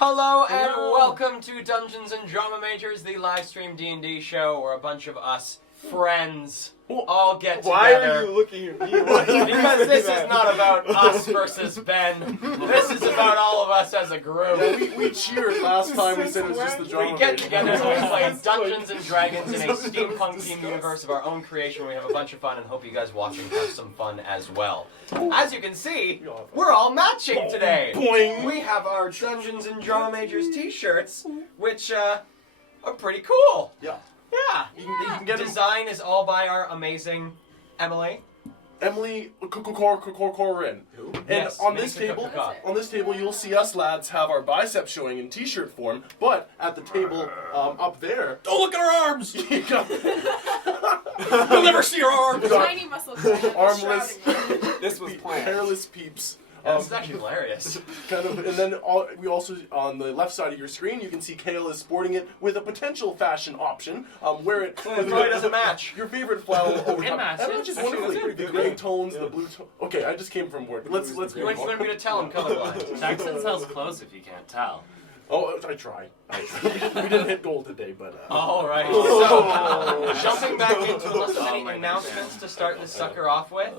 Hello and welcome to Dungeons and Drama Majors, the live stream D&D show where a bunch of us friends all get together. Why are you looking at me? Because this is not about us versus Ben. This is about all of us as a group. Yeah, we cheered last time. We said it was just the drama. We get Major. together and we play Dungeons and Dragons in a steampunk themed universe of our own creation. We have a bunch of fun and hope you guys watching have some fun as well. As you can see, we're all matching today. Boing. We have our Dungeons and Drama Majors t-shirts, which are pretty cool. Yeah. Yeah. You can get them. Design is all by our amazing Emily. Emily Corin. And Yes, on Mini this table, Coca-Cola. you'll see us lads have our biceps showing in t-shirt form. But at the table up there, Don't look at our arms! you got You'll never see our arms! Tiny muscles. armless, This was planned. hairless peeps. This is actually hilarious. Kind of, and then we also, on the left side of your screen, you can see Kale is sporting it with a potential fashion option. Wear it. It probably doesn't match. Your favorite flower over It top. matches. That matches Actually, wonderfully. that's The gray tones, the blue tone. Okay, I just came from work. Let's You want me to tell him colorblind? Jackson sells clothes if you can't tell. Oh, I try. We didn't hit goal today, but. Alright, so jumping back into unless there's any announcements to start this sucker off with.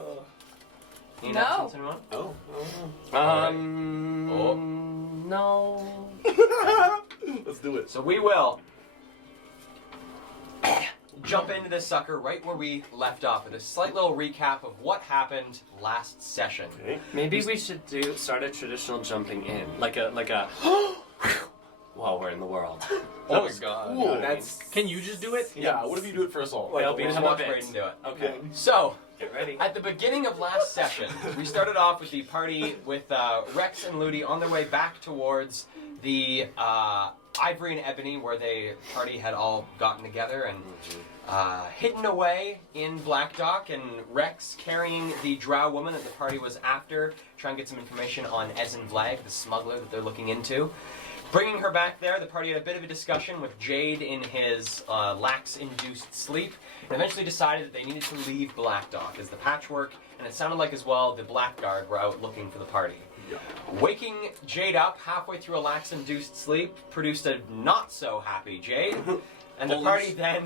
Any No. announcements, anyone? No. Let's do it. So we will jump into this sucker right where we left off with a slight little recap of what happened last session. Okay. Maybe we should start a traditional jumping in, like a while we're in the world. Oh my god. Cool. Can you just do it? Yeah, what if you do it for us all? It'll be We'll some watch of it. Brayden do it. Okay. So, Get ready. at the beginning of last session, we started off with the party with Rex and Ludi on their way back towards the Ivory and Ebony, where the party had all gotten together and hidden away in Black Dock, and Rex carrying the drow woman that the party was after, trying to get some information on Ezen Vlag, the smuggler that they're looking into. Bringing her back there, the party had a bit of a discussion with Jade in his lax-induced sleep, and eventually decided that they needed to leave Black Dock as the patchwork, and it sounded like as well the Blackguard were out looking for the party. Yeah. Waking Jade up halfway through a lax-induced sleep produced a not-so-happy Jade, and the party then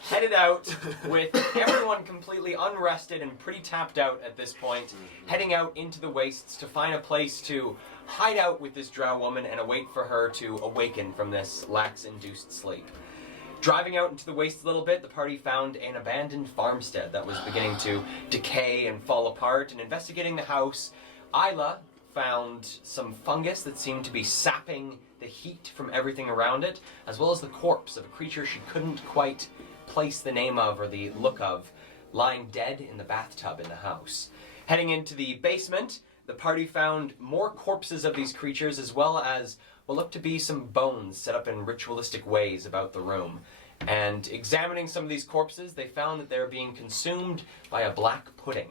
headed out with everyone completely unrested and pretty tapped out at this point, heading out into the wastes to find a place to hide out with this drow woman and await for her to awaken from this lax-induced sleep. Driving out into the wastes a little bit, the party found an abandoned farmstead that was beginning to decay and fall apart, and investigating the house, Isla found some fungus that seemed to be sapping the heat from everything around it, as well as the corpse of a creature she couldn't quite place the name of or the look of, lying dead in the bathtub in the house. Heading into the basement, the party found more corpses of these creatures, as well as what looked to be some bones set up in ritualistic ways about the room. And examining some of these corpses, they found that they were being consumed by a black pudding.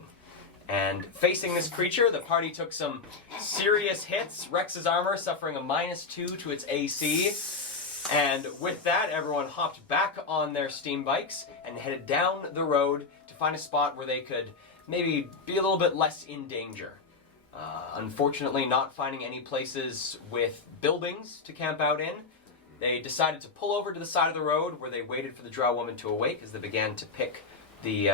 And facing this creature, the party took some serious hits, Rex's armor suffering a -2 to its AC. And with that, everyone hopped back on their steam bikes and headed down the road to find a spot where they could maybe be a little bit less in danger. Unfortunately, not finding any places with buildings to camp out in, they decided to pull over to the side of the road where they waited for the drow woman to awake as they began to pick the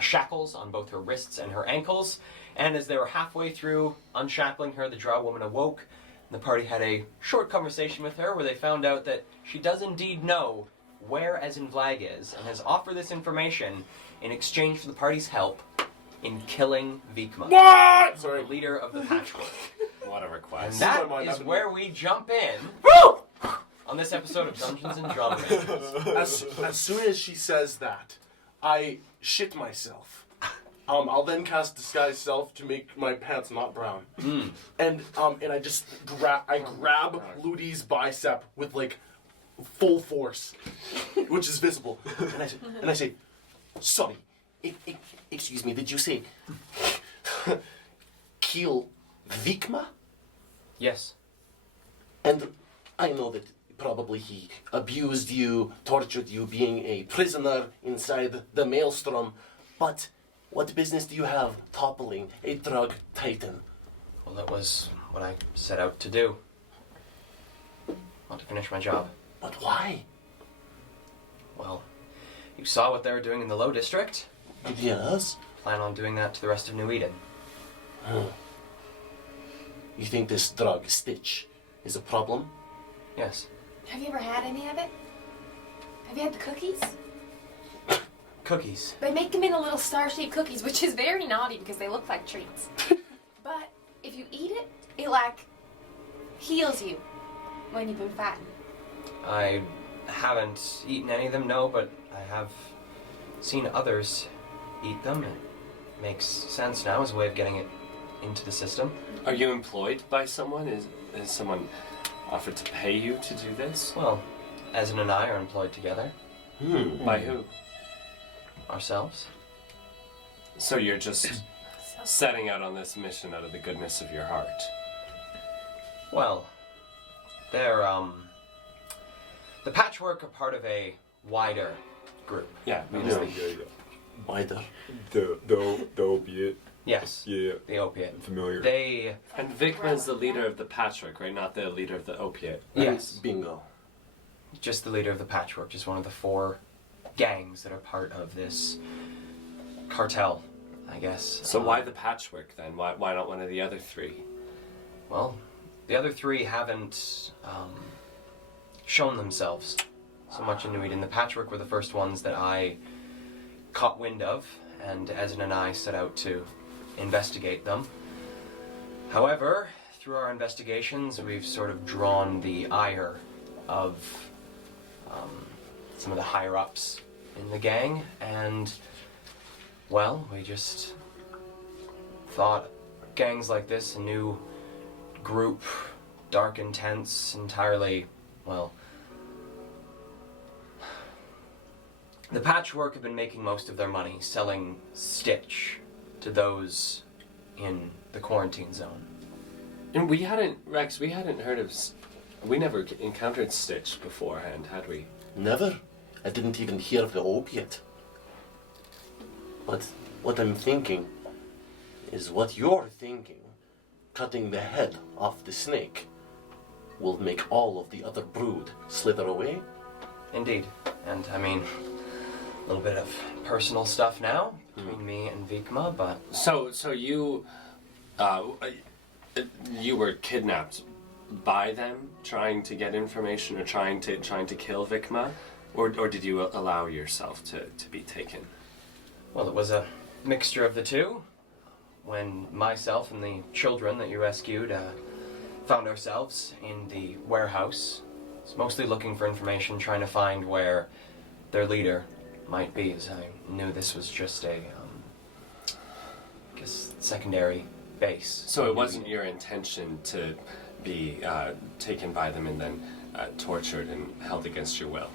shackles on both her wrists and her ankles. And as they were halfway through unshackling her, the drow woman awoke. And the party had a short conversation with her where they found out that she does indeed know where Ezen Vlag is and has offered this information in exchange for the party's help in killing Vikma, What? the Sorry. leader of the Patchwork. What a And request. that Mind is happening. where we jump in on this episode of Dungeons and Drama Majors. As soon as she says that, I shit myself. I'll then cast Disguise Self to make my pants not brown. And I just grab Ludi's bicep with like full force, which is visible. And I say, sorry, excuse me, did you say kill Vikma? Yes. And I know that probably he abused you, tortured you, being a prisoner inside the maelstrom, but what business do you have toppling a drug titan? Well, that was what I set out to do. I want to finish my job. But why? Well, you saw what they were doing in the Low District. Yes. Plan on doing that to the rest of New Eden. You think this drug, Stitch, is a problem? Yes. Have you ever had any of it? Have you had the cookies? Cookies. They make them in a little star-shaped cookies, which is very naughty because they look like treats. But if you eat it, it like heals you when you've been fattened. I haven't eaten any of them, no, but I have seen others eat them. It makes sense now as a way of getting it into the system. Are you employed by someone? Is someone offered to pay you to do this? Well, Ezen and I are employed together. By who? Ourselves. So you're just setting out on this mission out of the goodness of your heart. Well, they're, the Patchwork are part of a wider group. Yeah, we Yeah. know. Wider. The opiate. Yes. Yeah, The opiate. familiar. They, And Vikma's the leader of the Patchwork, right? Not the leader of the opiate. yes, Bingo. just the leader of the Patchwork, just one of the 4 gangs that are part of this cartel, I guess. So why the Patchwork then? Why not one of the other 3? Well, the other 3 haven't shown themselves so much in New Eden. The Patchwork were the first ones that I caught wind of, and Ezen and I set out to investigate them. However, through our investigations, we've sort of drawn the ire of some of the higher-ups in the gang, and, well, we just thought gangs like this, a new group, dark, intense, entirely, well, the Patchwork have been making most of their money selling Stitch to those in the quarantine zone. And we hadn't heard of... We never encountered Stitch beforehand, had we? Never. I didn't even hear of the opiate. But what I'm thinking is what you're thinking. Cutting the head off the snake will make all of the other brood slither away. Indeed. And, I mean, a little bit of personal stuff now between me and Vikma, but So you... you were kidnapped by them, trying to get information or trying to kill Vikma? Or did you allow yourself to be taken? well, it was a mixture of the two. When myself and the children that you rescued found ourselves in the warehouse, it's mostly looking for information, trying to find where their leader might be, as I knew this was just a, I guess, secondary base. So it wasn't your intention to be taken by them and then tortured and held against your will?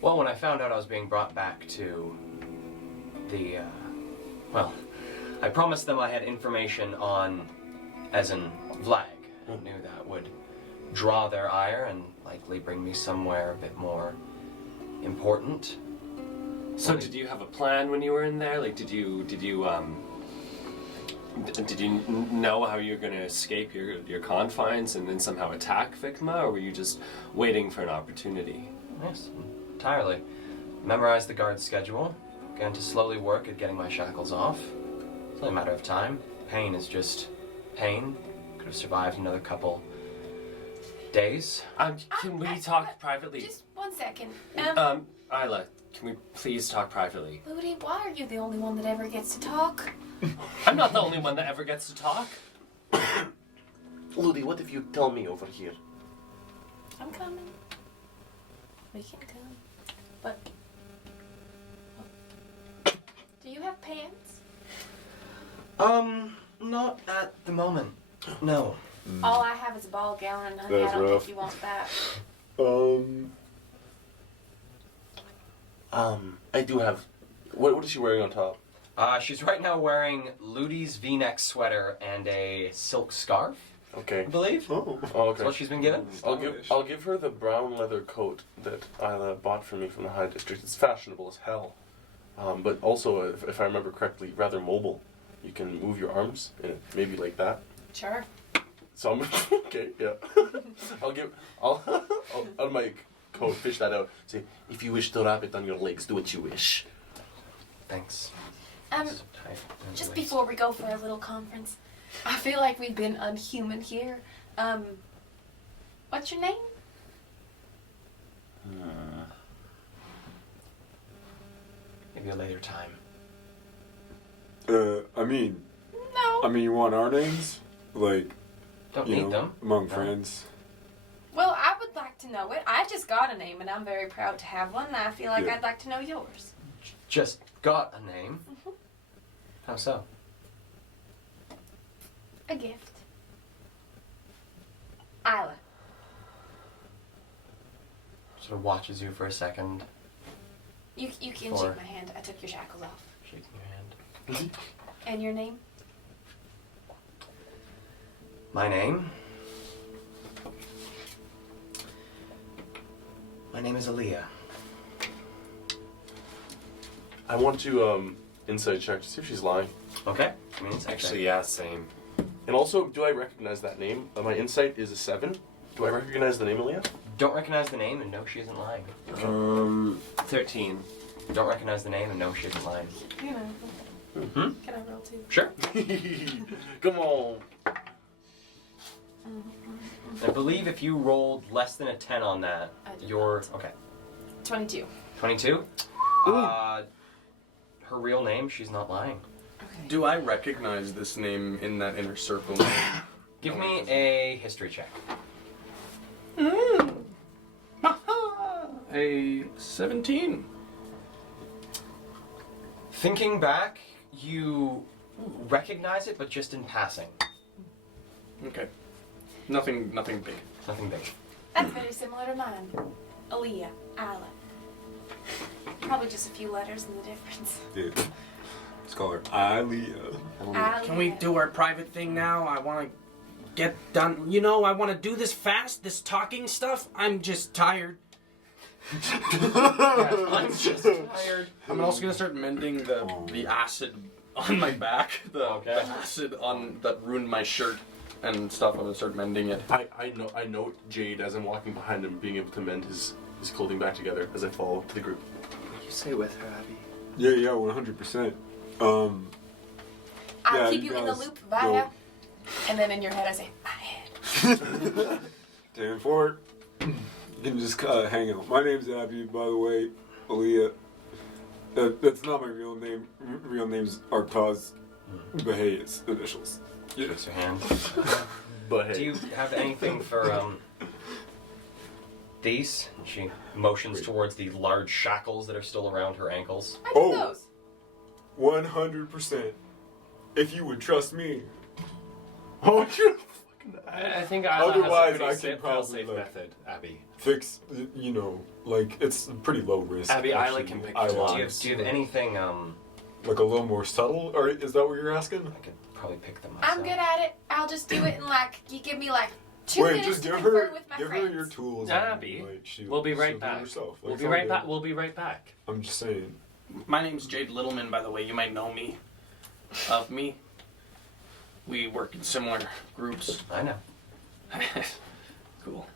Well, when I found out I was being brought back to the, well, I promised them I had information on Ezen Vlag. I knew that would draw their ire and likely bring me somewhere a bit more important. So did you have a plan when you were in there? Like, did you know how you were going to escape your confines and then somehow attack Vikma, or were you just waiting for an opportunity? Yes, entirely. Memorized the guard schedule, began to slowly work at getting my shackles off. It's only a matter of time. Pain is just pain. Could have survived another couple days. Can we talk privately? Just 1 second. Isla, can we please talk privately? Ludi, why are you the only one that ever gets to talk? I'm not the only one that ever gets to talk. Ludi, what if you tell me over here? I'm coming. We can come. But... do you have pants? Not at the moment. No. All I have is a ball gown, and honey, That's I don't rough. think you want that. I do have... What is she wearing on top? She's right now wearing Ludi's V-neck sweater and a silk scarf, Okay. I believe. Oh. Oh, That's what she's been given. I'll give her the brown leather coat that Isla bought for me from the High District. It's fashionable as hell, but also, if I remember correctly, rather mobile. You can move your arms, and maybe like that. Sure. So I'm okay. Yeah. I'll out of my coat fish that out. Say, if you wish to wrap it on your legs, do what you wish. Thanks. Just before we go for a little conference, I feel like we've been unhuman here. What's your name? Maybe a later time. I mean, No. you want our names? Like, Don't you need know, them. among No. friends. Well, I would like to know it. I just got a name, and I'm very proud to have one. And I feel like Yeah. I'd like to know yours. Just got a name. How so? A gift. Isla. Sort of watches you for a second, You can Four. shake my hand. I took your shackles off. shaking your hand. And your name? My name? My name is Aaliyah. I want to insight check to see if she's lying. Okay. I mean, it's Actually, yeah, same. And also, do I recognize that name? My insight is a 7. Do I recognize the name, Aaliyah? Don't recognize the name, and no, she isn't lying. 13. Don't recognize the name, and no, she isn't lying. You know. Hmm? Can I roll too? Sure. Come on. I believe if you rolled less than a 10 on that, I did you're okay. 22. 22. Her real name, she's not lying. Okay. Do I recognize this name in that inner circle? Give me a history check. A 17. Thinking back, you recognize it, but just in passing. Okay. Nothing big. Nothing big. That's very similar to mine. Aaliyah. Isla. Probably just a few letters in the difference. Yeah. Let's call her Aaliyah. Isla. Can we do our private thing now? I want to get done. You know, I want to do this fast, this talking stuff. I'm just tired. I'm just tired. I'm also gonna start mending the acid on my back. The acid on that ruined my shirt and stuff. I'm gonna start mending it. I note Jade as I'm walking behind him, being able to mend his clothing back together as I follow to the group. You stay with her, Abby. Yeah, 100%. I'll Yeah, keep you you in the guys loop, Vaya. And then in your head I say, my head. Damn forward. You can just hang out. My name's Abby, by the way. Aaliyah. That's not my real name. Real name's Artaz. But hey, it's initials. Yeah. Shakes your hand. But hey, Do you have anything for these? She motions towards the large shackles that are still around her ankles. I Oh. do those. 100%. If you would trust me. oh, you I think Otherwise, has a I pretty can safe, probably, safe like- method, Abby. Fix, like, it's pretty low risk. Abby, Isla actually. can pick I, the Do lock. you have anything? like a little more subtle? Or is that what you're asking? I could probably pick them myself. I'm good at it. I'll just do it in you give me 2 Wait, minutes just to give confer her with my your friends. tools. Abby, and, like, We'll be right she'll do it back. herself. We'll Like, be it's right all back. good. We'll be right back. I'm just saying. My name's Jade Littleman, by the way. You might know me. Of me. We work in similar groups. I know. Cool.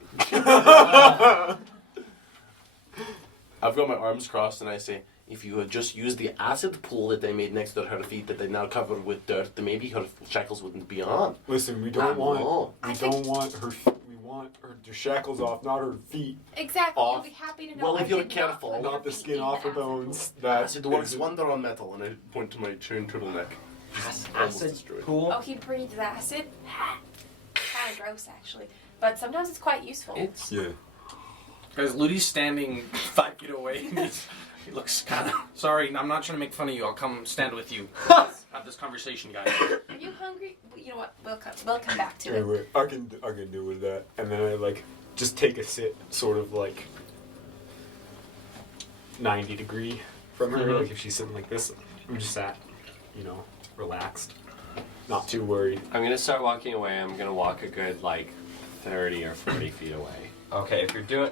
I've got my arms crossed and I say, if you had just used the acid pool that they made next to her feet that they now cover with dirt, then maybe her shackles wouldn't be on. Listen, we don't want. know. I We think- don't want her. We want her shackles off, not her feet, Exactly. Off. You'll be happy to know. Well, I if you're did not careful, put not your the feet skin in off her the acid bones. pool. That Acid works isn't- wonder on metal, and I point to my chain turtleneck. Almost Acid destroyed. pool. Oh, he breathes acid? Kind of gross, actually. But sometimes it's quite useful. It's Yeah. Guys, Ludi's standing 5 feet away. He looks kind of... Sorry, I'm not trying to make fun of you. I'll come stand with you. Have this conversation, guys. Are you hungry? You know what? We'll come back to it. Anyway, I can do with that, and then I just take a sit, sort of 90 degree from her. Mhm. Like if she's sitting like this, I'm just sat, relaxed, not too worried. I'm gonna start walking away. I'm gonna walk a good 30 or 40 feet away. Okay, if you're doing,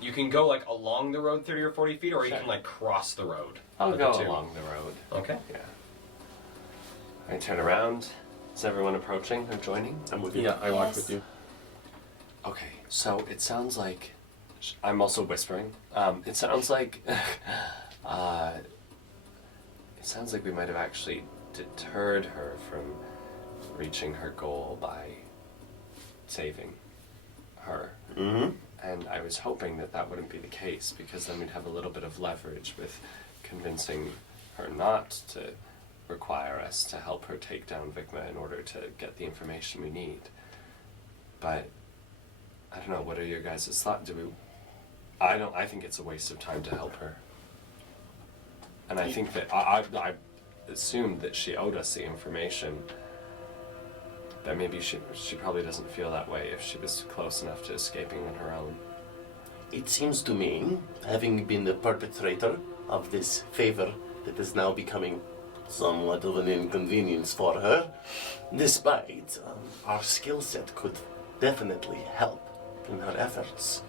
you can go along the road 30 or 40 feet, or you Sure. can cross the road. I'll The go two. along the road. Okay. Yeah. I turn around. Is everyone approaching or joining? I'm with you. Yeah, I walk Yes. with you. Okay, so it sounds like I'm also whispering. It sounds like we might have actually deterred her from reaching her goal by saving her. Mm-hmm. And I was hoping that that wouldn't be the case, because then we'd have a little bit of leverage with convincing her not to require us to help her take down Vigma in order to get the information we need. But I don't know, what are your guys' thoughts? I think it's a waste of time to help her. And I think that I assumed that she owed us the information. But maybe she probably doesn't feel that way if she was close enough to escaping on her own. It seems to me, having been the perpetrator of this favor that is now becoming somewhat of an inconvenience for her, despite our skill set could definitely help in her efforts.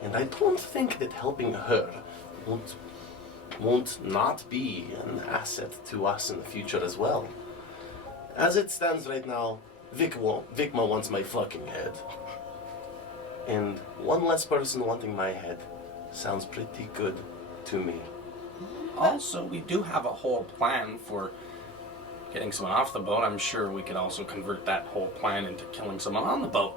And I don't think that helping her won't not be an asset to us in the future as well. As it stands right now, Vigma wants my fucking head. And one less person wanting my head sounds pretty good to me. Also, we do have a whole plan for getting someone off the boat. I'm sure we could also convert that whole plan into killing someone on the boat.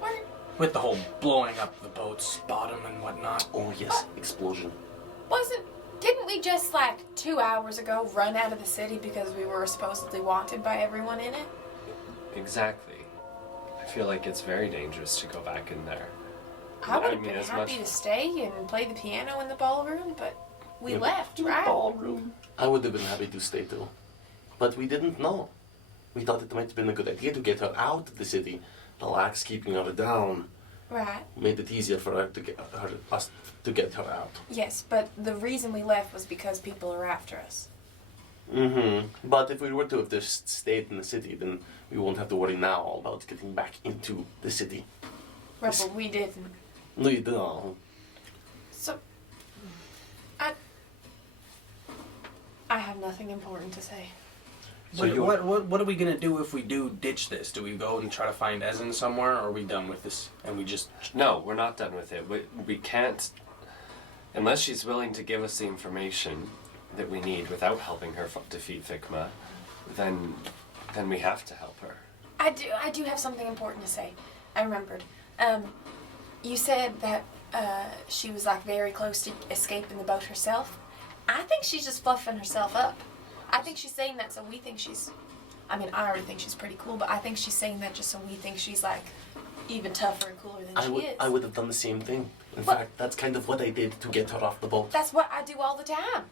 What? With the whole blowing up the boat's bottom and whatnot. Oh yes, explosion. Didn't we just like 2 hours ago run out of the city because we were supposedly wanted by everyone in it? Exactly. I feel like it's very dangerous to go back in there. I would have mean, been as happy much- to stay and play the piano in the ballroom, but we Yeah, left, the right? Ballroom. I would have been happy to stay too. But we didn't know. We thought it might have been a good idea to get her out of the city. The lax keeping her down Right. made it easier for her to us to get her out. Yes, but the reason we left was because people are after us. Mm-hmm. But if we were to have just stayed in the city, then we won't have to worry now about getting back into the city. Right, but we didn't. No, you don't. So, I have nothing important to say. So you're- What are we gonna do if we do ditch this? Do we go and try to find Ezen somewhere, or are we done with this and we just? No, we're not done with it. We can't, unless she's willing to give us the information that we need without helping her defeat Vigma, then we have to help her. I do have something important to say. I remembered. You said that she was like very close to escaping the boat herself. I think she's just fluffing herself up. I think she's saying that so we think she's. I mean, I already think she's pretty cool, but I think she's saying that just so we think she's like even tougher and cooler than she is. I would have done the same thing. In What? fact, that's kind of what I did to get her off the boat. That's what I do all the time.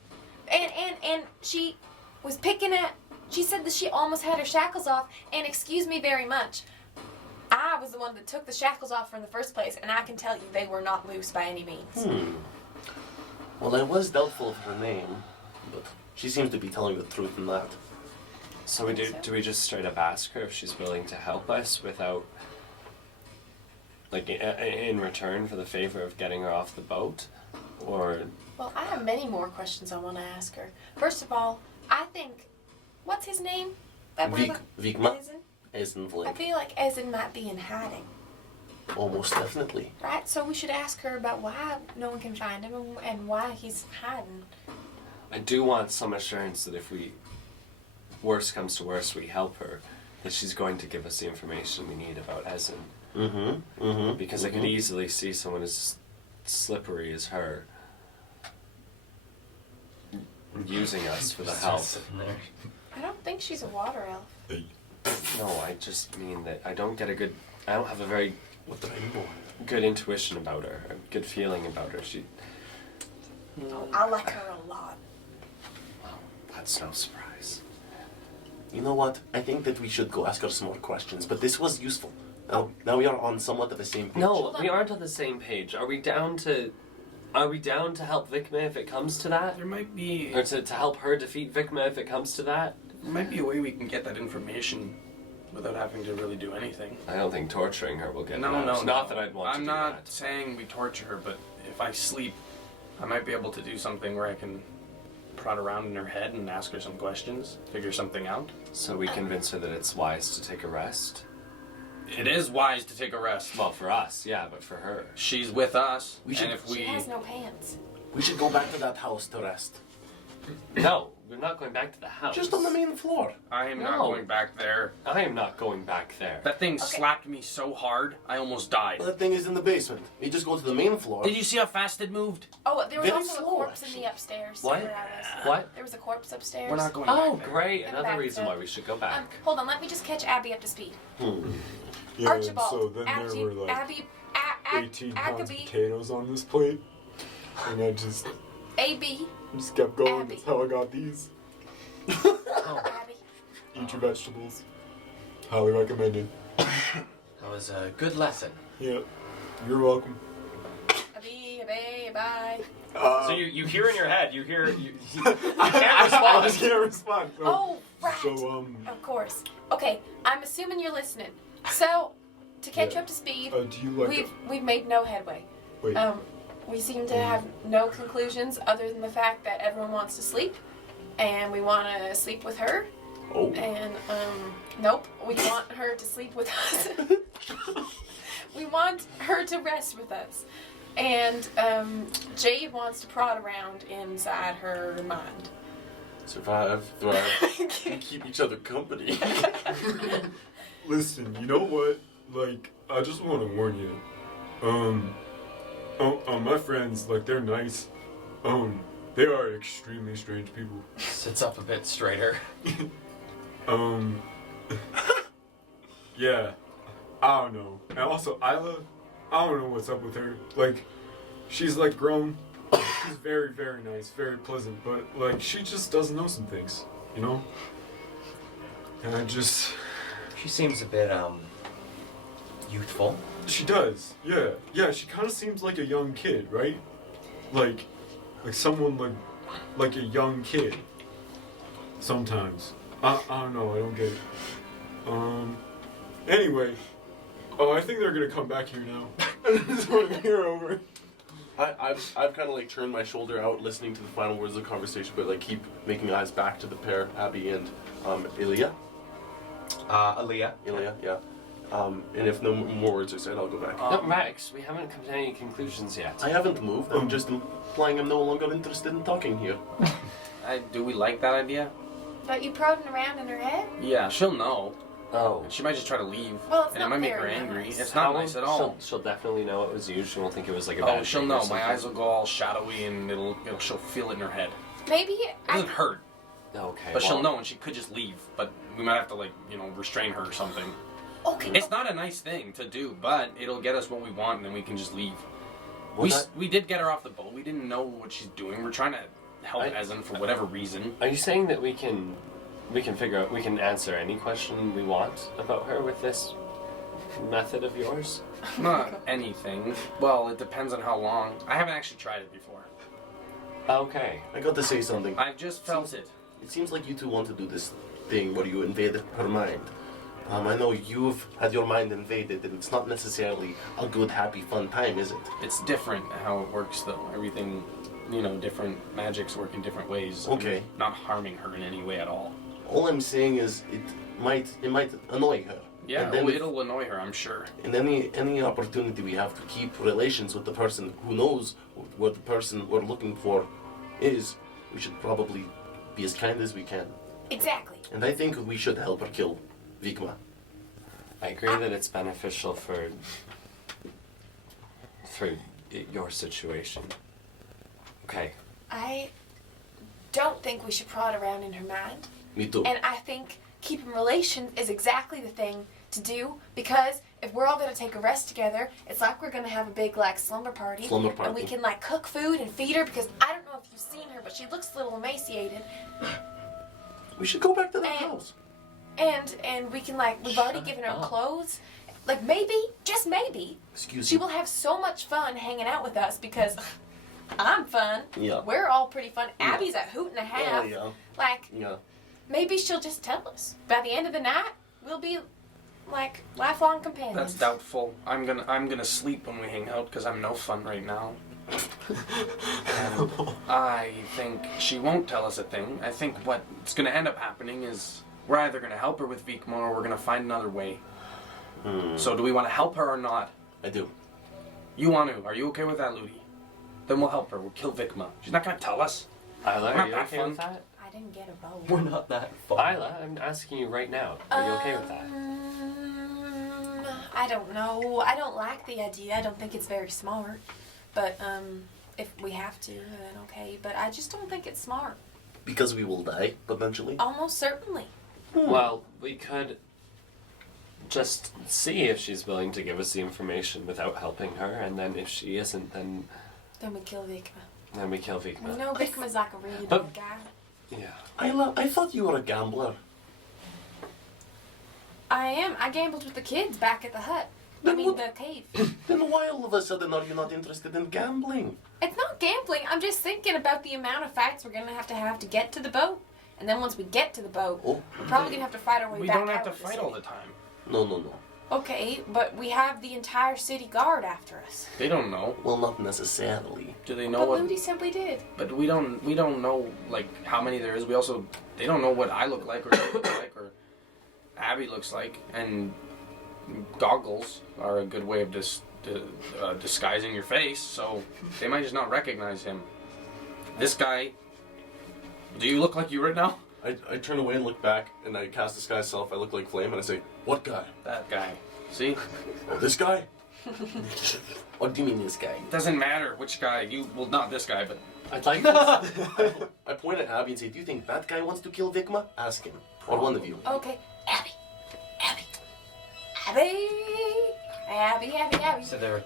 And she was picking at. She said that she almost had her shackles off. And excuse me very much, I was the one that took the shackles off her in the first place, and I can tell you they were not loose by any means. Well, I was doubtful of her name, but she seems to be telling the truth in that. So do we just straight up ask her if she's willing to help us without, like, in return for the favor of getting her off the boat, or? Well, I have many more questions I want to ask her. First of all, I think, what's his name? Vigma? Ezen? Isn't I like feel like Ezen might be in hiding, almost definitely. right? So we should ask her about why no one can find him and why he's hiding. I do want some assurance that if worst comes to worst, we help her, that she's going to give us the information we need about Ezen. Mm-hmm. Mm-hmm. Because I could easily see someone as slippery as her using us for the help. I don't think she's a water elf. No, I just mean that I don't have a very What the rainbow? good intuition about her, a good feeling about her. I like her a lot. That's no surprise. You know what? I think that we should go ask her some more questions, but this was useful. Now we are on somewhat of the same page. No, we aren't on the same page. Are we down to help Vigma if it comes to that? There might be Or to help her defeat Vigma if it comes to that? a way we can get that information without having to really do anything. I don't think torturing her will get No, that. no, It's not that I'd want to I'm do not that. saying we torture her, but if I sleep, I might be able to do something where I can prod around in her head and ask her some questions, figure something out. So we convince her that it's wise to take a rest? It is wise to take a rest. Well, for us, yeah, but for her. She's with us, We should- and if we... She has no pants. We should go back to that house to rest. No, we're not going back to the house. Just on the main floor. I am not No. going back there. I am not going back there. That thing Okay. slapped me so hard, I almost died. That thing is in the basement. We just go to the main floor. Did you see how fast it moved? Oh, there was Very also slow, a corpse in actually. the upstairs. What? Alice. What? There was a corpse upstairs. We're not going Oh, back there. great. In the Another back, reason so- why we should go back. Hold on, let me just catch Abby up to speed. Yeah, and Archibald, so then Abby, there were like Abby, 18 pounds of Abby, potatoes on this plate. And I just AB, kept going. Abby. That's how I got these. Abby. Eat your vegetables. Highly recommended. That was a good lesson. Yeah. You're welcome. Abby, bye. So you hear in your head, you hear you can't I respond. just can't respond. Oh, right. So, Of course. Okay, I'm assuming you're listening. So, to catch Yeah. you up to speed, do you like we've made no headway. Wait. We seem to have no conclusions other than the fact that everyone wants to sleep, and we want to sleep with her. Oh. And nope, we want her to sleep with us. We want her to rest with us. And Jade wants to prod around inside her mind. Survive, thrive, and keep each other company. Listen, you know what? Like, I just want to warn you. My friends, like, they're nice. They are extremely strange people. Sits up a bit straighter. Yeah. I don't know. And also, Isla, I don't know what's up with her. Like, she's, like, grown. She's very, very nice, very pleasant, but, like, she just doesn't know some things, you know? And I just... She seems a bit youthful. She does, yeah. Yeah, she kind of seems like a young kid, right? Like someone like a young kid. Sometimes. I don't know, I don't get it. Anyway. Oh, I think they're gonna come back here now. I just want to hear over. I've kind of like turned my shoulder out, listening to the final words of the conversation, but like keep making eyes back to the pair, Abby and Ilya. Aaliyah. Ilya, yeah. And if no more words are said, I'll go back. No, Max, we haven't come to any conclusions yet. I haven't moved. I'm just implying I'm no longer interested in talking here. Do we like that idea? But you prodding around in her head? Yeah, she'll know. Oh. She might just try to leave. Well, it's and it not might make her very angry. nice. It's not nice at all. She'll definitely know it was you. She won't think it was like a Oh, bad she'll thing or know. something. My eyes will go all shadowy and she'll feel it in her head. Maybe It doesn't hurt, Okay. but she'll well, know and she could just leave. But we might have to restrain her or something. Okay. It's not a nice thing to do, but it'll get us what we want and then we can just leave. What We did get her off the boat. We didn't know what she's doing. We're trying to help Ezen for whatever reason. Are you saying that we can figure out, we can answer any question we want about her with this method of yours? Not anything. Well, it depends on how long. I haven't actually tried it before. Okay. I got to say something. I've just felt it. It seems like you two want to do this thing where you invade her mind. I know you've had your mind invaded, and it's not necessarily a good, happy, fun time, is it? It's different how it works, though. Everything, different magics work in different ways. Okay. I'm not harming her in any way at all. All I'm saying is it might annoy her. Yeah, And then it'll annoy her, I'm sure. And any opportunity we have to keep relations with the person who knows what the person we're looking for is, we should probably be as kind as we can. Exactly. And I think we should help her kill Vigma. I agree that it's beneficial for your situation. Okay. I don't think we should prod around in her mind. Me too. And I think keeping relations is exactly the thing to do, because if we're all going to take a rest together, it's like we're going to have a big slumber party. Slumber And party. we can cook food and feed her, because I don't know if you've seen her, but she looks a little emaciated. We should go back to the And- house. And we can we've already given her clothes. Maybe, just maybe, Excuse she me. will have so much fun hanging out with us, because I'm fun. Yeah. We're all pretty fun. Yeah. Abby's a hoot and a half. Oh, yeah. Yeah. Maybe she'll just tell us. By the end of the night, we'll be like lifelong companions. That's doubtful. I'm gonna sleep when we hang out because I'm no fun right now. And I think she won't tell us a thing. I think what's gonna end up happening is we're either gonna help her with Vikma or we're gonna find another way. So do we want to help her or not? I do. You want to? Are you okay with that, Ludi? Then we'll help her. We'll kill Vikma. She's not gonna tell us. Isla, Not are you that okay fun. with that? I didn't get a bow. We're not that far. Isla, I'm asking you right now. Are you okay with that? I don't know. I don't like the idea. I don't think it's very smart. But if we have to, then okay. But I just don't think it's smart. Because we will die, potentially. Almost certainly. Well, we could just see if she's willing to give us the information without helping her, and then if she isn't, then Then we kill Vikma. we kill We Vikma. know Vikma's like a really But- bad guy. Yeah. I thought you were a gambler. I am. I gambled with the kids back at the hut. I Then mean, what- the cave. Then why all of a sudden are you not interested in gambling? It's not gambling. I'm just thinking about the amount of fights we're gonna have to get to the boat. And then once we get to the boat, Oh, we're probably gonna have to fight our way We back don't have out to of the fight city. all the time. no. Okay, but we have the entire city guard after us. They don't know. Well, not necessarily. Do they know But what? Ludi simply did. But we don't know like how many there is. We also they don't know what I look like or you look like or Abby looks like, and goggles are a good way of disguising your face. So they might just not recognize him. This guy. Do you look like you right now? I turn away and look back, and I cast Disguise Self. I look like Flame, and I say, "What guy? That guy. See? Oh, this guy?" What do you mean this guy? Doesn't matter which guy. Well, not this guy, but I'd like to... I point at Abby and say, Do you think that guy wants to kill Vikma? Ask him. Or one of you. Okay. Abby. So they're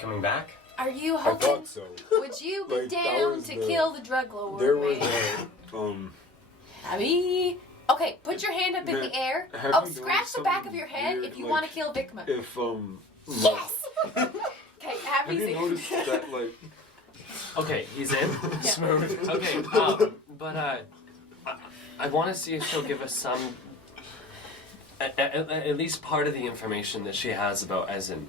coming back? Are you I hoping? thought so. Would you be Like, that down was to the- kill the drug lord? There was man? Abby. Okay, put your hand up in Man, the air. have Oh, you scratch noticed the back of something your head weird, if you like, want to kill Vikma. if Yes. Okay, have Abby's you in. noticed that like Okay, he's in. Smooth. Okay, but I want to see if she'll give us some, at least part of the information that she has about Ezen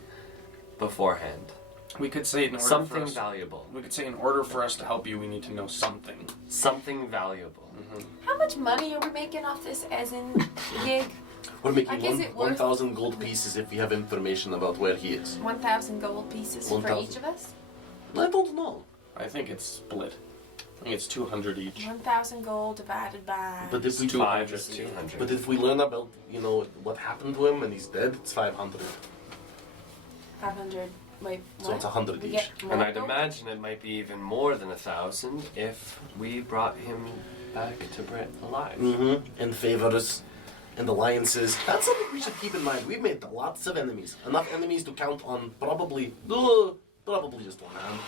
beforehand. we could say in order for Something us, valuable. we could say in order for us to help you, we need to know something. Something valuable. How much money are we making off this as in gig? We're making Like, is it worth- 1,000 gold pieces if we have information about where he is. 1,000 gold pieces for 1,000. each of us? I don't know. I think it's split. I think it's 200 each. 1,000 gold divided by. But if we 5 is 200. But if we learn about, what happened to him and he's dead, it's 500. 500. Wait, So what? it's 100 We each. get more And I'd gold? imagine it might be even more than 1,000 if we brought him back to Brit alive. Mm-hmm. And favors and alliances. That's something we should keep in mind. We've made lots of enemies. Enough enemies to count on probably just one hand.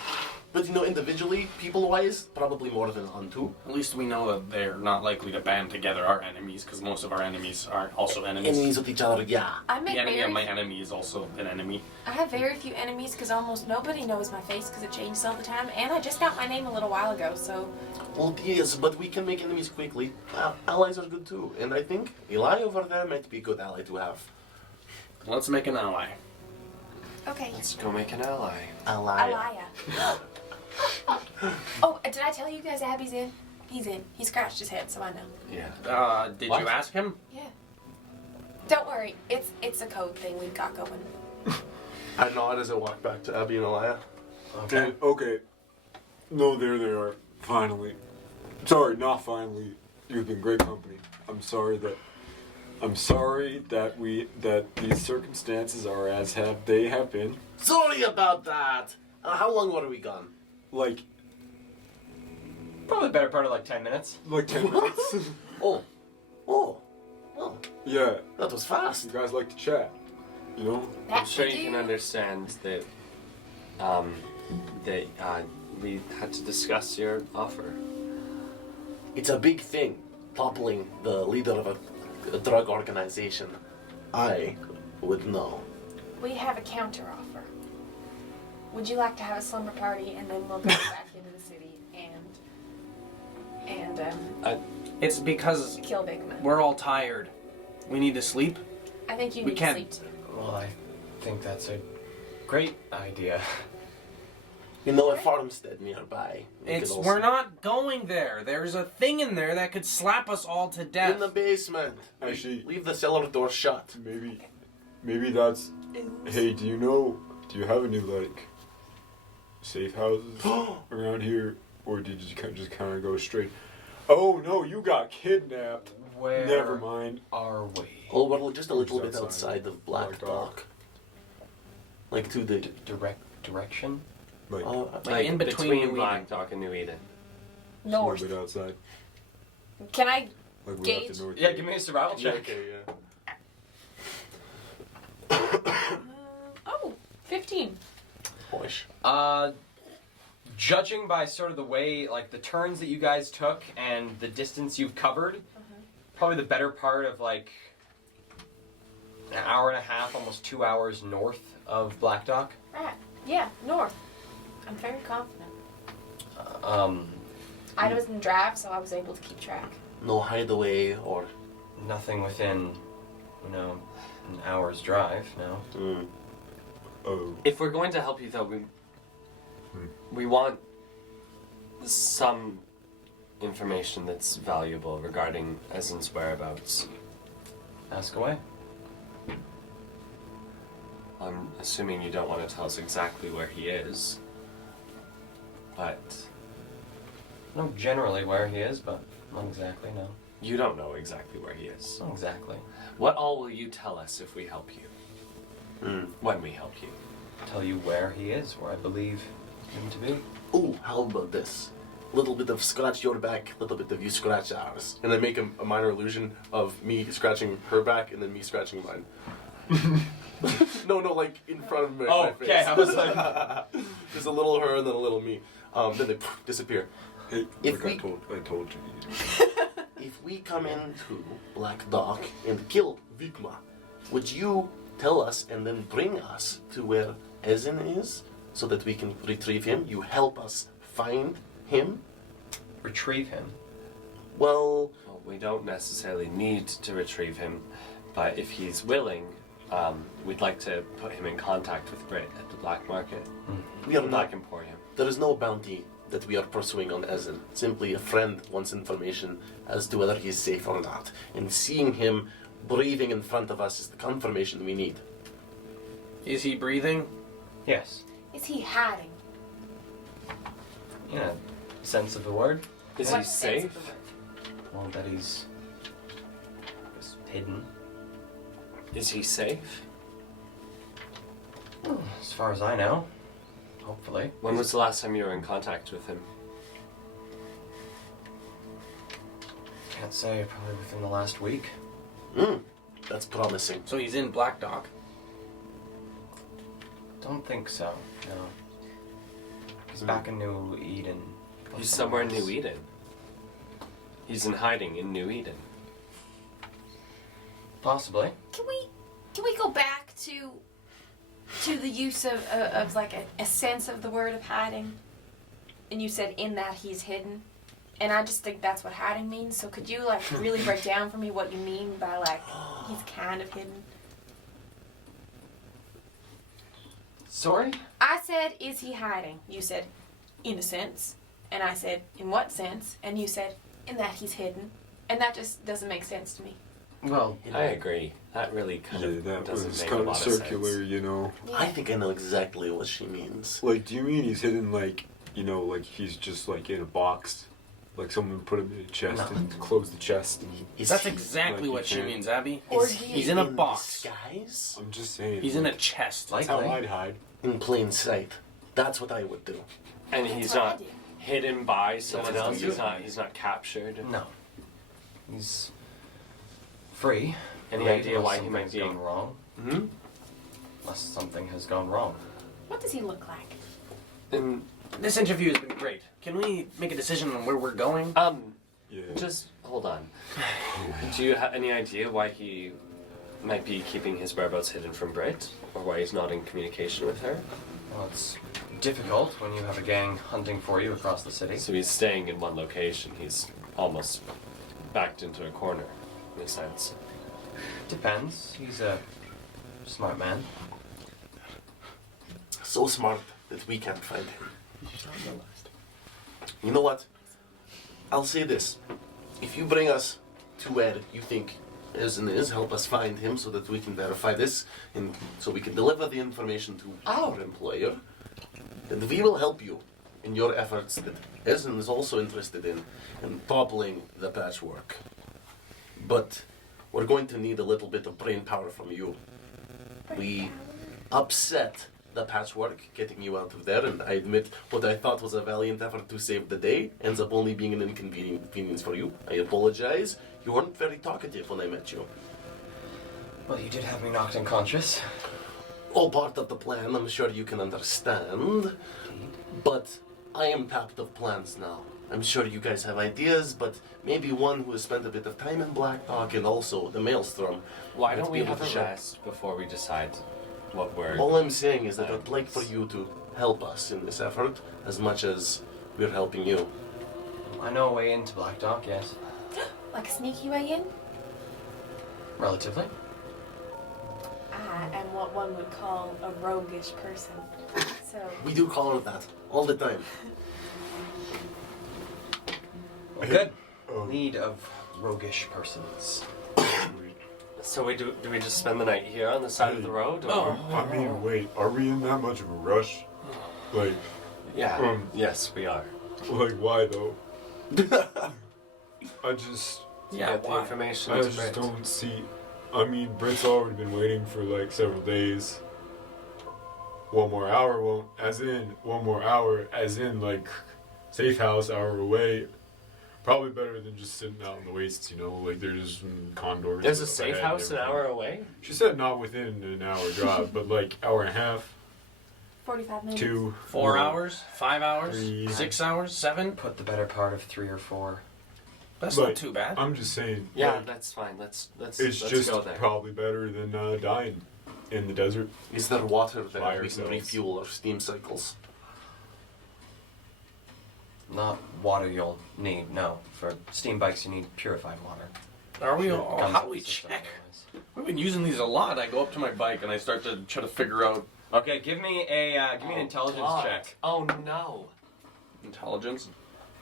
But individually, people-wise, probably more than on two. At least we know that they're not likely to band together our enemies, because most of our enemies are also enemies. Enemies with each other, yeah. I make The enemy very of my enemy is also an enemy. I have very few enemies because almost nobody knows my face because it changes all the time, and I just got my name a little while ago, so Well, yes, but we can make enemies quickly. Allies are good too. And I think Eli over there might be a good ally to have. Let's make an ally. okay. Let's go make an ally. Ally. Alaya. Oh, did I tell you guys Abby's in? He's in. He scratched his head, so I know. Yeah. Did What? you ask him? Yeah. Don't worry, it's a code thing we've got going. I nod as I walk back to Abby and Elia. and okay. No, there they are. Finally. Sorry, not finally. You've been great company. I'm sorry that these circumstances are as they have been. Sorry about that. How long were we gone? Like Probably the better part of like 10 minutes. 10 minutes. Oh. Yeah. That was fast. You guys like to chat. You know? I'm sure you can understand that we had to discuss your offer. It's a big thing, toppling the leader of a drug organization. I would know. We have a counter offer. Would you like to have a slumber party and then we'll go back into the city and It's because kill Bigman? we're all tired. We need to sleep. I think you We need can't- sleep too. Well, I think that's a great idea. You know a farmstead nearby. We're not going there. There's a thing in there that could slap us all to death. in the basement. Actually, Leave the cellar door shut. maybe that's. Hey, do you have any like safe houses around here, or did you just kind of go straight? Oh no, you got kidnapped. Where Never mind. are we? Oh, we're just a little Just bit outside outside of Black Black Dock. Dock. Like to the. Direction? Like Like in between New Black Eden. Dock and New Eden. a North. little bit outside. Can I? Like we Gauge? left the north. Yeah, give me a survival Yeah, check. okay, yeah. Oh, 15. Boish. Judging by sort of the way, like the turns that you guys took and the distance you've covered, probably the better part of like an hour and a half, almost 2 hours north of Black Dock. Right. Yeah, north. I'm very confident. I didn't drive, so I was able to keep track. No hideaway or. Nothing within, an hour's drive. No. Mm. Oh. If we're going to help you, though, we want some information that's valuable regarding Ezen's whereabouts. Ask away. I'm assuming you don't want to tell us exactly where he is, but I know generally where he is, but not exactly. No. you don't know exactly where he is. Not exactly. What all will you tell us if we help you? When we help you? Tell you where he is, where I believe him to be. Ooh, how about this? Little bit of scratch your back, little bit of you scratch ours. And then make a minor illusion of me scratching her back and then me scratching mine. No, like in front of my face. okay. I was like, There's a little her and then a little me. Then they disappear. Hey, If like we- I told you. If we come into Black Dock and kill Vigma, would you tell us and then bring us to where Ezen is so that we can retrieve him? You help us find him? retrieve him. Well, Well, we don't necessarily need to retrieve him, but if he's willing, we'd like to put him in contact with Brit at the black market. we are The not. Black Emporium. There is no bounty that we are pursuing on Ezen. Simply a friend wants information as to whether he is safe or not. And seeing him breathing in front of us is the confirmation we need. Is he breathing? Yes. Is he hiding? In a sense of the word. Is What he sense safe? of the word? Well, that he's just hidden. Is he safe? As far as I know. Hopefully. When was the last time you were in contact with him? Can't say. Probably within the last week. That's promising. So he's in Black Dock. Don't think so. No. He's back in New Eden. or He's somewhere in else. New Eden. He's in hiding in New Eden. Possibly. Can we go back to the use of like a sense of the word of hiding? And you said in that he's hidden, and I just think that's what hiding means. So could you like really break down for me what you mean by like he's kind of hidden? Sorry? I said, is he hiding? You said, in a sense. And I said, in what sense? And you said, in that he's hidden. And that just doesn't make sense to me. Well, I agree. That really kind Yeah, of that doesn't was make kind a of lot circular, of sense. you know. I think I know exactly what she means. Like, do you mean he's hidden like, like he's just like in a box? Like someone put him in a chest No. and closed the chest and Is That's he- exactly Like what she you means, Abby. Or is do he you- He's in a in box. disguise? I'm just saying. He's in a like, chest. Like- that's how I'd hide. In plain sight. That's what I would do. And That's he's what I not do. hidden by someone That's else. what you He's not captured. no. He's free. Any Right, idea unless why he might something's be? gone wrong? Hmm? Unless something has gone wrong. What does he look like? And This interview has been great. Can we make a decision on where we're going? Yeah. just hold on. Do you have any idea why he might be keeping his whereabouts hidden from Brit, or why he's not in communication with her? Well, it's difficult when you have a gang hunting for you across the city. So he's staying in one location. He's almost backed into a corner, in a sense. Depends. He's a smart man. So smart that we can't find him. You know what? I'll say this. If you bring us to where you think Ezen is, help us find him so that we can verify this and so we can deliver the information to our employer, then we will help you in your efforts that Ezen is also interested in toppling the patchwork. But we're going to need a little bit of brain power from you. We upset the patchwork, getting you out of there, and I admit what I thought was a valiant effort to save the day ends up only being an inconvenience for you. I apologize. You weren't very talkative when I met you. Well, you did have me knocked unconscious. All part of the plan, I'm sure you can understand. But I am tapped of plans now. I'm sure you guys have ideas, but maybe one who has spent a bit of time in Black Dog and also the Maelstrom. Why might don't be we able have to a share. rest before we decide what we're... All I'm saying is that I'd like for you to help us in this effort as much as we're helping you. I know a way into Black Dock, yes. Like a sneaky way in? Relatively. I am what one would call a roguish person. So We do call her that all the time. Good. Need of roguish persons. So do we just spend the night here on the side of the road? Or? I mean, wait, are we in that much of a rush? Like, Yeah. Yes, we are. like why though? I just, Yeah, Get the why? information I to just Brit. don't see. I mean, Brit's already been waiting for like several days. One more hour won't, as in like safe house hour away. Probably better than just sitting out in the wastes, you know, like they're just condors. There's a up safe ahead house and an everything. hour away? She said not within an hour drive, but like hour and a half, 45 minutes. 2, 4 no. hours? 5 hours? 3. 6 hours? 7? Put the better part of 3 or 4. That's But not too bad. I'm just saying. Yeah, like, that's fine. Let's it's let's just go there. probably better than dying in the desert. Is there water there? By We can ourselves. refuel our steam cycles. Not water you'll need, no. For steam bikes, you need purified water. Are we? Comes How do with we the system check? otherwise. We've been using these a lot. I go up to my bike and I start to try to figure out Okay, give me an intelligence God. check. Oh no. intelligence.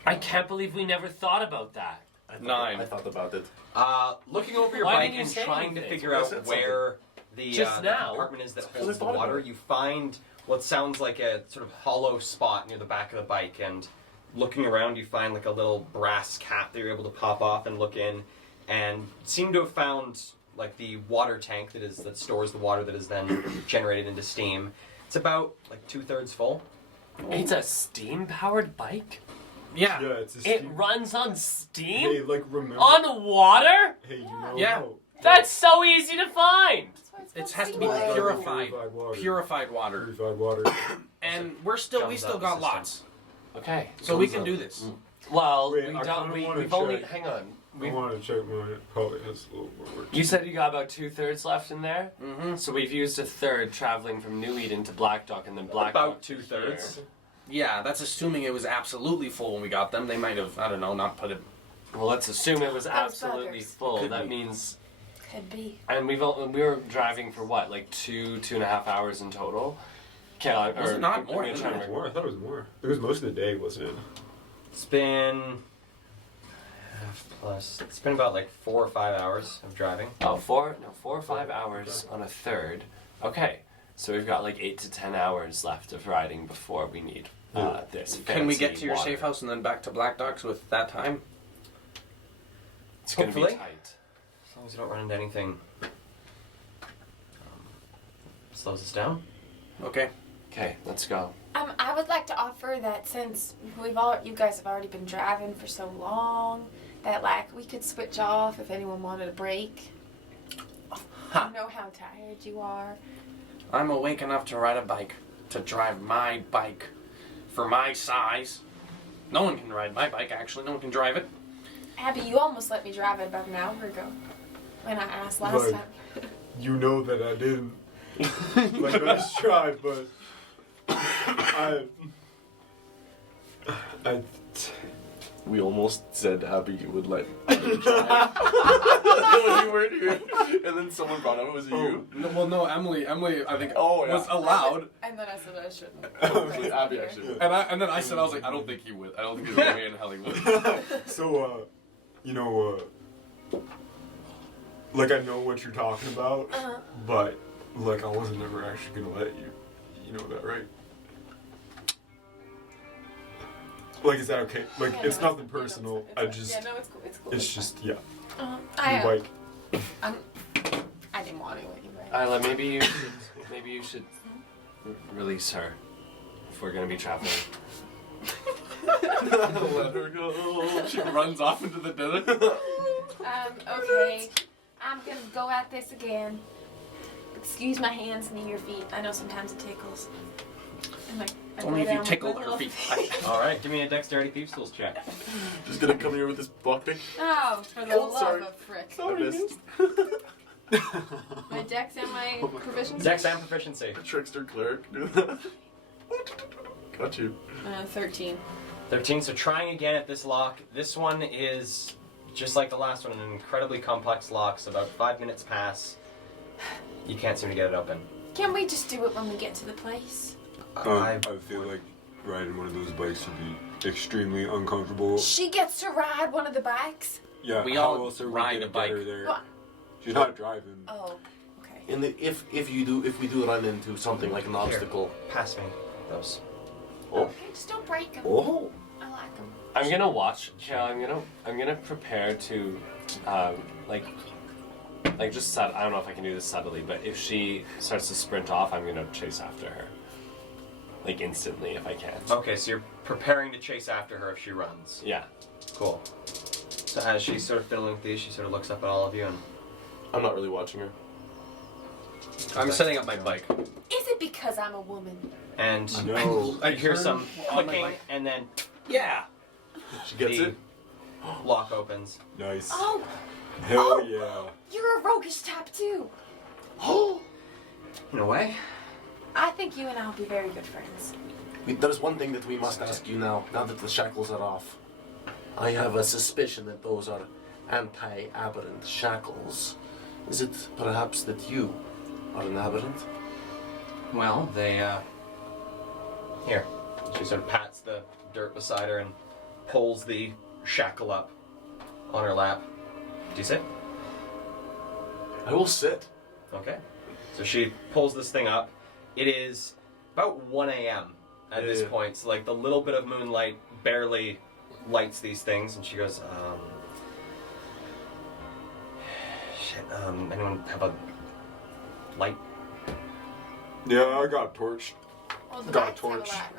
I can't believe we never thought about that. I thought, 9. I thought about it. Looking over your Why bike didn't you and say trying to anything? figure I out said where the Just now? compartment is that Because holds I the thought about water, it. you find what sounds like a sort of hollow spot near the back of the bike, and looking around you find like a little brass cap that you're able to pop off and look in, and seem to have found like the water tank that stores the water that is then generated into steam. It's about like 2/3 full. It's a steam-powered bike? Yeah. Yeah, it's a It steam. runs on steam? Hey, like remember? On water? Hey, you know Yeah. how- That's so easy to find! That's why it's It called has to be seawater. purified. water. Purified water. Purified water. And we still Jumps up the got system. lots. Okay. So we Comes can up. do this. Well, Wait, we I don't. kinda wanna We've only. check. Hang on. I want to check mine. It probably has a little more work. You said you got about 2/3 left in there? Mm-hmm. So we've used a third traveling from New Eden to Black Dock and then Black About Dock to 2/3. here. Yeah, that's assuming it was absolutely full when we got them. They might have, I don't know, not put it. Well, let's assume it was Those absolutely buggers. full. Could That be. means, Could be. and we were driving for what, like 2.5 hours in total. Was it not more I'm than trying to More? remember. I thought it was more. It was most of the day, wasn't it? It's been it's been about like 4 or 5 hours of driving. Oh, 4 or 5 hours on a third. Okay, so we've got like 8 to 10 hours left of riding before we need this. Can we get fancy to your water. safe house and then back to Black Docks with that time? It's gonna be Hopefully. tight. As long as you don't run into anything slows us down. Okay. Okay, let's go. I would like to offer that since you guys have already been driving for so long, that like we could switch off if anyone wanted a break. Ha. I know how tired you are. I'm awake enough to ride a bike, to drive my bike for my size. No one can ride my bike, actually. No one can drive it. Abby, you almost let me drive it about an hour ago when I asked last Right. time. You know that I didn't. Like, nice try, but We almost said Abby would let you drive when you weren't here, and then someone found out it was you. No, well, no, Emily, I think Oh, yeah. was allowed, And then I said I shouldn't. Actually, Abby actually. and then I said I was like, I don't think he would. I don't think he's gonna be in Hollywood. So, you know, like I know what you're talking about, but like I wasn't ever actually gonna let you. You know that, right? Like, is that okay? Like, Yeah, it's no, nothing personal. it's I fine. just, Yeah, no, it's cool. It's cool. it's just, yeah. I, Like, I didn't want to anyway. Isla, maybe you should release her if we're gonna be traveling. Let her go. She runs off into the desert. Okay. I'm gonna go at this again. Excuse my hands near your feet. I know sometimes it tickles. And I Only go if you down tickle with my her little feet. All right, give me a dexterity thieves tools check. Just gonna come here with this buckpick. Oh, for the Oh, love sorry. of frick. I missed. My dex and my proficiency? Dex and proficiency. Trickster cleric. Do that. Got you. 13. 13. So trying again at this lock. This one is just like the last one, an incredibly complex lock. So about 5 minutes pass. You can't seem to get it open. Can we just do it when we get to the place? I feel like riding one of those bikes would be extremely uncomfortable. She gets to ride one of the bikes? Yeah, We how all else are we ride gonna a bike. Get her there? What? She's not driving. Oh, okay. And if we do run into something like an obstacle, Pass me those. oh, Okay, just don't break them. oh, I like them. I'm gonna watch. Yeah, I'm gonna prepare to, like just I don't know if I can do this subtly, but if she starts to sprint off, I'm gonna chase after her, like instantly if I can. Okay, so you're preparing to chase after her if she runs. Yeah. Cool. So as she's sort of fiddling with these, she sort of looks up at all of you and I'm not really watching her. I'm setting up my bike. Is it because I'm a woman? No. I hear turn some on my clicking bike. and then Yeah. She gets the it. lock opens. Nice. Oh, Hell Oh. yeah. you're a roguish type too. In a way. I think you and I will be very good friends. there's one thing that we must ask you now that the shackles are off. I have a suspicion that those are anti-aberrant shackles. Is it perhaps that you are an aberrant? Well, they here. She sort of pats the dirt beside her and pulls the shackle up on her lap. Do you sit? I will sit. Okay. So she pulls this thing up. It is about 1 a.m. at this Yeah. point. So like the little bit of moonlight barely lights these things, and she goes, shit, anyone have a light? Yeah, I got torched. Well, the Got a bikes torch. have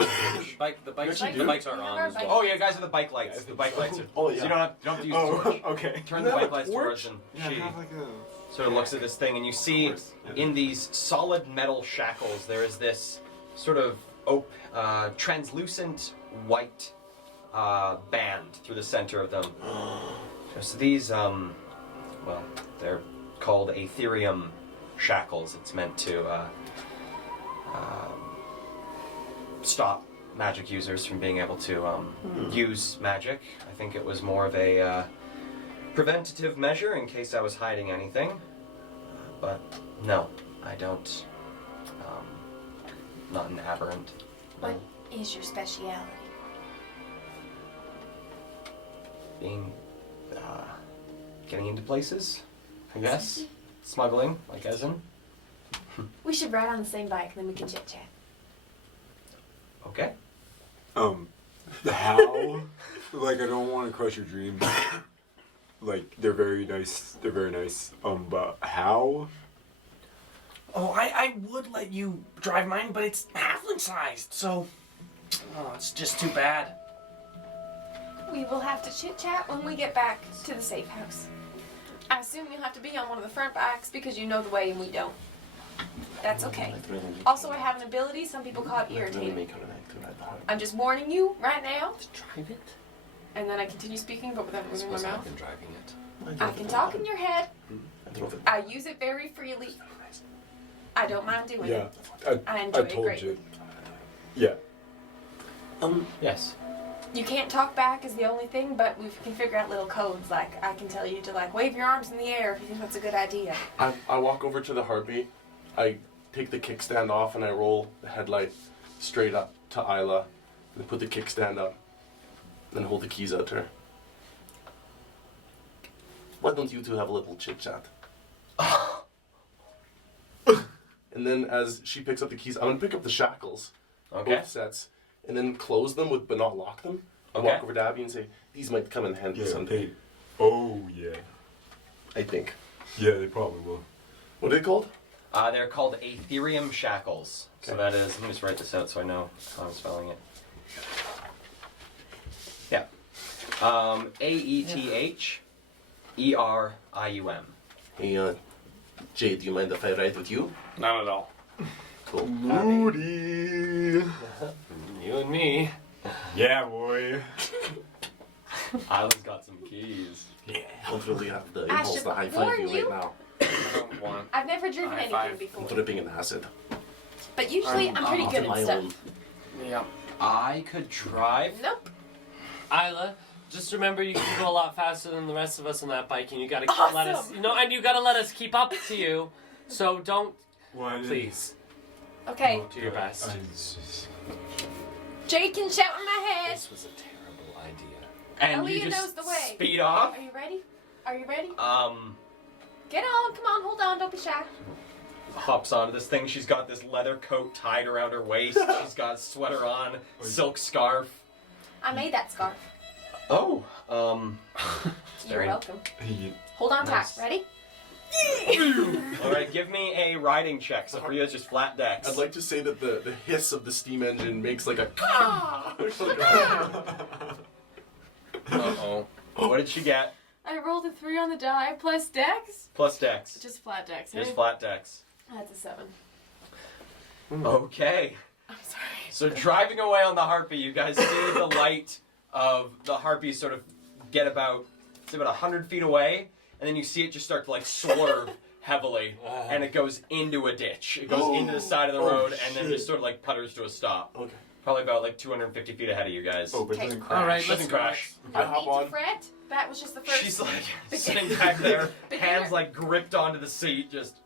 a light, right? The bikes Yes, you the do. bikes are You on have as our well. bike. Oh yeah, guys with the bike lights. Yeah, The bike lights are. Oh, So yeah. you don't have to use the torch. Okay. Turn the You have bike a lights torch? towards, and Yeah, she have like a... sort of looks at this thing, and you see course, yeah. in these solid metal shackles there is this sort of translucent white band through the center of them. So these, well, they're called Aetherium shackles. It's meant to stop magic users from being able to use magic. I think it was more of a preventative measure in case I was hiding anything. But no, I don't. Not an aberrant. What is your speciality? Being, getting into places, I guess. Smuggling, like as in. We should ride on the same bike, then we can chit chat. Okay. How? Like, I don't want to crush your dreams. Like, they're very nice. They're very nice. But how? Oh, I would let you drive mine, but it's halfling sized, so it's just too bad. We will have to chit chat when we get back to the safe house. I assume you'll have to be on one of the front bikes because you know the way and we don't. That's okay. Also, I have an ability. Some people call it irritating. I'm just warning you right now. Drive it. And then I continue speaking, but without I moving my suppose I've mouth. been driving it. I can talk in your head. I drove it. I use it very freely. I don't mind doing Yeah. it. I enjoy it told greatly. you. Yeah. Yes. You can't talk back is the only thing, but we can figure out little codes. Like, I can tell you to, like, wave your arms in the air if you think that's a good idea. I walk over to the harpy, I take the kickstand off, and I roll the headlight straight up to Isla, and put the kickstand up, then hold the keys out to her. Why don't you two have a little chit-chat? And then as she picks up the keys, I'm going to pick up the shackles, both sets, and then close them but not lock them. And walk over to Abby and say, these might come in handy someday. Oh, yeah. I think. Yeah, they probably will. What are they called? They're called Aetherium shackles. So that is, let me just write this out so I know how I'm spelling it. Yeah. Aetherium. Hey, Jade, do you mind if I ride with you? Not at all. Cool. Moody. You and me. Yeah, boy. Isla's got some keys. Don't really have the I impulse should to high warn five you you. right now. I don't want. I've never driven High anything five. I'm before. dripping in acid. But usually I'm pretty good my at stuff. own. Yeah. I could drive. Nope. Isla, just remember you can go a lot faster than the rest of us on that bike, and you gotta let us, Awesome. and you gotta let us keep up to you. So don't, please, Okay. do your best. Jade can shout in my head. This was a terrible idea. And Aaliyah you just knows the way. speed off. Are you ready? Are you ready? Get on, come on, hold on, don't be shy. Hops onto this thing. She's got this leather coat tied around her waist. She's got a sweater on, silk scarf. I made that scarf. Oh, You're very- welcome. He, Hold on Nice. tight. Ready? all right. Give me a riding check. So Fria's just flat decks. I'd like to say that the hiss of the steam engine makes like a... Uh-oh. What did she get? I rolled a 3 on the die plus dex. Plus dex. Just flat dex. Just flat dex. That's a 7. Okay. I'm sorry. So driving away on the Harpy, you guys see the light of the Harpy sort of get about 100 feet away, and then you see it just start to like swerve heavily, and it goes into a ditch. It goes into the side of the road, and then just sort of like putters to a stop. Okay. Probably about like 250 feet ahead of you guys. but it Okay. doesn't crash. All right, Doesn't crash. I hop Need on. to fret. That was just the first. She's like sitting back there, Beginner. hands like gripped onto the seat, just.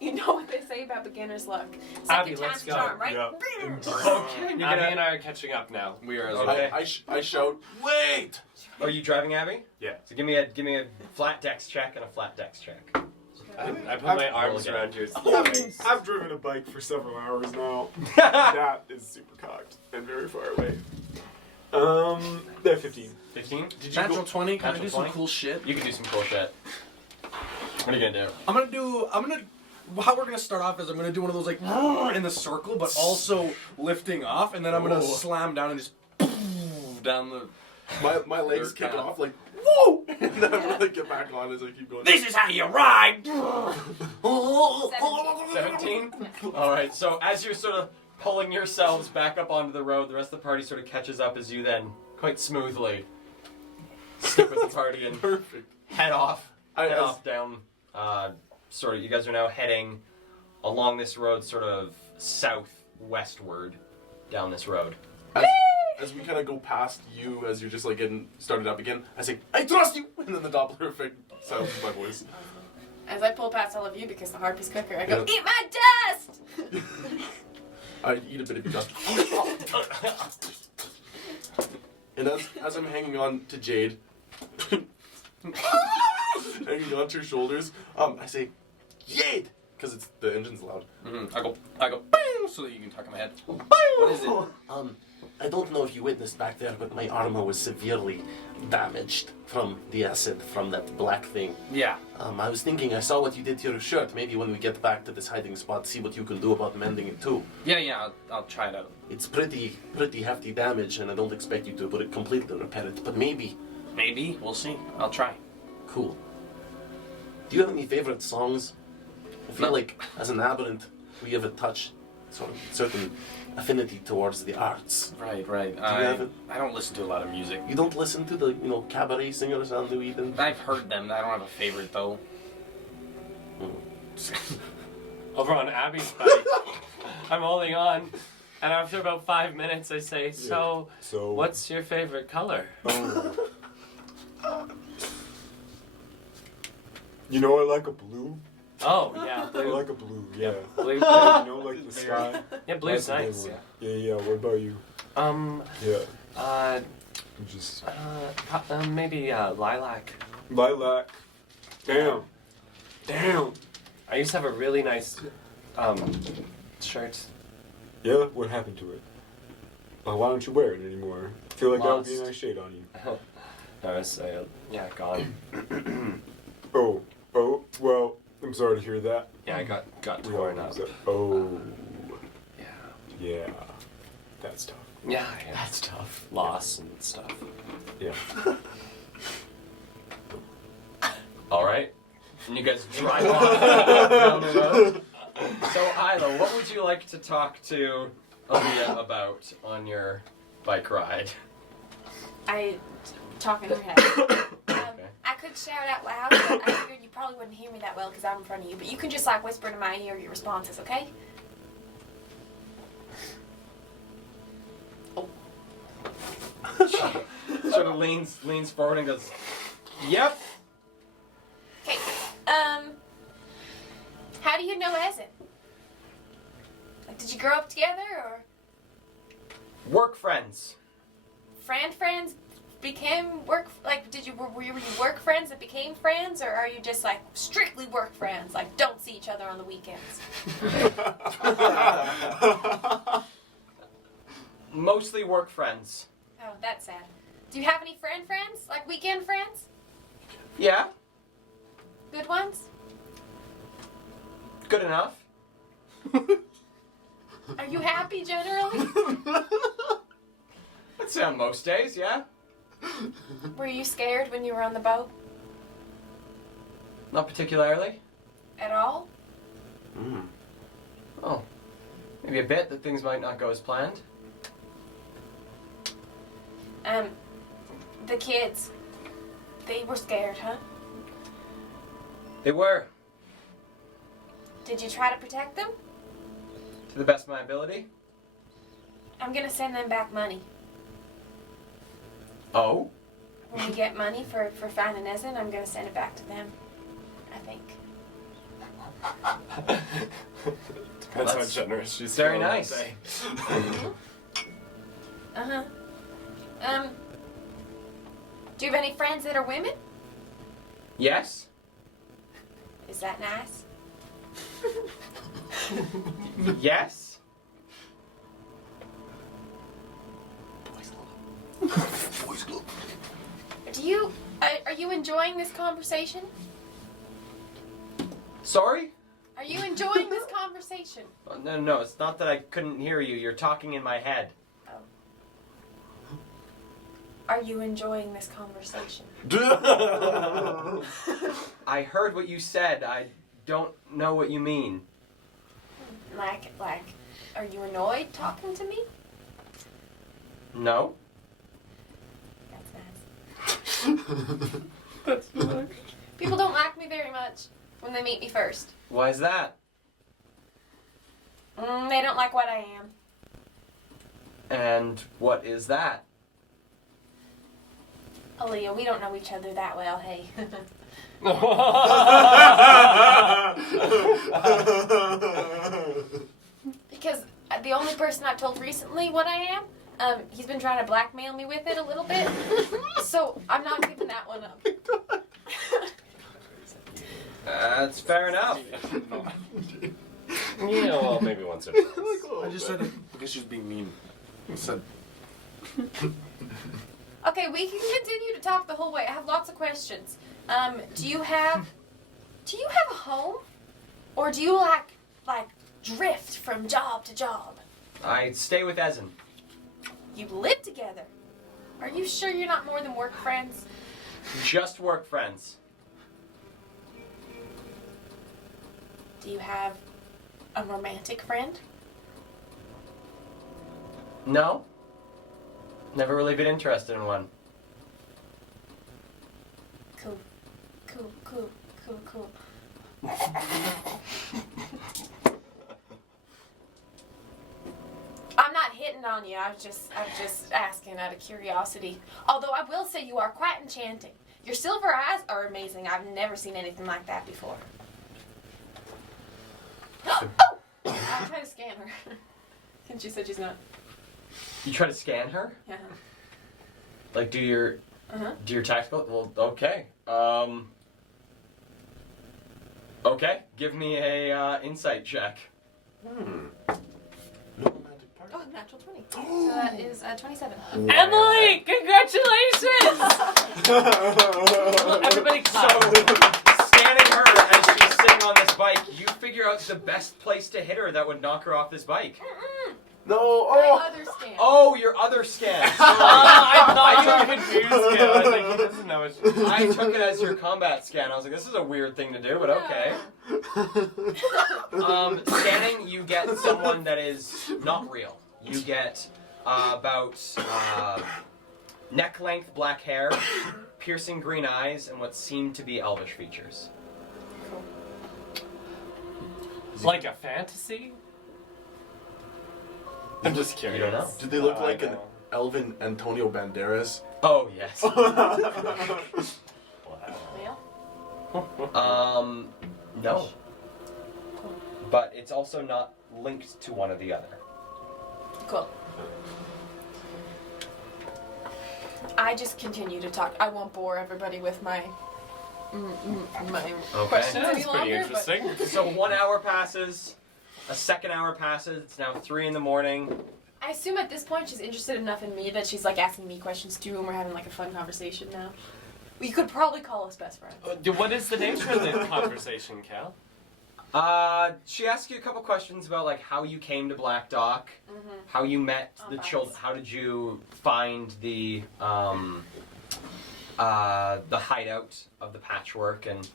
You know what they say about beginner's luck. Abby, Second let's time's go. charm, right? Yeah. Okay. You're Abby gonna. and I are catching up now. We are as Okay. I shout, wait! Are you driving, Abby? Yeah. So give me a flat dex check and a flat dex check. I put my arms again. around yours. I've driven a bike for several hours now. That is super cocked and very far away. They're 15. 15? Did you Natural go... 20. Can I Natural do some 20? cool shit? You can do some cool shit. What are you gonna do? How we're gonna start off is I'm gonna do one of those like in the circle, but also lifting off, and then I'm gonna slam down and just down the. My legs Dirt kick path. off like, whoa! And then I'm gonna get back on as I keep going. This is how you ride. 17? Alright, so as you're sort of pulling yourselves back up onto the road, the rest of the party sort of catches up as you then, quite smoothly, stick with the party and Perfect. head off. I- Head as- off down, sort of, you guys are now heading along this road, sort of southwestward down this road. As we kind of go past you, as you're just like getting started up again, I say, I trust you! And then the Doppler effect sounds my voice. As I pull past all of you because the harpy's quicker, I go, Yeah. eat my dust! I eat a bit of your dust. And as I'm hanging on to Jade, hanging on to her shoulders, I say, Jade! Because it's the engine's loud. I go, bing, so that you can tuck in my head. What is it? I don't know if you witnessed back there, but my armor was severely damaged from the acid, from that black thing. Yeah. I was thinking, I saw what you did to your shirt. Maybe when we get back to this hiding spot, see what you can do about mending it too. Yeah, I'll try it out. It's pretty hefty damage, and I don't expect you to put it completely repair it, but maybe. Maybe. We'll see. I'll try. Cool. Do you have any favorite songs? I feel like, as an aberrant, we have a certain affinity towards the arts. Right. have it? I don't listen to a lot of music. You don't listen to the, cabaret singers on New Eden? I've heard them. I don't have a favorite though. Over on Abby's bike, I'm holding on, And after about 5 minutes, I say, so what's your favorite color? You know, I like a blue. Oh, yeah, I blue. like a blue, yeah. Blue. You know, like the sky. Yeah, blue's That's a good nice. one. Yeah. What about you? Yeah. I'm just Maybe lilac. lilac. Damn. I used to have a really nice shirt. Yeah. What happened to it? Why don't you wear it anymore? I feel like that would be a Lost. nice shade on you. I was gone. Oh. Well, I'm sorry to hear that. Yeah, I got We all torn up. lose that. Oh. Yeah. Yeah. That's tough. Yeah, That's tough. loss and stuff. Yeah. All right. And you guys drive off down the road. So, Isla, what would you like to talk to Aaliyah about on your bike ride? Talking in her head. I could shout out loud, but I figured you probably wouldn't hear me that well because I'm in front of you. But you can just like whisper to my ear your responses, okay? Sort of leans forward and goes, "Yep." Okay. How do you know Ezen? Like, did you grow up together or Work friends. friends became work? Like, were you work friends that became friends, or are you just like strictly work friends? Like, don't see each other on the weekends. Mostly work friends. Oh, that's sad. Do you have any friends? Like weekend friends? Yeah, Good ones? good enough. Are you happy generally? I'd say on most days, yeah. Were you scared when you were on the boat Not particularly. at all? Oh, maybe a bit that things might not go as planned. The kids, they were scared, huh? They were, Did you try to protect them? to the best of my ability. I'm gonna send them back money. Oh? When we get money for finding Ezen, I'm gonna send it back to them. I think. Depends how That's generous she's very feeling that nice. day. Uh-huh. Do you have any friends that are women? Yes? Is that nice? Yes? Are you enjoying this conversation? Sorry? Are you enjoying this conversation? No, it's not that I couldn't hear you. You're talking in my head. Are you enjoying this conversation? I heard what you said. I don't know what you mean. Like, are you annoyed talking to me? No? That's nice. People don't like me very much when they meet me first. Why is that? They don't like what I am. And what is that? Aaliyah, we don't know each other that well, hey. Because the only person I've told recently what I am, he's been trying to blackmail me with it a little bit. So I'm not giving that one up. That's fair enough. Yeah, well, maybe once or twice. I just said it because she's being mean. I said, Okay, we can continue to talk the whole way. I have lots of questions. Do you have a home? Or do you like drift from job to job? I stay with Ezen. You live together. Are you sure you're not more than work friends? Just work friends. Do you have a romantic friend? No? Never really been interested in one. Cool. I'm not putting on you. I'm just asking out of curiosity. Although I will say you are quite enchanting. Your silver eyes are amazing. I've never seen anything like that before. Oh! I'm trying to scan her. And she said she's not. You try to scan her? Yeah. Like do your tactical? Well, okay. Okay. Give me a insight check. No romantic part. Oh, natural 20. So that is 27. Emily, congratulations! Everybody clap. So, scanning her as she's sitting on this bike, you figure out the best place to hit her that would knock her off this bike. No. My Oh. other scan. Oh, your other scan. I thought you were confused. Yeah, I was like, he doesn't know it. I took it as your combat scan. I was like, this is a weird thing to do, but okay. Scanning, you get someone that is not real. You get about neck-length black hair, piercing green eyes, and what seem to be elvish features. Like a fantasy? I'm just You curious. don't know. Do they look I like an know. Elvin Antonio Banderas? Oh, yes. Male? No. But it's also not linked to one or the other. Cool. I just continue to talk. I won't bore everybody with my questions That's any pretty longer. interesting. So 1 hour passes, a second hour passes, it's now 3 in the morning. I assume at this point she's interested enough in me that she's like asking me questions too, and we're having like a fun conversation now. We could probably call us best friends. What is the nature of the conversation, Cal? She asked you a couple questions about like how you came to Black Dock, how you met the children, how did you find the hideout of the patchwork, and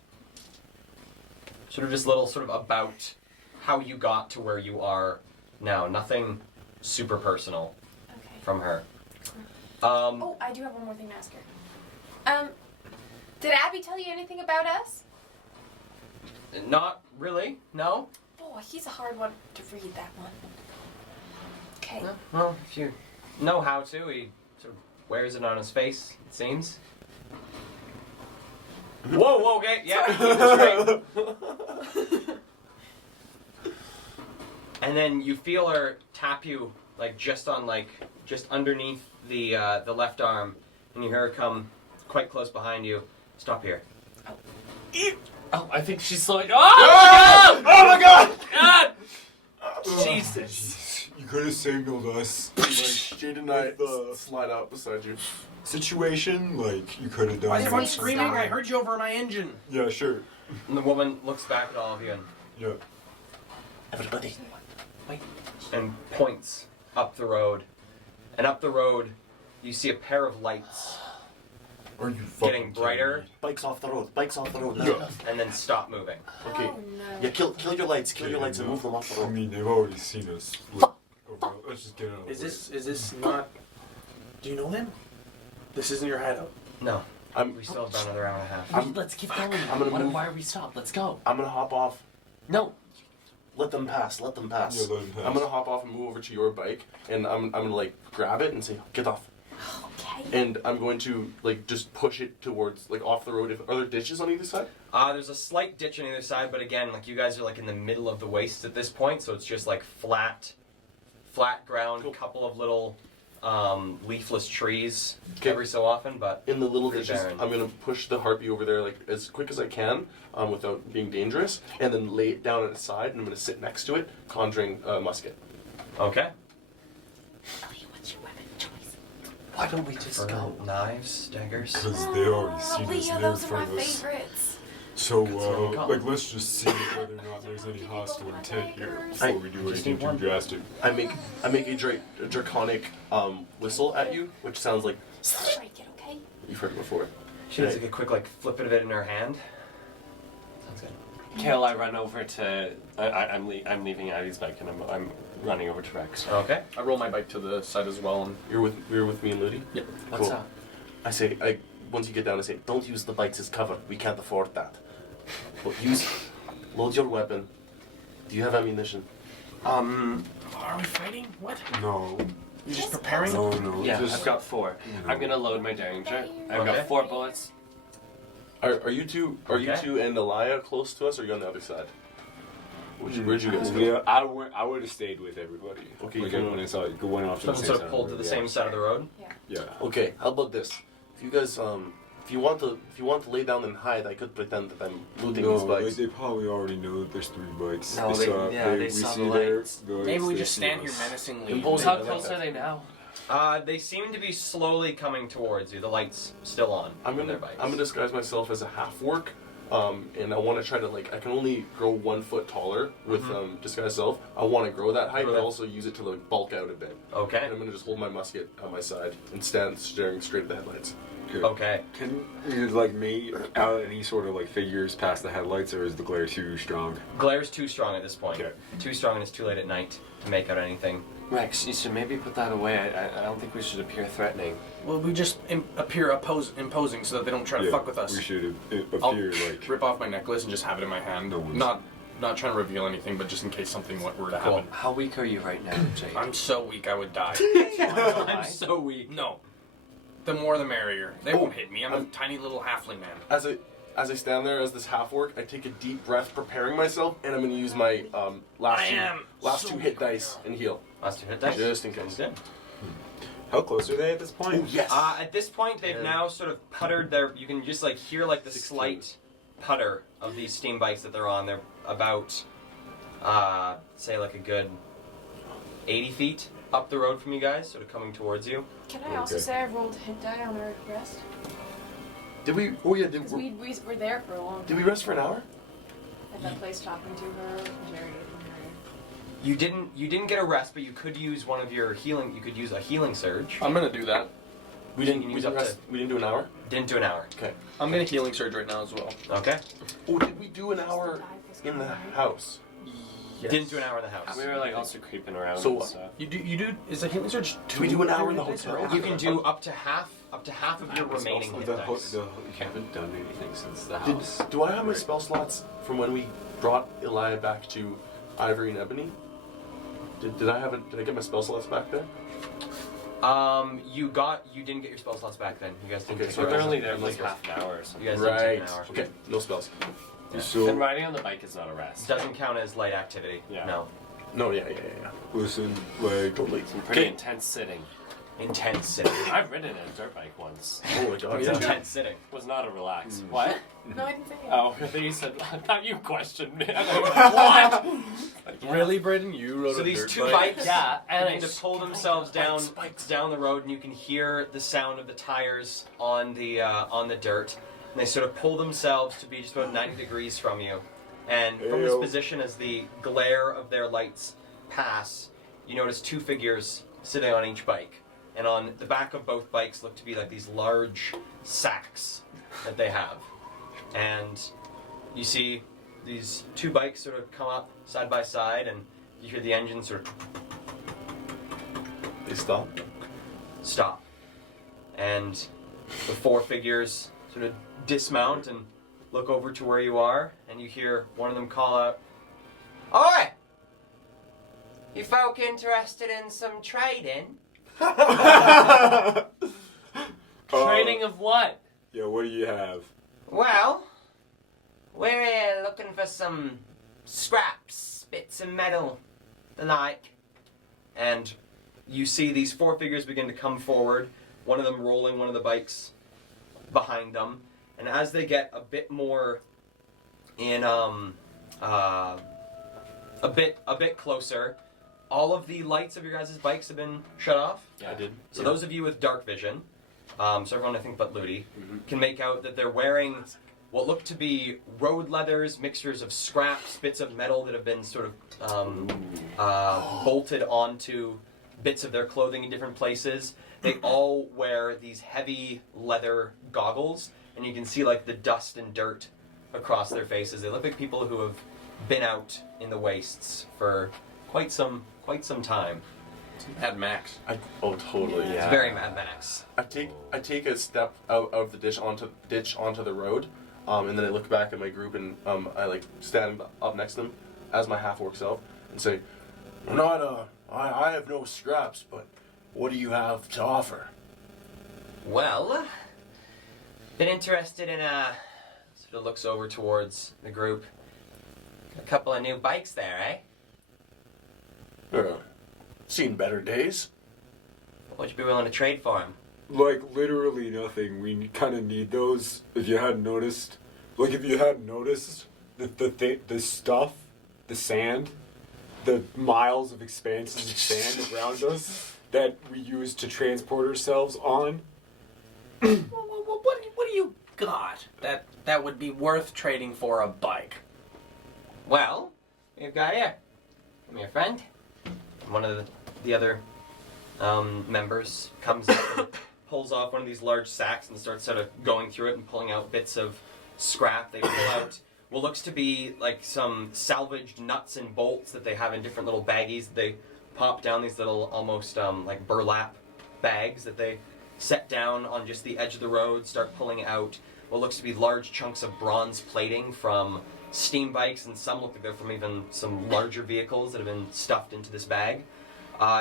sort of just little sort of about how you got to where you are now. Nothing super personal Okay. from her. Oh, I do have one more thing to ask her. Did Abby tell you anything about us? Not really, no. Boy, he's a hard one to read, that one. Okay. Well, if you know how to, he sort of wears it on his face, it seems. Whoa, okay, yeah, keep it straight. And then you feel her tap you, like, just underneath the left arm, and you hear her come quite close behind you. Stop here. Oh, I think she's slowing. Oh! Oh my god! God! Jesus. You could have signaled us. Jade and I The slide out beside you. situation, like, you could have done. Why is everyone Stop. screaming? I heard you over my engine. Yeah, sure. And the woman looks back at all of you Yeah. Everybody. and points up the road. And up the road, you see a pair of lights Are you getting fucking brighter kidding me? Bikes off the road. Bikes off the road. Yeah. and then stop moving. Okay. Oh, no. Yeah, kill your lights. Kill your lights and move them off the I road. mean, they've already seen us. Look, let's just get out of the Is way. this not? Do you know them? This isn't your hideout. No, I'm we still have about another hour and a half. Let's keep going. I'm gonna move. Why are we stopped? Let's go. gonna hop off. No. Let them pass. Let them pass. Yeah, let him pass. I'm gonna hop off and move over to your bike, and I'm gonna like grab it and say, "Get off." Okay. And I'm going to like just push it towards like off the road. Are there ditches on either side? There's a slight ditch on either side, but again, like you guys are like in the middle of the waste at this point, so it's just like flat ground, Cool. couple of little leafless trees Okay. every so often, but In the little Pretty ditches, barren. I'm gonna push the harpy over there like as quick as I can, without being dangerous, and then lay it down at its side, and I'm gonna sit next to it, conjuring a musket. okay. What's your weapon choice? Why don't we just For go? knives, daggers. Because they already seen us. Leah, They're in those are my front of us. favorites. So, where we go. like, let's just see whether or not there's any hostile intent here before we do anything too drastic. I make a draconic whistle at you, which sounds like Strike it, okay? you've heard it before. She does like a quick like flip of it in her hand. Sounds good. Kale, I run over to. I'm leaving Abby's bike and I'm running over to Rex. Okay. I roll my bike to the side as well, and You're with me and Ludi? Yep. What's Cool. up? I say, once you get down, I say, don't use the bikes as cover. We can't afford that. But load your weapon. Do you have ammunition? are we fighting? What? No. You're just preparing? No, Yeah, just I've got 4. I'm gonna load my derringer. I've got 4 bullets. Are you two and Elia close to us, or are you on the other side? Where'd you guys go? Yeah, I would have stayed with everybody. Okay, like you can- when I saw it, went off to the Someone same sort side of pulled to of the road, same side of the road. Yeah. Okay, how about this? If you guys if you want to lay down and hide, I could pretend that I'm looting these No, bikes. they probably already know that there's 3 bikes. No, they saw the lights. Maybe we just stand here menacingly. Impulse- How close are they now? They seem to be slowly coming towards you. The light's still on. I'm on their gonna bikes. disguise myself as a half orc, and I want to try to I can only grow 1 foot taller with disguise self. I want to grow that height, Grow but that. also use it to bulk out a bit. Okay. And I'm gonna just hold my musket at my side and stand staring straight at the headlights. Good. Okay. Can you make out any sort of figures past the headlights, or is the glare too strong? Glare's too strong at this point. Okay. Too strong, and it's too late at night to make out anything. Rex, you should maybe put that away. I don't think we should appear threatening. Well, we just appear imposing so that they don't try to fuck with us. We should I'll appear rip off my necklace and just have it in my hand. No one's- Not trying to reveal anything, but just in case something were to Cool. happen. How weak are you right now, Jake? I'm so weak I would die. I'm so weak. No. The more the merrier. They won't hit me. I'm a tiny little halfling man. As I stand there as this half orc, I take a deep breath, preparing myself, and I'm gonna use my last two hit dice and heal, Last 2 hit dice. just in case. Good. How close are they at this point? Oh yes. At this point, they've now sort of puttered their. You can just hear the slight putter of these steam bikes that they're on. They're about, say, a good 80 feet up the road from you guys, sort of coming towards you. Can I also say I rolled a hit die on our rest? Did we? Oh yeah. Because we were there for a long time. Did we rest for an hour? At that place talking to her, interrogating her. You didn't get a rest, but you could use one of your healing. You could use a healing surge. I'm gonna do that. We You didn't. can We use didn't up rest. We didn't do an hour. Didn't do an hour. Okay. I'm gonna healing surge right now as well. Okay. Oh, did we do an hour in the house? Didn't do an hour in the house. We were also creeping around So and what? stuff. You do is a healing surge? Do we do an hour in the hit dice or hotel? half You of can it? do up to half of your remaining hit dice. You haven't done anything since the Did, house. do I have my spell slots from when we brought Elia back to Ivory and Ebony? Did I get my spell slots back there? You didn't get your spell slots back then. You guys didn't Okay, take so We your were rest. only there for half an hour or something. You guys didn't take an hour. Okay. No spells. So And riding on the bike is not a rest. Doesn't count as light activity. Yeah. No. No. Yeah. listen, Totally. Some pretty intense sitting. Intense sitting. I've ridden a dirt bike once. Oh my god. It's intense sitting. Was not a relax. What? No, I didn't say it. Oh, I thought you said. I thought you questioned me. I'm like, what? Really, Braden? You rode So a these dirt 2 bike? bikes Yeah, and begin to pull themselves down the road, and you can hear the sound of the tires on the dirt. And they sort of pull themselves to be just about 90 degrees from you. And from this position, as the glare of their lights pass, you notice 2 figures sitting on each bike. And on the back of both bikes look to be these large sacks that they have. And you see these 2 bikes sort of come up side by side, and you hear the engine sort of They stop. stop. And the 4 figures sort of dismount and look over to where you are, and you hear one of them call out, "Oi! You folk interested in some trading?" Training of what? yeah, what do you have? Well, we're here looking for some scraps, bits of metal, the like. And you see these 4 figures begin to come forward, one of them rolling one of the bikes behind them. And as they get a bit more in, a bit closer, all of the lights of your guys' bikes have been shut off. I did. So those of you with dark vision, so everyone I think but Ludi, can make out that they're wearing what look to be road leathers, mixtures of scraps, bits of metal that have been sort of bolted onto bits of their clothing in different places. They all wear these heavy leather goggles, and you can see the dust and dirt across their faces. They look like people who have been out in the wastes for quite some time. Mad Max. Oh, totally. It's very Mad Max. I take a step out of the ditch onto the road, and then I look back at my group and I stand up next to them as my half orc self and say, "We're not I have no scraps, but What do you have to offer? Well, been interested in sort of looks over towards the group. A couple of new bikes there, eh? Seen better days. What would you be willing to trade for them? Like literally nothing. We kind of need those. If you hadn't noticed, the stuff, the sand, the miles of expanses of sand around us that we use to transport ourselves on. What do you got that would be worth trading for a bike? Well, we've got here. Come here, friend. One of the other members comes up and pulls off one of these large sacks and starts sort of going through it and pulling out bits of scrap. They pull out what looks to be like some salvaged nuts and bolts that they have in different little baggies that they pop down, these little almost like burlap bags that they set down on just the edge of the road, start pulling out what looks to be large chunks of bronze plating from steam bikes, and some look like they're from even some larger vehicles that have been stuffed into this bag.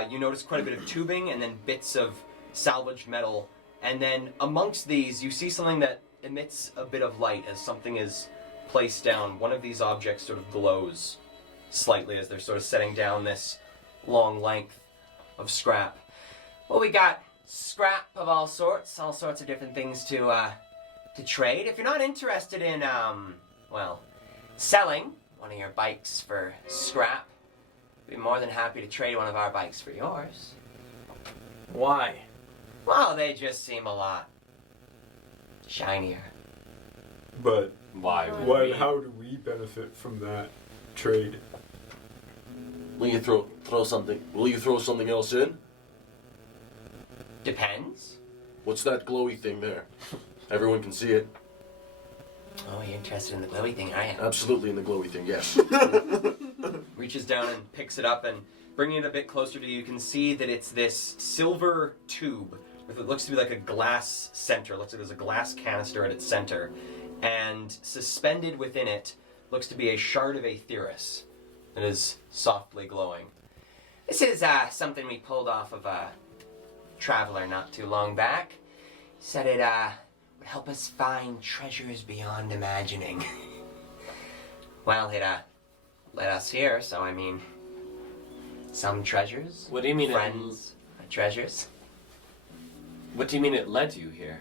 You notice quite a bit of tubing and then bits of salvaged metal, and then amongst these you see something that emits a bit of light as something is placed down. One of these objects sort of glows slightly as they're sort of setting down this long length of scrap. Well, we got scrap of all sorts of different things to trade. If you're not interested in selling one of your bikes for scrap, I'd be more than happy to trade one of our bikes for yours. Why? Well, they just seem a lot shinier. But Why? how do we benefit from that trade? Will you throw something else in? Depends. What's that glowy thing there? Everyone can see it. Oh, you're interested in the glowy thing, are you? Absolutely in the glowy thing, yes. Reaches down and picks it up, and bringing it a bit closer to you, you can see that it's this silver tube with what looks to be like a glass center. It looks like there's a glass canister at its center, and suspended within it looks to be a shard of aetherus that is softly glowing. This is something we pulled off of a traveler not too long back. He said it would help us find treasures beyond imagining. Well, it led us here, so I mean, some treasures. What do you mean friends are treasures. What do you mean it led you here?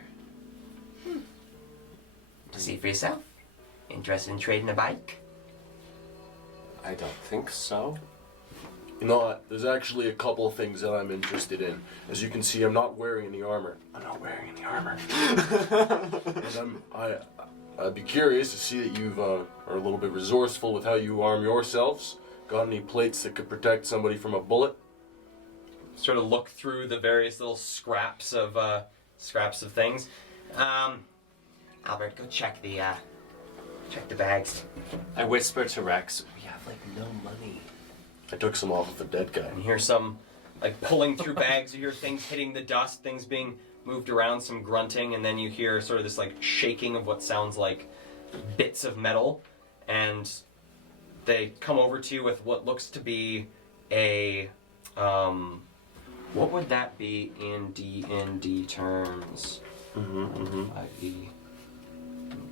See for yourself. Interested in trading a bike? I don't think so. You know what? There's actually a couple of things that I'm interested in. As you can see, I'm not wearing any armor. And I'd be curious to see that you've are a little bit resourceful with how you arm yourselves. Got any plates that could protect somebody from a bullet? Sort of look through the various little scraps of things. Albert, go check the bags. I whisper to Rex, we have like no money. I took some off of a dead guy. And you hear some like pulling through bags. You hear things hitting the dust, things being moved around, some grunting, and then you hear sort of this like shaking of what sounds like bits of metal, and they come over to you with what looks to be a what would that be in D&D terms? 5e. Let me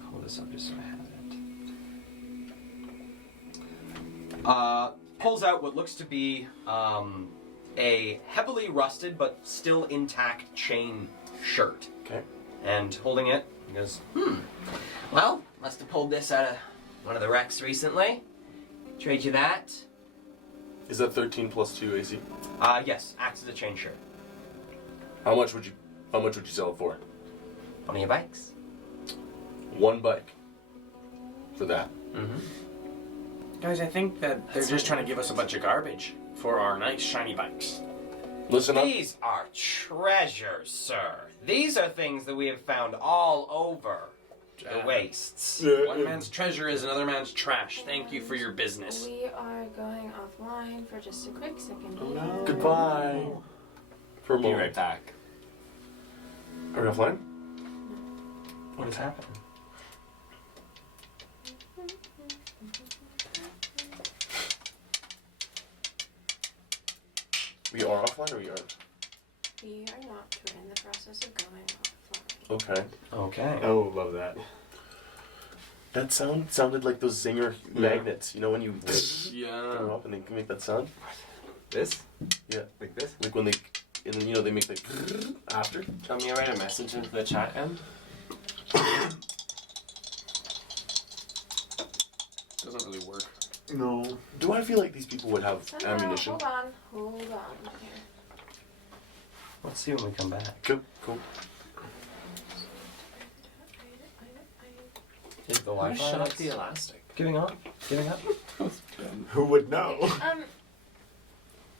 pull this up just so I have it. Pulls out what looks to be a heavily rusted but still intact chain shirt. Okay. And holding it, he goes, well, must have pulled this out of one of the wrecks recently. Trade you that. Is that 13 plus 2 AC? Yes, acts as a chain shirt. How much would you sell it for? One of your bikes. One bike. For that. Guys, I think that they're just trying to give us a bunch of garbage for our nice shiny bikes. Listen up. These are treasures, sir. These are things that we have found all over the wastes. One man's treasure is another man's trash. Thank you for your business. We are going offline for just a quick second. Goodbye. For a Be moment. right back. Are we offline? What has happened? We are offline or we aren't? We are not. We're in the process of going offline. Okay. Okay. Oh, love that. That sounded like those zinger magnets. You know when you Yeah. them up and they can make that sound? This? Yeah. Like this? Like when they, and then they make like after. Want me to write a message into the chat, Em? Doesn't really work. No. Do I feel like these people would have ammunition? Hold on. Here. Let's see when we come back. Cool. Is the Who Wi-Fi shut up lights the elastic? giving up? Giving up? Who would know?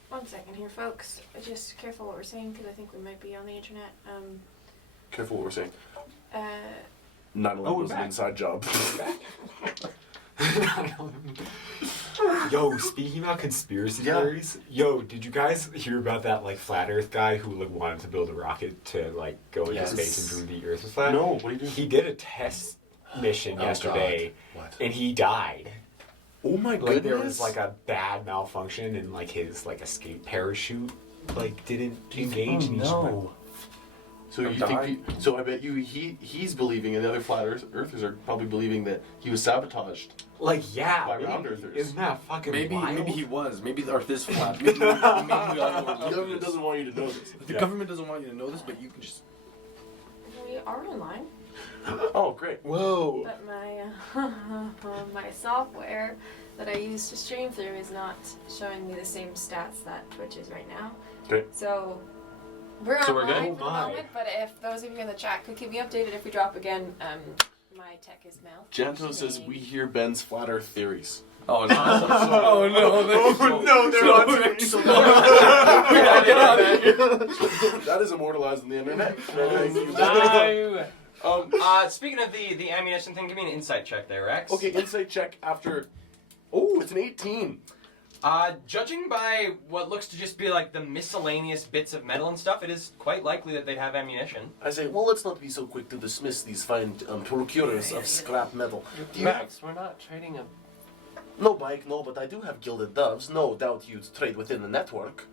1 second here, folks. Just careful what we're saying because I think we might be on the internet. Careful what we're saying. Uh, 9/11 we're was an back. inside job. Yo, speaking about conspiracy Yeah. theories, did you guys hear about that like flat Earth guy who like wanted to build a rocket to like go into Yes. space and prove the Earth was flat? No, what do you do? He did a test mission yesterday, What? and he died. Oh my Like goodness! there was like a bad malfunction, and like his like escape parachute like didn't engage. and he just went- So you think? So I bet you he's believing, and the other flat earthers are probably believing that he was sabotaged. Like yeah, By maybe. round earthers. Isn't that fucking wild? Maybe he was. Maybe the Earth is flat. Maybe we all The know government this. doesn't want you to know this. The government doesn't want you to know this, but you can just. we are online, Oh, great! Whoa! but my my software that I use to stream through is not showing me the same stats that Twitch is right now. Okay. So we're So we're online good? for the moment, but if those of you in the chat could keep me updated if we drop again, my tech is malfunctioning. Janto says we hear Ben's flat Earth theories. Oh no! Oh no! no, they're not doing So We gotta get out of here. that is immortalized on the internet. Thank you. No! Speaking of the ammunition thing, give me an insight check there, Rex. Okay, insight check after. Oh, it's an 18. Judging by what looks to just be like the miscellaneous bits of metal and stuff, it is quite likely that they'd have ammunition. I say, well, let's not be so quick to dismiss these fine procurers of scrap metal. Do you have Max, we're not trading a... no bike? No, but I do have gilded doves. No doubt you'd trade within the network.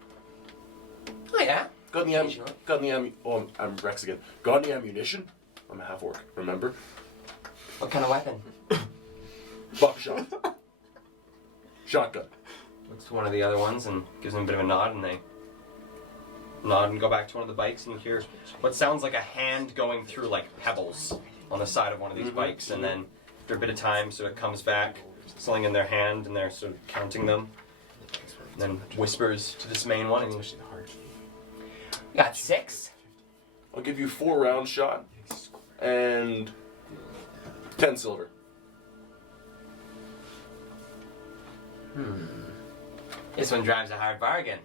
Oh yeah. Got any oh, I'm Rex again. Got any ammunition? I'm a half orc. Remember? What kind of weapon? Buckshot. Shotgun. Looks to one of the other ones and gives them a bit of a nod, and they nod and go back to one of the bikes, and you hear what sounds like a hand going through like pebbles on the side of one of these bikes, and then after a bit of time, sort of comes back, something in their hand, and they're sort of counting them, and then whispers to this main one, and you got 6. I'll give you 4 round shot and 10 silver. This one drives a hard bargain.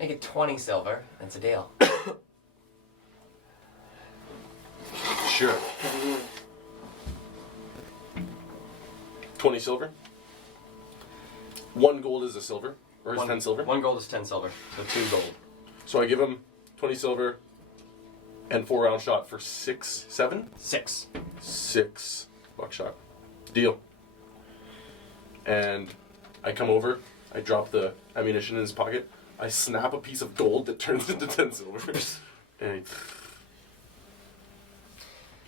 Make it 20 silver. That's a deal. Sure. 20 silver. 1 gold is a silver, or is 10 silver? 1 gold is 10 silver, so 2 gold. So I give him 20 silver and 4 round shot for 7? 6. 6 buckshot. Deal. And I come over, I drop the ammunition in his pocket, I snap a piece of gold that turns into 10 silver.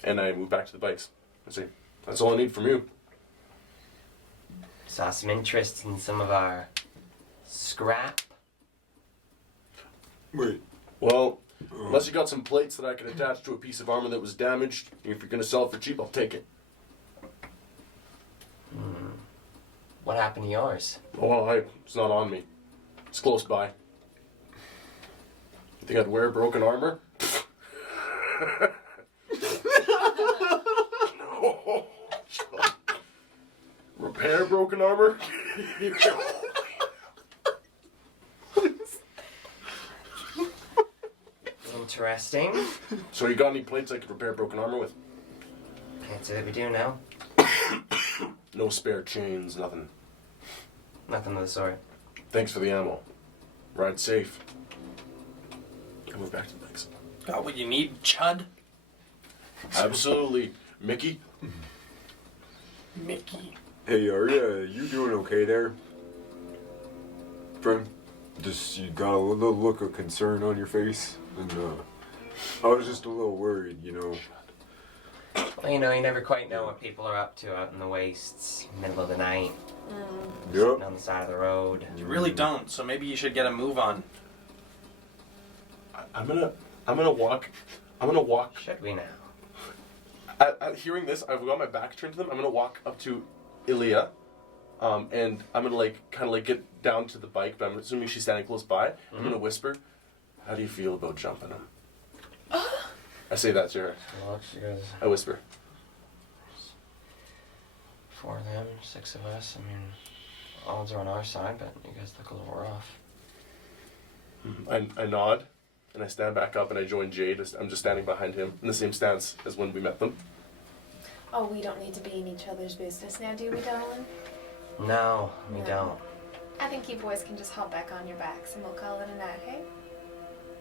and I move back to the bikes. I say, that's all I need from you. Saw some interest in some of our scrap. Wait. Well, unless you got some plates that I can attach to a piece of armor that was damaged, if you're going to sell it for cheap, I'll take it. What happened to yours? Well, it's not on me. It's close by. You think I'd wear broken armor? No. Repair broken armor? Interesting. So you got any plates I could repair broken armor with? Can't say that we do now. No spare chains, nothing. Nothing of the sort. Thanks for the ammo. Ride safe. I move back to the bikes. Got what you need, Chud? Absolutely. Mickey? Mickey. Hey, you doing okay there? Friend? Just, you got a little look of concern on your face. and I was just a little worried, you know. Well, you know, you never quite know what people are up to out in the wastes, middle of the night, Yep. sitting on the side of the road. You really don't. So maybe you should get a move on. I'm gonna walk. Should we now? At hearing this, I've got my back turned to them. I'm gonna walk up to Ilya, and I'm gonna kind of get down to the bike, but I'm assuming she's standing close by. I'm gonna whisper, "How do you feel about jumping him?" I say that to her. Well, she goes, I whisper. 4 of them, 6 of us. I mean, odds are on our side, but you guys look a little rough. I nod, and I stand back up, and I join Jade. I'm just standing behind him in the same stance as when we met them. Oh, we don't need to be in each other's business now, do we, darling? No, we No. don't. I think you boys can just hop back on your backs and we'll call it a night, hey?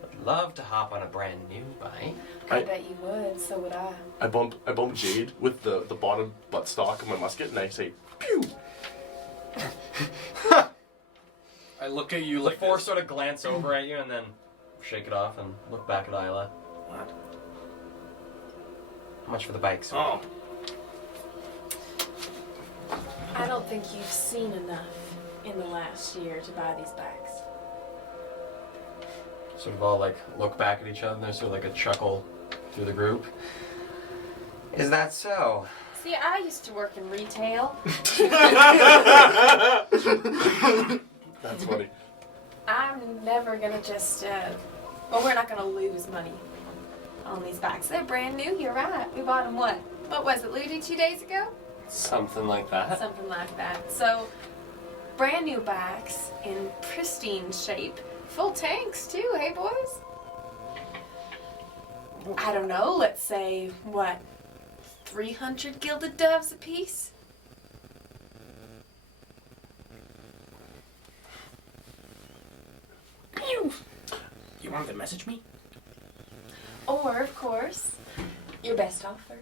I'd love to hop on a brand new bike. I bet you would, so would I. I bump Jade with the bottom buttstock of my musket, and I say, "Pew!" I look at you The like four this. sort of glance over at you and then shake it off and look back at Isla. What? How much for the bike, sir? Oh. I don't think you've seen enough in the last year to buy these bikes. Sort of all look back at each other and there's sort of a chuckle through the group. Is that so? See, I used to work in retail. That's funny. I'm never gonna just, well, we're not gonna lose money on these bikes. They're brand new, you're right. We bought them, what was it, Ludi, 2 days ago? Something like that. Something like that. So, brand new bikes in pristine shape. Full tanks, too, hey, boys? I don't know, let's say, 300 gilded doves apiece? You wanted to message me? Or, of course, your best offer.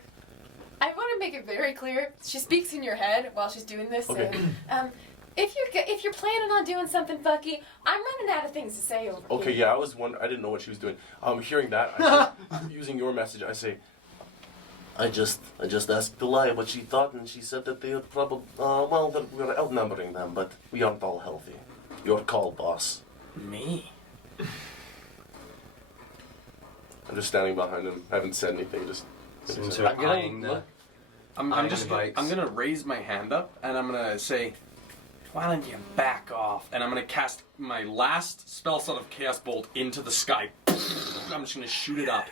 I want to make it very clear. She speaks in your head while she's doing this. Okay. So, if you're planning on doing something fucky, I'm running out of things to say over Okay, here. yeah, I didn't know what she was doing. Hearing that, I say, using your message, I say, I just asked Delia what she thought, and she said that they would probably, that we're outnumbering them, but we aren't all healthy. Your call, boss. Me? I'm just standing behind him. I haven't said anything. Just. Sort of eyeing the- I'm eyeing just the gonna, bikes. I'm gonna raise my hand up and I'm gonna say, why don't you back off? And I'm gonna cast my last spell slot of Chaos Bolt into the sky. I'm just gonna shoot it up.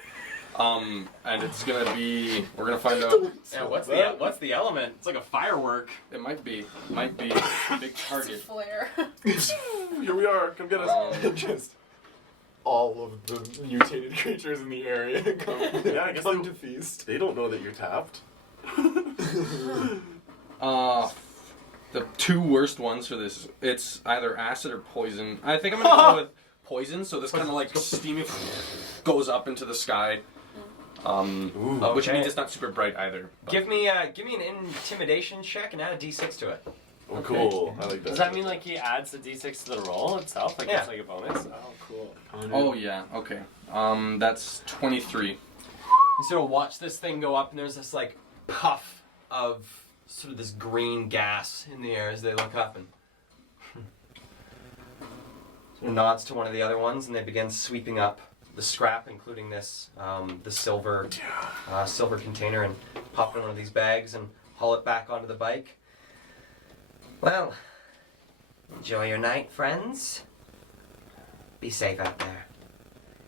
And it's gonna be. We're gonna find out. Yeah, what's the element? It's like a firework. It might be a big It's a target. flare. Here we are. Come get us. Just all of the mutated creatures in the area come, Yeah, I guess come to feast. They don't know that you're tapped. The two worst ones for this, it's either acid or poison. I think I'm gonna go with poison. So this kind of steamy goes up into the sky, which Okay. means it's not super bright either. but- Give me an intimidation check and add a d6 to it. Oh, cool. I like that. Does that mean he adds the d6 to the roll itself? Yeah. It's like a bonus? Oh, cool. Oh yeah, okay. That's 23. You sort of watch this thing go up, and there's this puff of sort of this green gas in the air as they look up, and sort of nods to one of the other ones, and they begin sweeping up the scrap, including this the silver container, and pop it in one of these bags and haul it back onto the bike. Well, enjoy your night, friends. Be safe out there.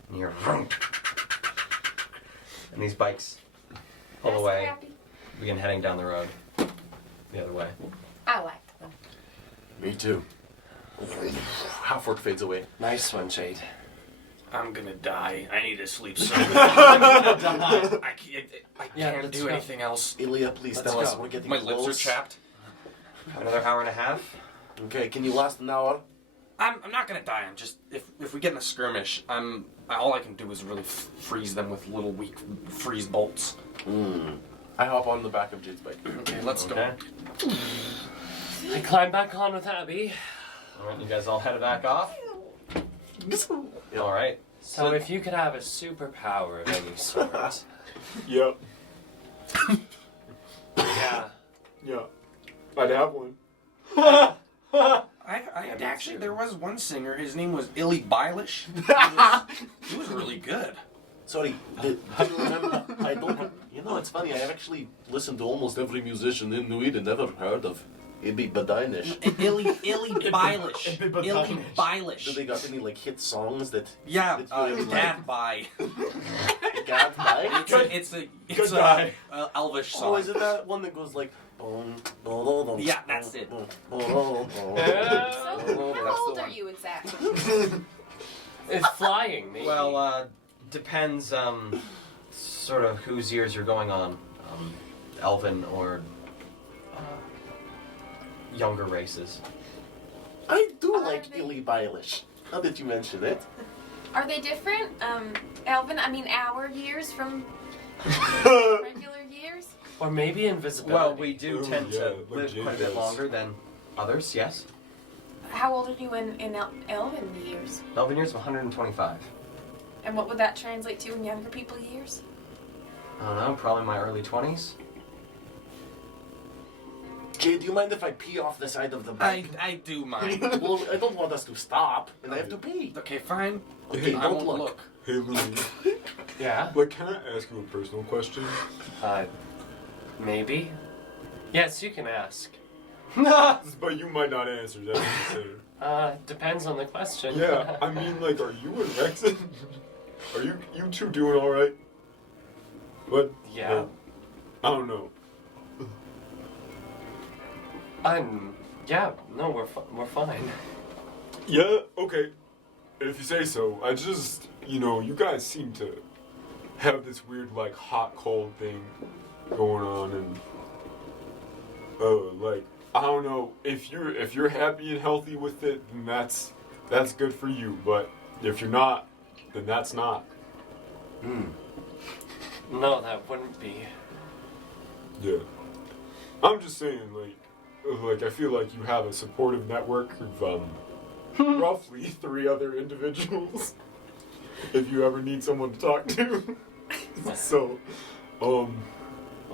And you're and these bikes pull That's away, happy. begin heading down the road the other way. I like them. Me too. Half-orc fades away. Nice one, Jade. I'm gonna die. I need to sleep so I can't do anything else. Ilya, please Let's tell us go. we're getting My close. lips are chapped. Another hour and a half. Okay, can you last an hour? I'm not gonna die. I'm just if we get in a skirmish, all I can do is really freeze them with little weak freeze bolts. I hop on the back of Jade's bike. Okay, let's Okay. go. I climb back on with Abby. All right, you guys all head back off. All right. So if you could have a superpower of any sort, Yep. yeah. Yeah. I'd have one. Actually, there was one singer. His name was Illy Bilish. He was really good. Sorry, do you remember? I don't. You know, it's funny. I have actually listened to almost every musician in New Eden. Never heard of Ibby Badinish. Illy Bilish. Illy Bilish. Do they got any like hit songs that? Yeah, that you really like? Dad Bye. Gad Bye? It's a guy. Elvish Oh, song. is it that one that goes like? Yeah, that's it. So, That's how the old are one. you exactly? It's flying, maybe. Well, depends, sort of whose years you're going on. Elven or younger races. I do Are like they- Illy Bilish. Now that you mention it. Are they different? Elvin, I mean our years from regular years? Or maybe invisibility. Well, we do Ooh, tend yeah, to live legit quite a bit is. longer than others, yes. How old are you in Elvin years? Elven years of 125. And what would that translate to in younger people years? I don't know, probably my early 20s. Jay, do you mind if I pee off the side of the bike? I do mind. Well, I don't want us to stop, and I have to pee. Okay, fine. Okay, I don't won't look. look. Hey, Louis. Yeah. Like, can I ask you a personal question? Maybe. Yes, you can ask. But you might not answer that. Depends on the question. Yeah, I mean, like, are you and Rexon? Are you two doing all right? But Yeah. I don't know. Yeah, no, we're fine. Yeah, okay. If you say so. I just, you guys seem to have this weird, like, hot cold thing going on, and like, I don't know. If you're happy and healthy with it, then that's good for you. But if you're not, then that's not. No, that wouldn't be. Yeah. I'm just saying, like I feel like you have a supportive network of roughly 3 other individuals. If you ever need someone to talk to. So, Well,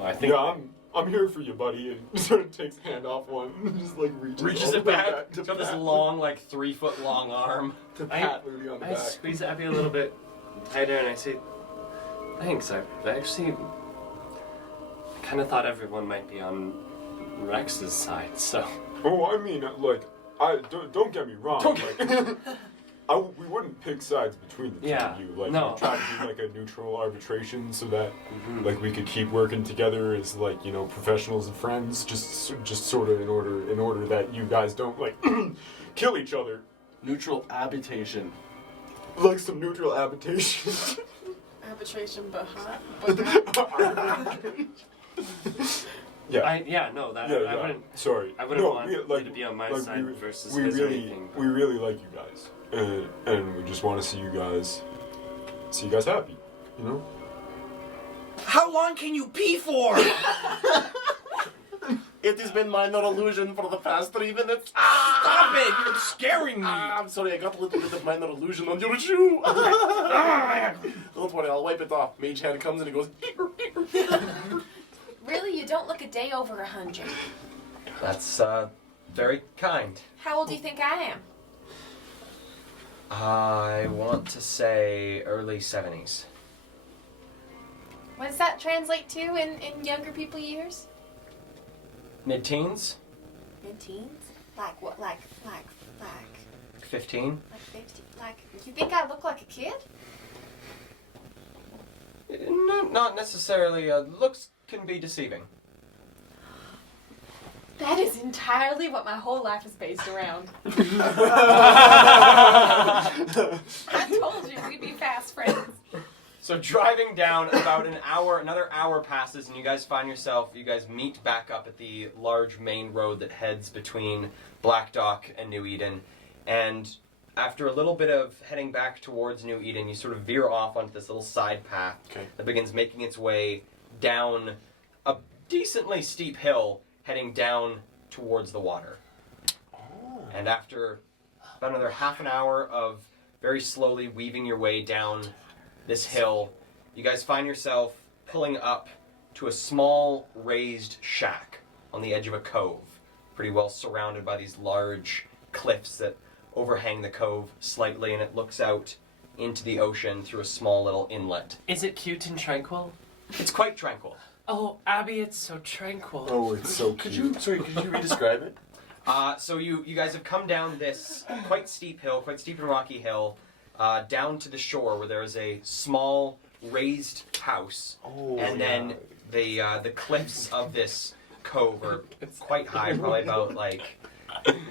I think. yeah, I'm here for you, buddy. And sort of takes a hand off one, and just like reaches all it the way back. to It's got this pat- long, like 3-foot long arm. to pat Lily on the I back. squeeze Abby a little bit tighter and I say, thanks. I actually kind of thought everyone might be on Rex's side, so. Oh, I mean, like, don't get me wrong. We wouldn't pick sides between the two Yeah, of you. Like, no. we try to do like a neutral arbitration so that like we could keep working together as like professionals and friends. Just sort of in order that you guys don't like kill each other. Neutral habitation. Like some neutral habitation. Arbitration, but hot. Yeah. I wouldn't. Sorry. I wouldn't want we- you to be on my side versus we his or really, anything. we really like you guys, and we just want to see you guys happy. How long can you pee for? It has been minor illusion for the past 3 minutes. Stop it! You're scaring me. I'm sorry, I got a little bit of minor illusion on your shoe. Don't worry, I'll wipe it off. Mage hand comes and he goes. Really, you don't look a day over 100. That's very kind. How old do you think I am? I want to say early 70s. What does that translate to in younger people years? Mid-teens? Mid-teens? Like what? Like 15? 50? Like, you think I look like a kid? No, not necessarily. Looks can be deceiving. That is entirely what my whole life is based around. I told you we'd be fast friends. So driving down about another hour passes, and you guys meet back up at the large main road that heads between Black Dock and New Eden. And after a little bit of heading back towards New Eden, you sort of veer off onto this little side path that begins making its way down a decently steep hill, heading down towards the water. And after about another half an hour of very slowly weaving your way down this hill, you guys find yourself pulling up to a small raised shack on the edge of a cove, pretty well surrounded by these large cliffs that overhang the cove slightly, and it looks out into the ocean through a small little inlet. Is it cute and tranquil? It's quite tranquil. Oh, Abby, it's so tranquil. Oh, it's so cute. Could you re-describe it? So you guys have come down this quite steep and rocky hill, down to the shore where there is a small raised house, and then the cliffs of this cove are quite high, probably about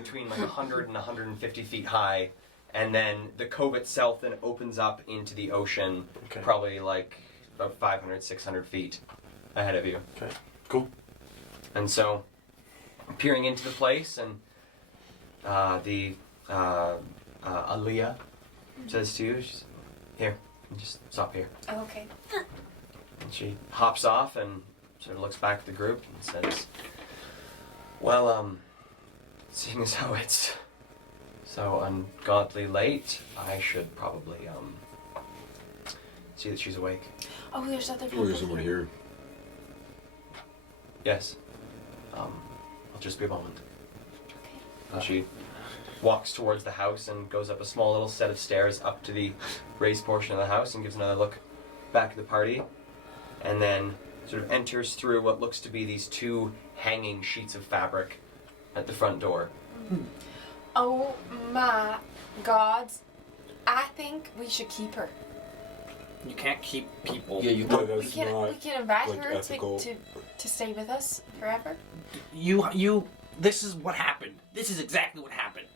between 100 and 150 feet high, and then the cove itself then opens up into the ocean, probably about 500, 600 feet ahead of you. Okay, cool. And so, peering into the place, and Aaliyah says to you, she's, "Here, just stop here." Oh, okay. And she hops off and sort of looks back at the group and says, "Well, seeing as how it's so ungodly late, I should probably see that she's awake." Oh, there's other Oh, people. there's someone here. Yes. I'll just be a moment. Okay. And she walks towards the house and goes up a small little set of stairs up to the raised portion of the house and gives another look back at the party, and then sort of enters through what looks to be these two hanging sheets of fabric at the front door. Oh my gods. I think we should keep her. You can't keep people. Yeah, you No, don't. that's not. We can invite her ethical. to stay with us forever. You. This is what happened. This is exactly what happened.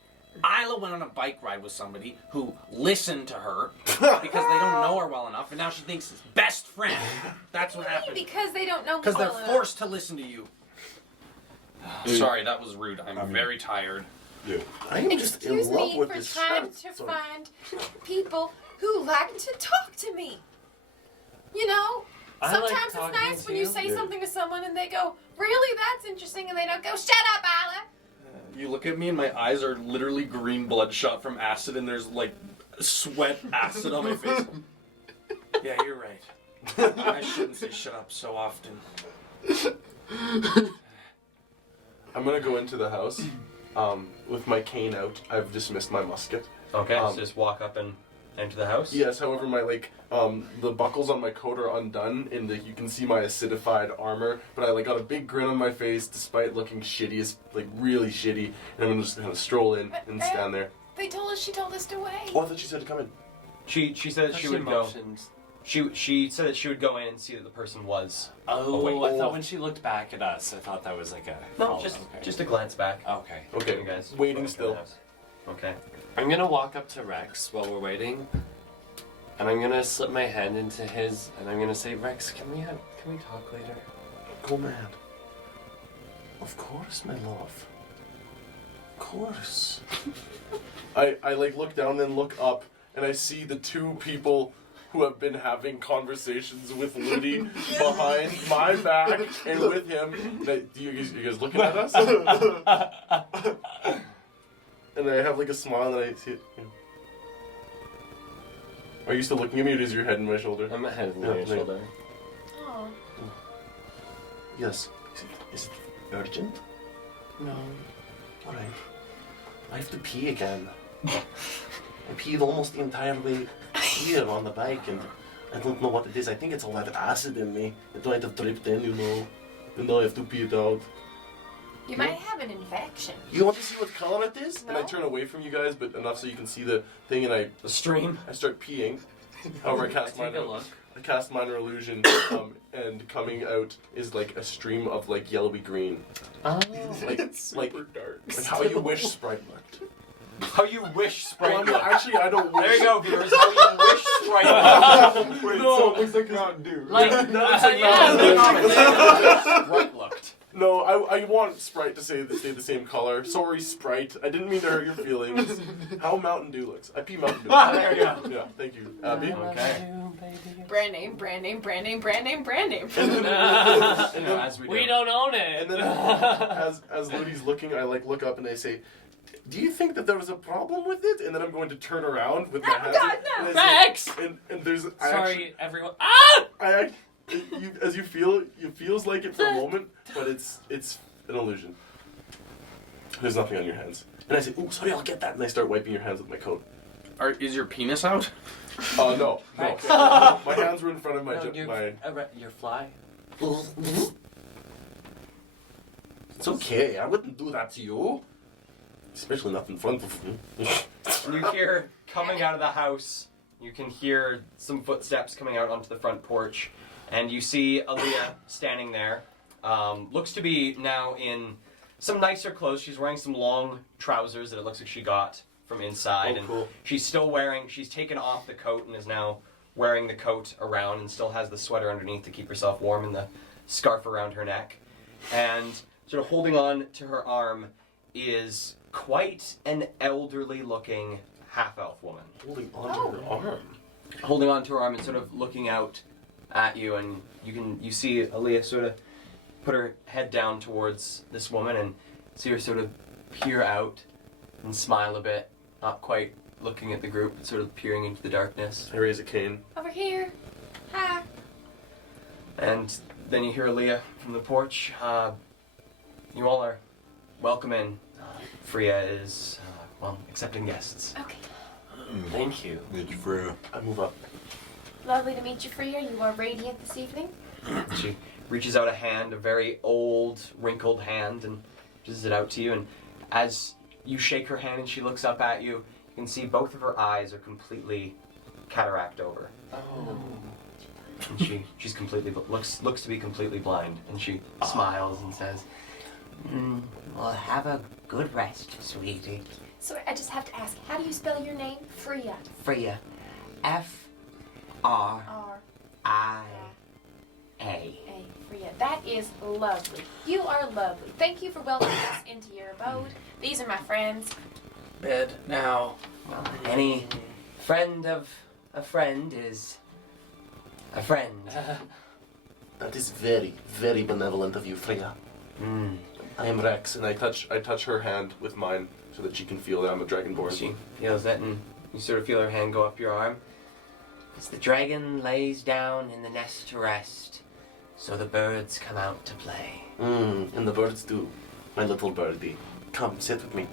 Isla went on a bike ride with somebody who listened to her because they don't know her well enough, and now she thinks it's best friend. That's what happened. Because they don't know me Because they're well enough. forced to listen to you. Hey, Sorry, that was rude. I'm I mean- very tired. Yeah. I am just in Excuse love me with for this trying shirt. to Sorry. find people who like to talk to me. You know, I like sometimes it's talking nice to when you you. say Yeah. something to someone and they go, "Really, that's interesting," and they don't go, "Shut up, Isla." You look at me and my eyes are literally green bloodshot from acid, and there's sweat acid on my face. Yeah, you're right. I shouldn't say shut up so often. I'm gonna go into the house with my cane out. I've dismissed my musket. Okay, so just walk up and enter the house? Yes, however, my the buckles on my coat are undone, and you can see my acidified armor. But I got a big grin on my face, despite looking shitty, really shitty. And I'm gonna just kind of stroll in and stand there. They told us. She told us to wait. Oh, I thought she said to come in. She said that she would go. She said that she would go in and see that the person was. Oh, wait. I thought when she looked back at us, I thought that was like a... No, oh, just okay. just a glance back. Okay. Okay, You guys waiting go into still. the house. Okay. I'm gonna walk up to Rex while we're waiting, and I'm gonna slip my hand into his, and I'm gonna say, "Rex, can we talk later?" Go mad. Of course, my love. Of course. I look down and look up, and I see the two people who have been having conversations with Ludi behind my back and with him. You guys looking at us? And I have a smile, and I see it. Are you still looking at me, or is your head in my shoulder? I'm a head on Yeah, your yeah. shoulder. Oh. Yes. Is it urgent? No. Alright. I have to pee again. I peed almost the entire way here on the bike, and I don't know what it is. I think it's all that acid in me. It might have dripped in, and now I have to pee it out. You might have an infection. You want to see what color it is? And I No. turn away from you guys, but enough so you can see the thing, and The stream. I start peeing. However, I cast Take a look. minor illusion, and coming out is a stream of yellowy green. Oh. Like how you wish Sprite looked. How you wish Sprite Well, I mean, looked. actually, I don't wish. There you go, viewers. How you wish Sprite looked. Wait, so it looks like Mountain Dew. Like, No, it's like How Sprite looked. No, I want Sprite to stay the same color. Sorry, Sprite. I didn't mean to hurt your feelings. How Mountain Dew looks. I pee Mountain Dew. There you go. Yeah, thank you, Abby. Okay. Brand name, brand name, brand name, brand name, brand name. And then, As we do. We don't own and it. then as Ludi's looking, I look up and I say, do you think that there was a problem with it? And then I'm going to turn around with my hands. God, no. and I say- Rex! And there's Sorry, everyone. Ah! as you feel, it feels like it for a moment, but it's an illusion. There's nothing on your hands. And I say, "Ooh, sorry, I'll get that." And I start wiping your hands with my coat. Is your penis out? No. Rex. My hands were in front of my. Your fly. It's okay. I wouldn't do that to you. Especially not in front of me. And you hear coming out of the house, you can hear some footsteps coming out onto the front porch, and you see Aaliyah standing there. Looks to be now in some nicer clothes. She's wearing some long trousers that it looks like she got from inside. Oh, and cool. she's taken off the coat and is now wearing the coat around and still has the sweater underneath to keep herself warm and the scarf around her neck. And sort of holding on to her arm is quite an elderly looking half-elf woman. Holding onto her arm. Holding on to her arm and sort of looking out at you, and you see Aaliyah sort of put her head down towards this woman and see her sort of peer out and smile a bit, not quite looking at the group, but sort of peering into the darkness. I raise a cane. Over here. Hi. And then you hear Aaliyah from the porch. You all are welcome in. Fria is, accepting guests. Okay. Thank you. Thank you, Fria. I move up. Lovely to meet you, Fria. You are radiant this evening. She reaches out a hand, a very old, wrinkled hand, and reaches it out to you. And as you shake her hand and she looks up at you, you can see both of her eyes are completely cataract over. Oh. And she's completely looks to be completely blind. And she smiles and says, Well, have a good rest, sweetie. So I just have to ask, how do you spell your name? Fria. Fria. F-R-I-A. Hey, Fria. That is lovely. You are lovely. Thank you for welcoming us into your abode. These are my friends. Bed now. Well, any friend of a friend is a friend. That is very, very benevolent of you, Freya. I am Rex. And I touch her hand with mine so that she can feel that I'm a dragonborn. she feels it, and you sort of feel her hand go up your arm. As the dragon lays down in the nest to rest, so the birds come out to play. And the birds do. My little birdie. Come, sit with me.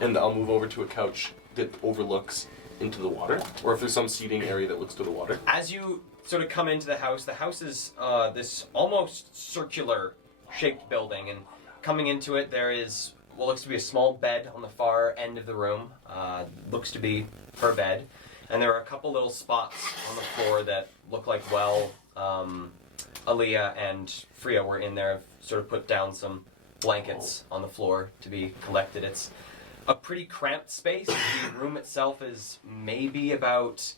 And I'll move over to a couch that overlooks into the water, or if there's some seating area that looks to the water. As you sort of come into the house is this almost circular shaped building, and coming into it there is what looks to be a small bed on the far end of the room. Looks to be her bed, and there are a couple little spots on the floor that look like, well, Aaliyah and Fria were in there, sort of put down some blankets on the floor to be collected. It's a pretty cramped space. The room itself is maybe about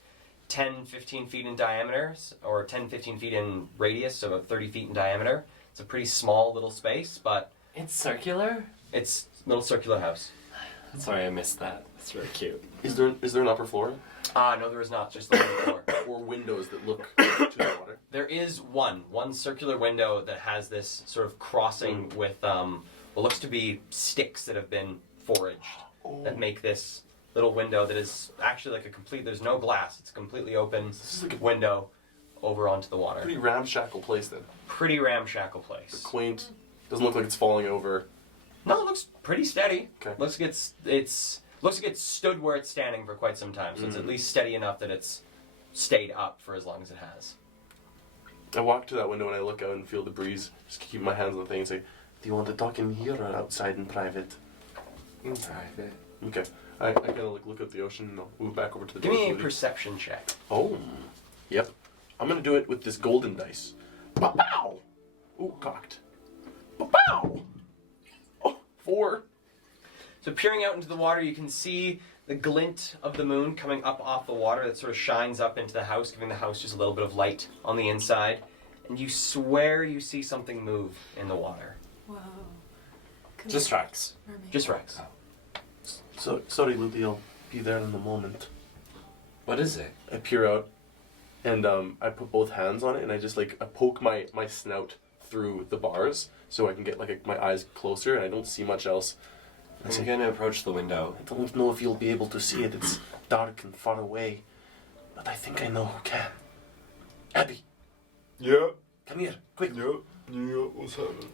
10-15 feet in diameter, or 10-15 feet in radius, so about 30 feet in diameter. It's a pretty small little space, but It's circular? it's a little circular house. Sorry, I missed that. That's really cute. Is there an upper floor? No, there is not, just the one floor. Or windows that look to the water? There is one circular window that has this sort of crossing with what looks to be sticks that have been foraged that make this little window that is actually like a complete, there's no glass, it's a completely open This is like a window over onto the water. pretty ramshackle place then. Pretty ramshackle place. Quaint. Doesn't look like it's falling over. No, it looks pretty steady. Okay. Looks like it's stood where it's standing for quite some time, so it's at least steady enough that it's stayed up for as long as it has. I walk to that window and I look out and feel the breeze. Just keep my hands on the thing and say, Do you want to talk in here or outside in private? In private. okay. I kind of look at the ocean and I'll move back over to the Give door. me a slowly. perception check. Oh. Yep. I'm gonna do it with this golden dice. Ba-pow! Ooh, cocked. Ba-pow! Oh, 4. So peering out into the water, you can see the glint of the moon coming up off the water that sort of shines up into the house, giving the house just a little bit of light on the inside. And you swear you see something move in the water. Whoa. Come Just here, Rex. mermaid. Just Rex. So, sorry, Ludy, I'll be there in a moment. What is it? I peer out and I put both hands on it and I just I poke my snout through the bars so I can get my eyes closer and I don't see much else. I'm gonna approach the window. I don't know if you'll be able to see it. It's dark and far away. But I think I know who can. Abby, Yeah. come here, quick. Yeah. Yeah. What's happening?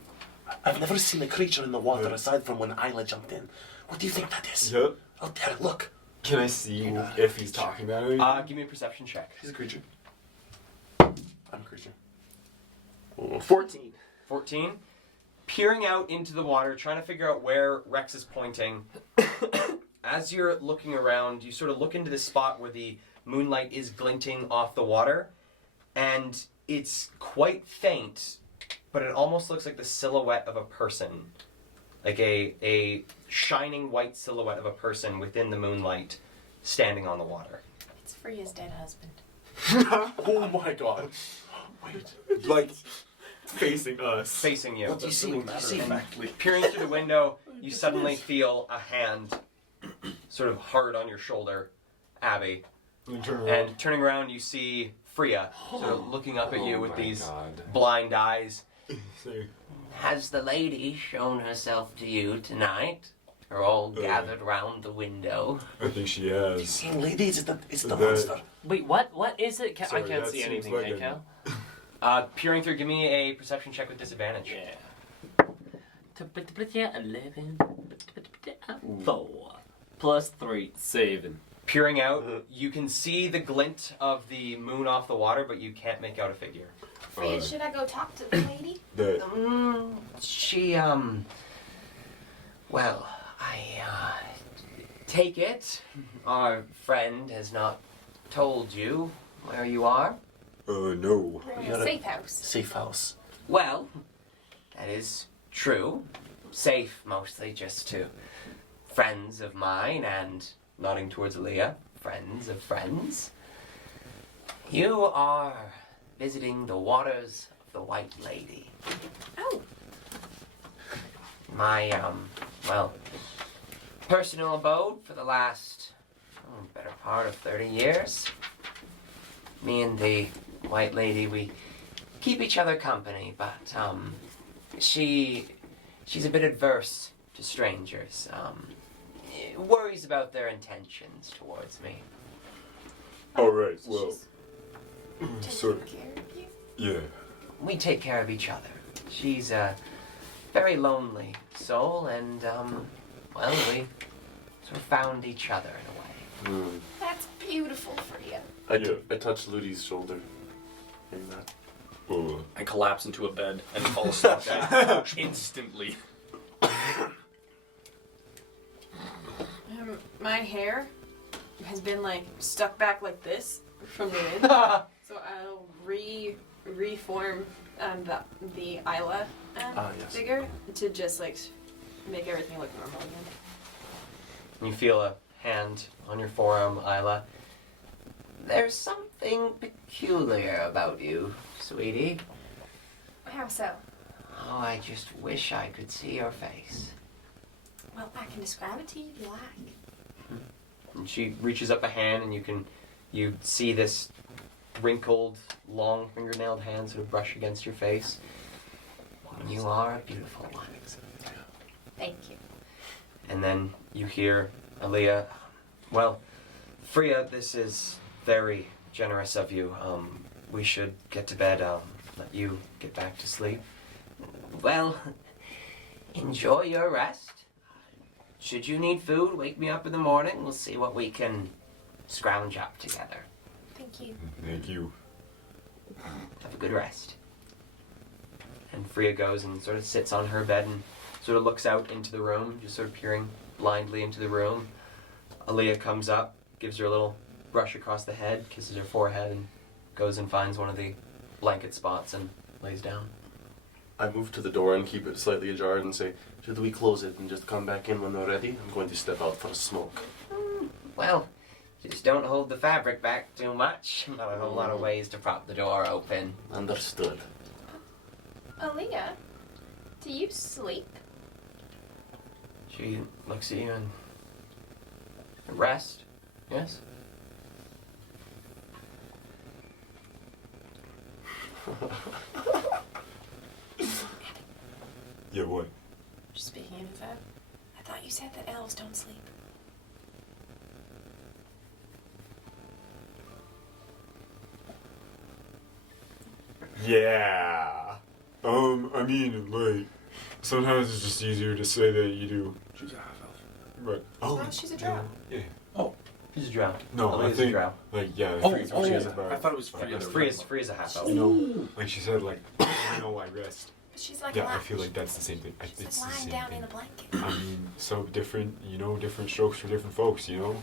I've never seen a creature in the water aside from when Isla jumped in. What do you think that is? Yeah. Out there, look. Can I see if he's talking about it? Give me a perception check. He's a creature. I'm a creature. 14. 14. Peering out into the water, trying to figure out where Rex is pointing. As you're looking around, you sort of look into this spot where the moonlight is glinting off the water, and it's quite faint, but it almost looks like the silhouette of a person. Like a shining white silhouette of a person within the moonlight standing on the water. It's Fria's dead husband. Oh my god. Wait. Like facing us. Facing you. What do you see? What do you see? And peering through the window, you suddenly feel a hand sort of hard on your shoulder, Abby. And turning around, you see Fria sort of looking up at you with these blind eyes. Has the lady shown herself to you tonight? Are all gathered round the window? I think she has. Seeing ladies, it's the That- monster. Wait, what is it? Sorry, I can't that see seems anything, like hey, a- Cal? Peering through, give me a perception check with disadvantage. Yeah. 11. 4. Plus 3. 7. Peering out, you can see the glint of the moon off the water, but you can't make out a figure. Fria, should I go talk to the lady? She, well, I, take it our friend has not told you where you are? No. We're in You're a a- safe house. Safe house. Well, that is true. Safe, mostly, just to friends of mine and, nodding towards Leah, friends of friends. You are visiting the waters of the White Lady. Oh. My, well, personal abode for the last, better part of 30 years. Me and the White Lady, we keep each other company, but, she's a bit adverse to strangers, worries about their intentions towards me. Alright, So well, she's so, taking care of you? yeah. We take care of each other. She's a very lonely soul, and, well, we sort of found each other in a way. That's beautiful, Fria. I touched Ludi's shoulder. In that. I collapse into a bed and fall asleep instantly. My hair has been like stuck back like this from the wind. So I'll reform the Isla yes. figure to just like make everything look normal again. You feel a hand on your forearm, Isla. There's something peculiar about you, sweetie. How so? Oh, I just wish I could see your face. Well, I can describe it to you if you like. And she reaches up a hand, and you see this wrinkled, long fingernailed hand sort of brush against your face. You are a beautiful one. Thank you. And then you hear Aaliyah, well, Fria, this is very generous of you. We should get to bed. Let you get back to sleep. Well, enjoy your rest. Should you need food, wake me up in the morning. We'll see what we can scrounge up together. Thank you. Thank you. Have a good rest. And Fria goes and sort of sits on her bed and sort of looks out into the room, just sort of peering blindly into the room. Aaliyah comes up, gives her a little brush across the head, kisses her forehead, and goes and finds one of the blanket spots and lays down. I move to the door and keep it slightly ajar and say, should we close it and just come back in when we're ready? I'm going to step out for a smoke. Well, just don't hold the fabric back too much. Not a whole lot of ways to prop the door open. Understood. Aaliyah, do you sleep? She looks at you and rest. Yes? Yeah, what? Just speaking of that, I thought you said that elves don't sleep. Yeah. I mean, like, sometimes it's just easier to say that you do. She's a half elf. But No, she's a drow. Yeah. He's a drow. No, I Elia's a think drow. like yeah. Oh, Fria's about. I thought it was Fria. Fria's a half elf. You know, like she said, like I know I rest. But she's like Yeah, a I feel like that's the same thing. she's It's like the lying same down thing. in a blanket. I mean, so different, you know, different strokes for different folks, you know?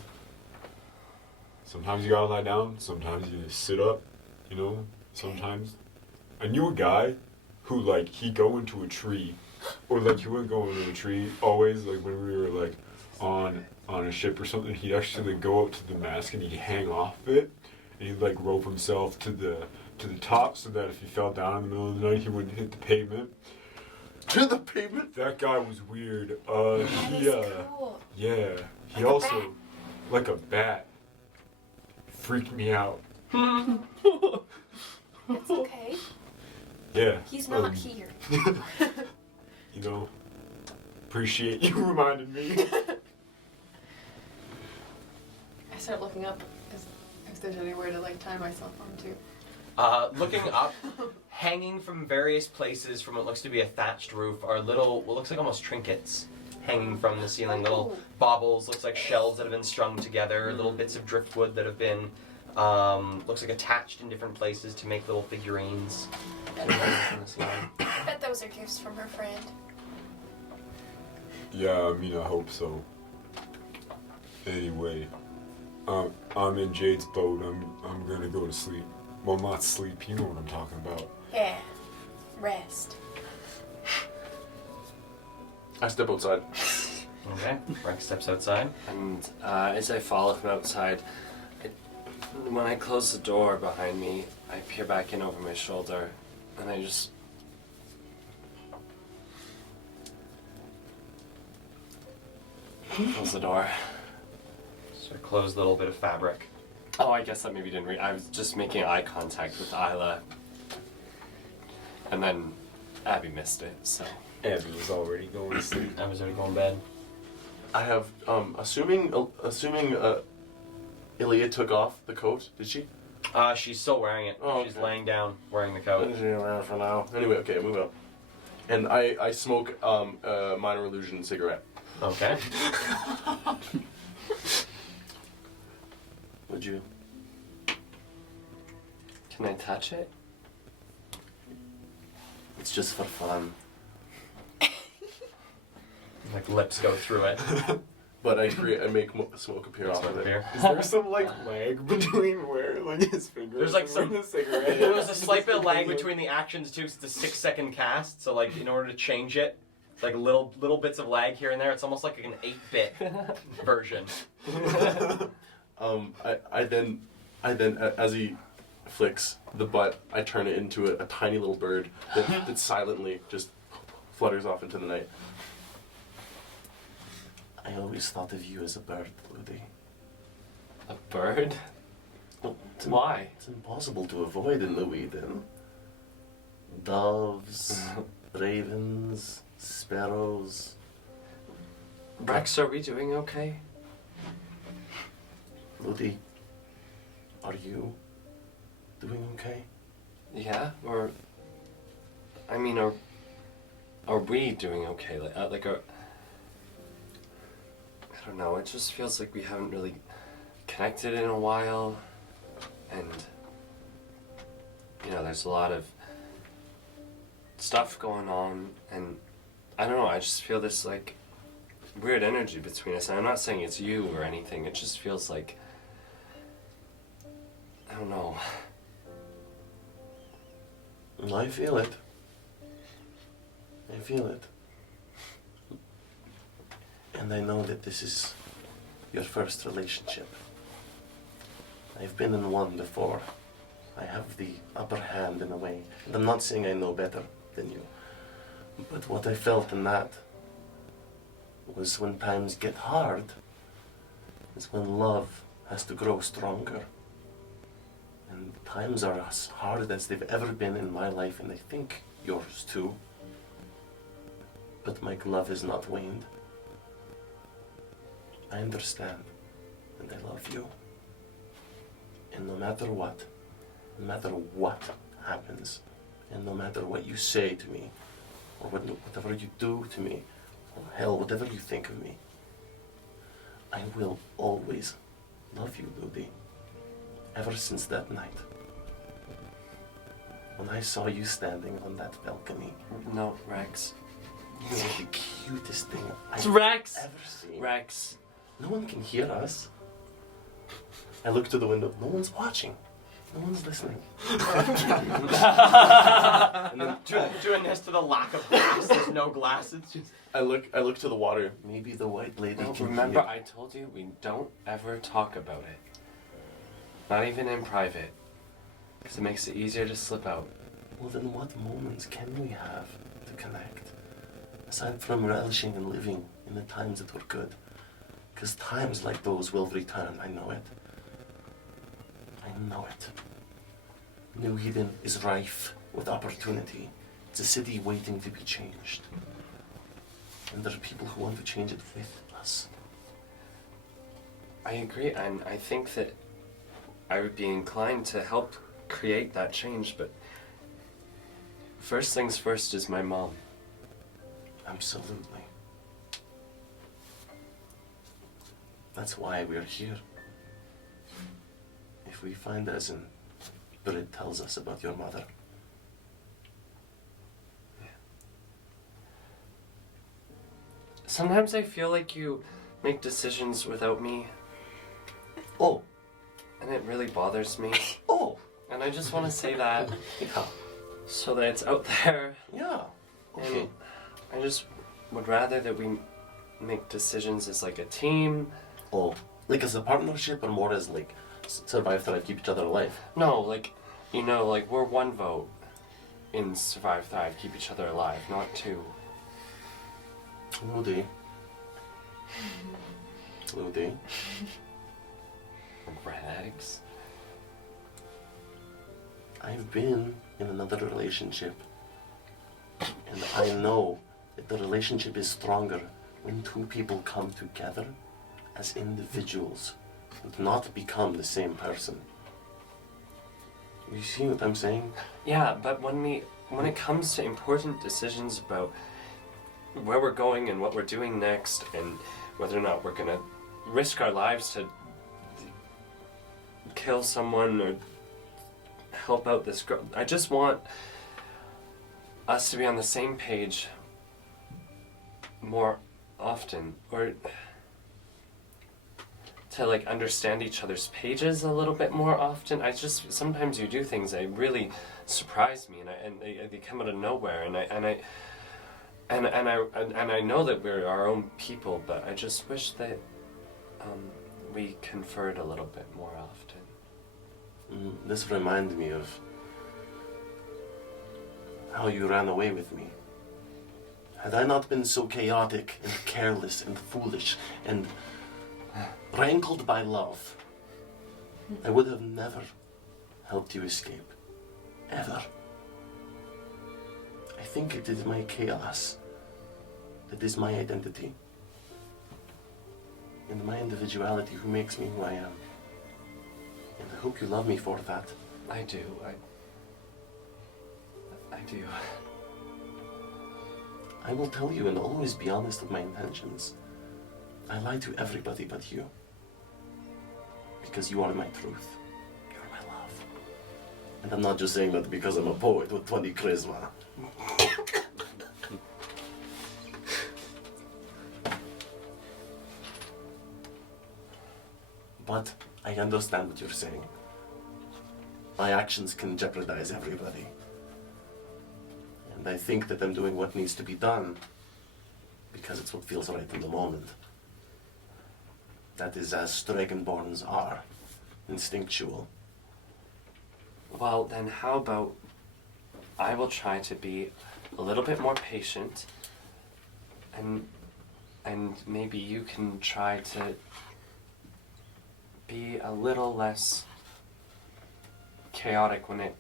Sometimes you gotta lie down, sometimes you just sit up, you know? Sometimes. I knew a guy who, like, he'd go into a tree, or, like, he wouldn't go into a tree, always, like, when we were, like, on a ship or something, he'd actually, like, go up to the mast and he'd hang off it, and he'd, like, rope himself to the top so that if he fell down in the middle of the night, he wouldn't hit the pavement. To the pavement? That guy was weird. That He is cool. yeah. He Like a also bat. like a bat. Freaked me out. It's okay. Yeah. He's not here. You know. Appreciate you reminding me. I start looking up if there's anywhere to like tie myself onto. Looking up, hanging from various places from what looks to be a thatched roof are little, what looks like almost trinkets hanging from the ceiling. Little baubles, looks like shells that have been strung together, little bits of driftwood that have been, looks like attached in different places to make little figurines. I bet those are gifts from her friend. Yeah, I mean I hope so. Anyway. I'm in Jade's boat. I'm gonna go to sleep. Well, not sleep, you know what I'm talking about. Yeah. Rest. I step outside. Okay, Rex steps outside. And as I follow him outside, when I close the door behind me, I peer back in over my shoulder, and I just close the door. So close the little bit of fabric. Oh, I guess that maybe didn't read. I was just making eye contact with Isla, and then Abby missed it. So Abby was already going to sleep. I was already going to bed. I have, assuming Ilya took off the coat, did she? She's still wearing it. Oh, She's okay. laying down, wearing the coat. She's around for now. Anyway, okay, move on. And I smoke a minor illusion cigarette. Okay. Would you? can I touch it? It's just for fun. Like lips go through it. But I make smoke appear off of it. Here. Is there some like lag between where like his fingers? There's like are some- in the cigarette. There was a slight bit of lag between the actions too, 'cause it's a 6-second cast. So like in order to change it, like little bits of lag here and there. It's almost like an 8-bit version. I then as he flicks the butt, I turn it into a tiny little bird that silently just flutters off into the night. I always thought of you as a bird, Ludi. A bird? Well, Why? It's impossible to avoid in the Eden. Doves, ravens, sparrows. Rex, are we doing okay? Ludi, are you doing okay? Yeah, or I mean, are we doing okay? Like, I don't know. It just feels like we haven't really connected in a while, and there's a lot of stuff going on, and I don't know. I just feel this like weird energy between us. And I'm not saying it's you or anything. It just feels like I don't know. I feel it. I feel it. And I know that this is your first relationship. I've been in one before. I have the upper hand in a way. And I'm not saying I know better than you. But what I felt in that was when times get hard, is when love has to grow stronger. And times are as hard as they've ever been in my life, and I think yours too. But my love has not waned. I understand, and I love you. And no matter what happens, and no matter what you say to me, or whatever you do to me, or hell, whatever you think of me, I will always love you, Ludi. Ever since that night. When I saw you standing on that balcony. No, Rex. You're the cutest thing It's I've Rex! ever seen. Rex. No one can hear us. I look to the window. No one's watching. No one's listening. And then doing this to the lack of glass. There's no glass. It's just. I look to the water. Maybe the white lady No, can remember, hear. I told you we don't ever talk about it. Not even in private. Because it makes it easier to slip out. Well, then what moments can we have to connect? Aside from relishing and living in the times that were good. Because times like those will return, I know it. I know it. New Eden is rife with opportunity. It's a city waiting to be changed. And there are people who want to change it with us. I agree, and I think that I would be inclined to help create that change, but first things first is my mom. Absolutely. That's why we're here. If we find Ezen, Brit tells us about your mother. Sometimes I feel like you make decisions without me, Oh, and it really bothers me. oh, And I just want to say that yeah, so that it's out there. yeah. Okay. And I just would rather that we make decisions as like a team. Oh, like as a partnership or more as like survive, thrive, keep each other alive? No, like, you know, like we're one vote in survive, thrive, keep each other alive, not two. Ludi. Ludi. Red eggs. I've been in another relationship. And I know that the relationship is stronger when two people come together as individuals and not become the same person. You see what I'm saying? Yeah, but when it comes to important decisions about where we're going and what we're doing next and whether or not we're gonna risk our lives to kill someone or help out this girl, I just want us to be on the same page more often, or to like understand each other's pages a little bit more often. I just, sometimes you do things that really surprise me, and they come out of nowhere, and I know that we're our own people, but I just wish that we conferred a little bit more often. This reminds me of how you ran away with me. Had I not been so chaotic and careless and foolish and rankled by love, I would have never helped you escape. Ever. I think it is my chaos that is my identity. And my individuality who makes me who I am. And I hope you love me for that. I do. I do. I will tell you and always be honest with my intentions. I lie to everybody but you. Because you are my truth. You're my love. And I'm not just saying that because I'm a poet with 20 charisma. But I understand what you're saying. My actions can jeopardize everybody. And I think that I'm doing what needs to be done because it's what feels right in the moment. That is as Dragonborns are, instinctual. Well, then how about I will try to be a little bit more patient, and maybe you can try to be a little less chaotic when it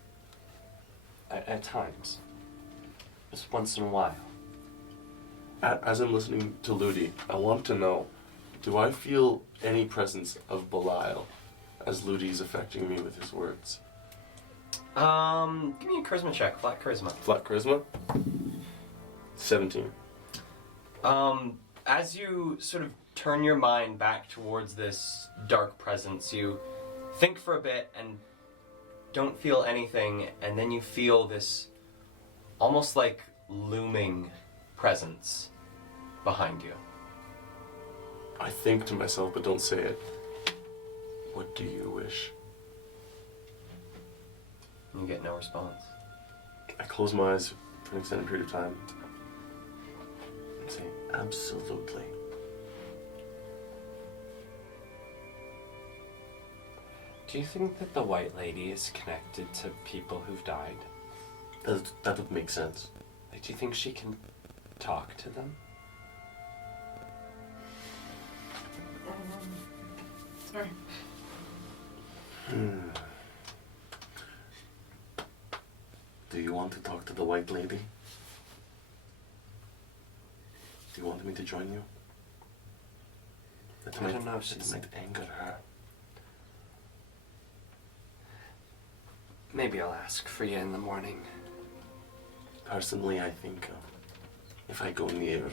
at times. Just once in a while. As I'm listening to Ludi, I want to know, Do I feel any presence of Belial as Ludi's affecting me with his words? Give me a charisma check, flat charisma. Flat charisma? 17. As you sort of turn your mind back towards this dark presence, you think for a bit and don't feel anything, and then you feel this almost like looming presence behind you. I think to myself, but don't say it. What do you wish? You get no response. I close my eyes for an extended period of time and say, absolutely. Do you think that the White Lady is connected to people who've died? That would make sense. Like, do you think she can talk to them? Sorry. Do you want to talk to the White Lady? Do you want me to join you? I don't know if That she's... might anger her. Maybe I'll ask Fria in the morning. Personally, I think if I go near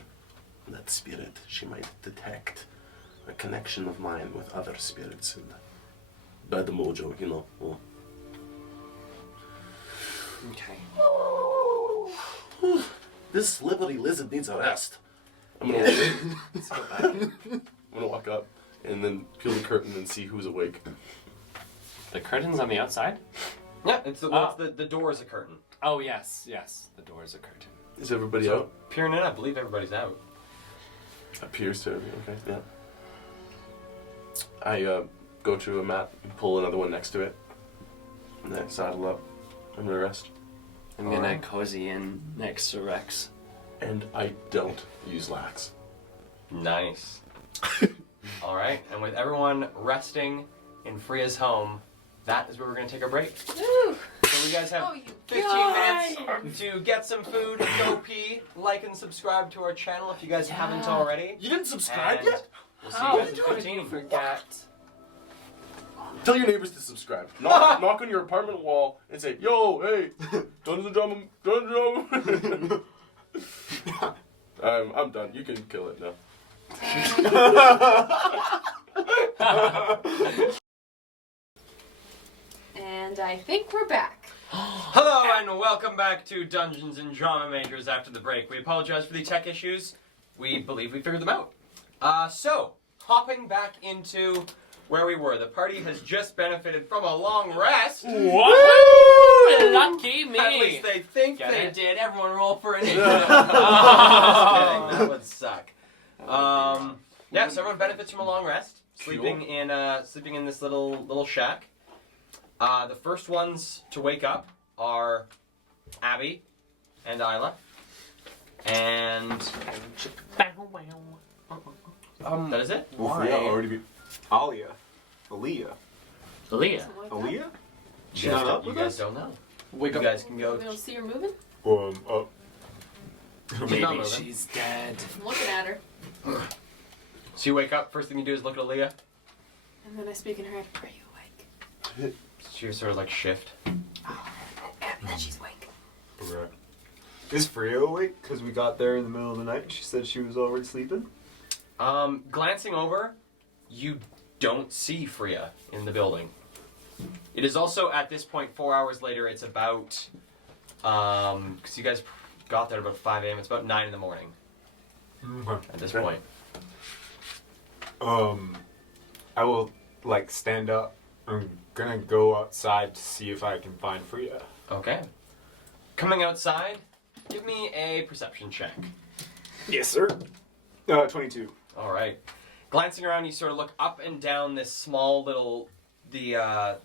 that spirit, she might detect a connection of mine with other spirits and bad mojo, you know. Oh. Okay. This slippery lizard needs a rest. I'm gonna, Let's go back. I'm gonna walk up and then peel the curtain and see who's awake. The curtain's on the outside? Yeah, it's the door is a curtain. Oh, yes, yes. The door is a curtain. Is everybody So, out? peering in, I believe everybody's out. Appears to be, okay, yeah. I go to a mat and pull another one next to it. And then saddle up. I'm gonna rest. I'm gonna Alright. cozy in next to Rex. And I don't use lax. Nice. Alright, and with everyone resting in Fria's home, that is where we're going to take our break. Woo! So we guys have Oh, you 15 guys. minutes to get some food, go pee, like and subscribe to our channel if you guys haven't already. You didn't subscribe And yet? We'll see you guys in 15. Forget. Tell your neighbors to subscribe. Knock on your apartment wall and say, yo, hey, Dungeons and Drama. I'm done. You can kill it now. And I think we're back. Hello and welcome back to Dungeons and Drama Majors after the break. We apologize for the tech issues. We believe we figured them out. So, hopping back into where we were. The party has just benefited from a long rest. Woo! Lucky me. At least they think Yeah, they they did. Everyone roll for an Just kidding. That would suck. Yeah, so everyone benefits from a long rest. Sleeping in this little shack. The first ones to wake up are Abby and Isla. And that is it. Fria already be. Alia. Aaliyah. Aaliyah. Something like that. Aaliyah? You not guys, up you with guys us? don't know. Wake You up. guys can go. We don't see her moving. Up. Maybe not moving. she's dead. I'm looking at her. So you wake up. First thing you do is look at Aaliyah. And then I speak in her head. Are you awake? She sort of like shift. And then she's awake. Right. Is Fria awake? Because we got there in the middle of the night and she said she was already sleeping? Glancing over, you don't see Fria in the building. It is also at this point 4 hours later. It's about because you guys got there about 5 a.m. It's about 9 in the morning at this point. I will, like, stand up. I'm gonna go outside to see if I can find Fria. Okay. Coming outside, give me a perception check. Yes, sir. 22. All right. Glancing around, you sort of look up and down this small little the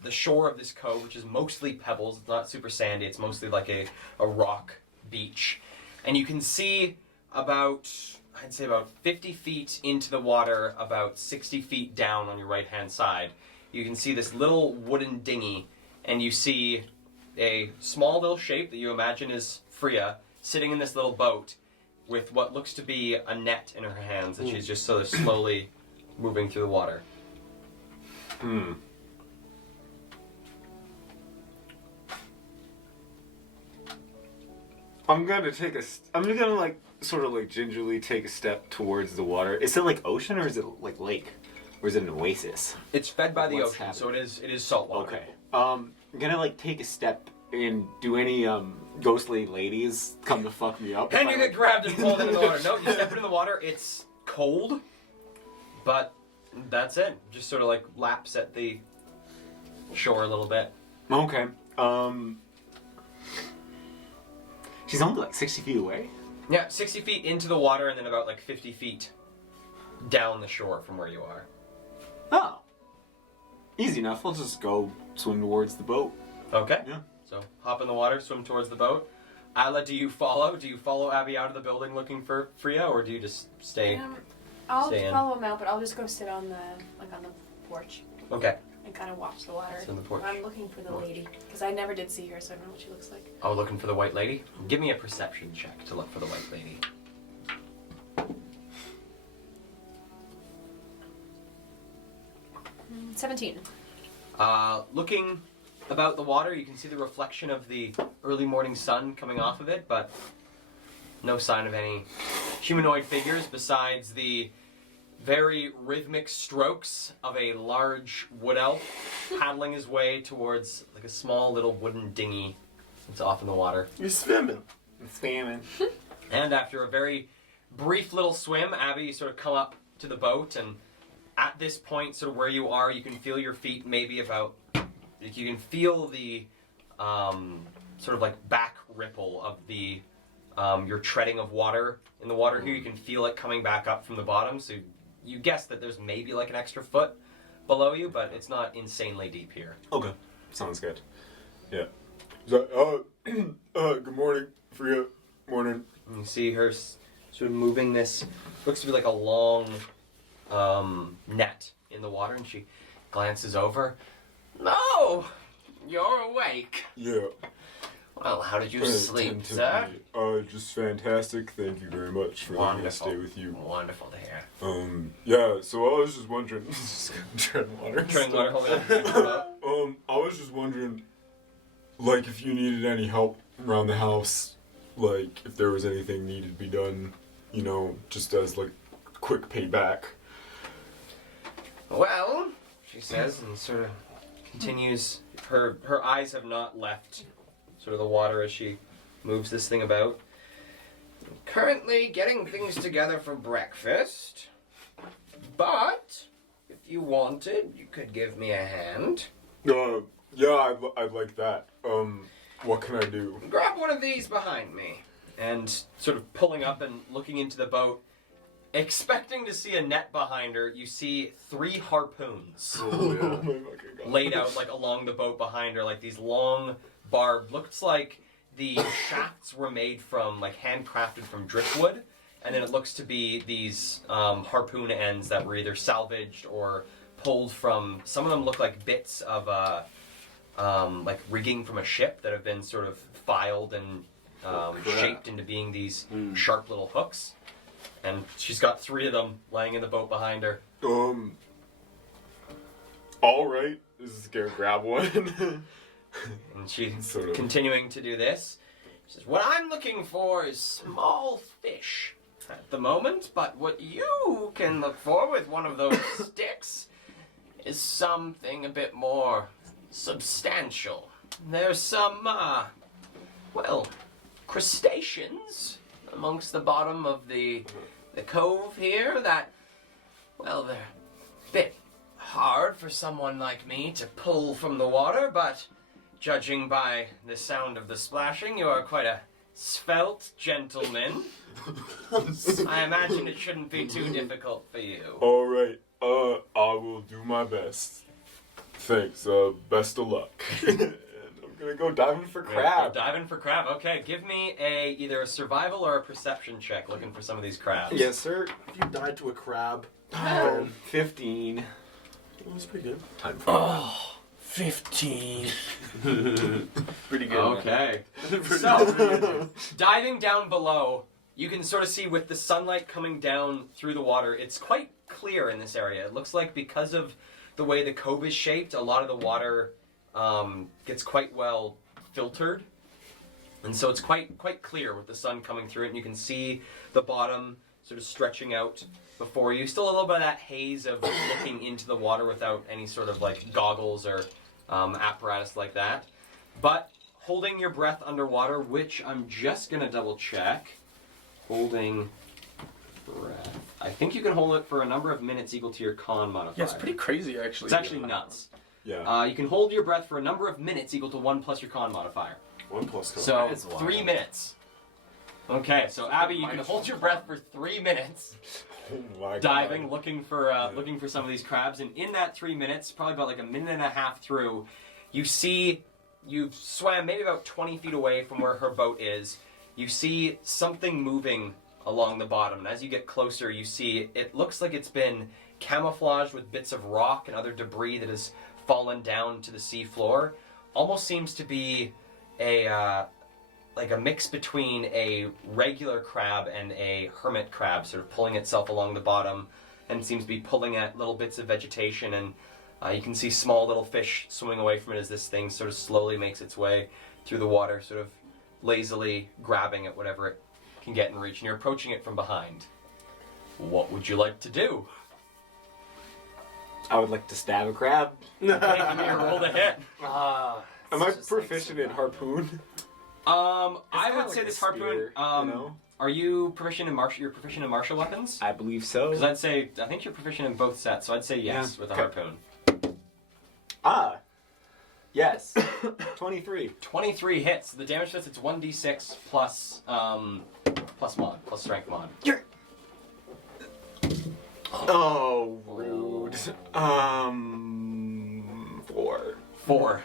shore of this cove, which is mostly pebbles. It's not super sandy. It's mostly like a rock beach, and you can see about, I'd say about 50 feet into the water, about 60 feet down on your right-hand side, you can see this little wooden dinghy, and you see a small little shape that you imagine is Fria sitting in this little boat with what looks to be a net in her hands that she's just sort of slowly moving through the water. I'm gonna like sort of like gingerly take a step towards the water. Is it like ocean or is it like lake? Or is it an oasis? It's fed by the What's ocean, happening? so it is salt water. Okay. I'm gonna like take a step and do any ghostly ladies come to fuck me up? And if you I, get grabbed and pulled into the water. No, you step into the water, it's cold, but that's it. Just sort of like laps at the shore a little bit. Okay. She's only like 60 feet away. Yeah, 60 feet into the water and then about like 50 feet down the shore from where you are. Oh. Easy enough. I'll just go swim towards the boat. Okay. Yeah. So hop in the water, swim towards the boat. Isla, do you follow? Do you follow Abby out of the building looking for Fria, or do you just stay? I'll Stay in. follow him out, but I'll just go sit on the porch Okay. and kind of watch the water. Sit on the porch. I'm looking for the lady because I never did see her, so I don't know what she looks like. Oh, looking for the white lady? Give me a perception check to look for the white lady. 17. Looking about the water, you can see the reflection of the early morning sun coming off of it, but no sign of any humanoid figures besides the very rhythmic strokes of a large wood elf paddling his way towards like a small little wooden dinghy that's off in the water. You're swimming. It's spamming. And after a very brief little swim, Abby, you sort of come up to the boat, and at this point, sort of where you are, you can feel your feet maybe about, you can feel the sort of like back ripple of the, your treading of water in the water here. You can feel it coming back up from the bottom, so you guess that there's maybe like an extra foot below you, but it's not insanely deep here. Okay. Sounds good. Yeah. Good morning, Fria. Morning. And you see her sort of moving this, looks to be like a long net in the water, and she glances over. Oh, you're awake. Yeah. Well, how did you sleep, sir? Just fantastic. Thank you very much for letting me Wonderful. stay with you. Wonderful to hear. Yeah, so I was just wondering. Treading water. Treading water, holding up the boat. I was just wondering, like, if you needed any help around the house, like, if there was anything needed to be done, you know, just as, like, quick payback. Well, she says, and sort of continues. Her eyes have not left sort of the water as she moves this thing about. Currently getting things together for breakfast, but if you wanted, you could give me a hand. Yeah, I'd like that. What can I do? Grab one of these behind me. And sort of pulling up and looking into the boat, expecting to see a net behind her, you see 3 harpoons laid out like along the boat behind her, like these long barbed. Looks like the shafts were made from, like, handcrafted from driftwood, and then it looks to be these harpoon ends that were either salvaged or pulled from. Some of them look like bits of like rigging from a ship that have been sort of filed and shaped into being these sharp little hooks. And she's got 3 of them laying in the boat behind her. All right. This is gonna grab one. And she's Sort of. continuing to do this. She says, what I'm looking for is small fish at the moment, but what you can look for with one of those sticks is something a bit more substantial. There's some, well, crustaceans amongst the bottom of the cove here that, well, they're a bit hard for someone like me to pull from the water, but judging by the sound of the splashing, you are quite a svelte gentleman. I imagine it shouldn't be too difficult for you. All right. I will do my best. Thanks. Best of luck. And I'm gonna go diving for crab. Diving for crab. Okay, give me either a survival or a perception check looking for some of these crabs. Yes, sir. If you died to a crab, 15. that's pretty good. Time for 15. Pretty good. Okay. So, diving down below, you can sort of see with the sunlight coming down through the water, it's quite clear in this area. It looks like because of the way the cove is shaped, a lot of the water gets quite well filtered. And so it's quite clear with the sun coming through it, and you can see the bottom sort of stretching out before you. Still a little bit of that haze of looking into the water without any sort of like goggles or apparatus like that. But holding your breath underwater, which I'm just going to double check. Holding breath. I think you can hold it for a number of minutes equal to your con modifier. Yeah, it's pretty crazy actually. It's actually nuts. Yeah. You can hold your breath for a number of minutes equal to 1 plus your con modifier. 1 plus con. So, That is 3 wild. minutes. Okay, so Abby, you can hold your breath for 3 minutes, Oh my diving, God. looking for some of these crabs, and in that 3 minutes, probably about like a minute and a half through, you see, you've swam maybe about 20 feet away from where her boat is. You see something moving along the bottom, and as you get closer, you see it looks like it's been camouflaged with bits of rock and other debris that has fallen down to the sea floor. Almost seems to be a like a mix between a regular crab and a hermit crab, sort of pulling itself along the bottom, and seems to be pulling at little bits of vegetation, and you can see small little fish swimming away from it as this thing sort of slowly makes its way through the water, sort of lazily grabbing at whatever it can get in reach, and you're approaching it from behind. What would you like to do? I would like to stab a crab. Okay, give me a roll to hit. Am I proficient in harpoon? I kinda would like say a this harpoon. spear, you know? Are you proficient in martial? You're proficient in martial weapons? I believe so. Because I'd say I think you're proficient in both sets, so I'd say yes Yeah. with a Okay. harpoon. Ah. Yes. 23. 23 hits. The damage hits. It's 1d6 plus strength mod. Oh, rude. 4. 4.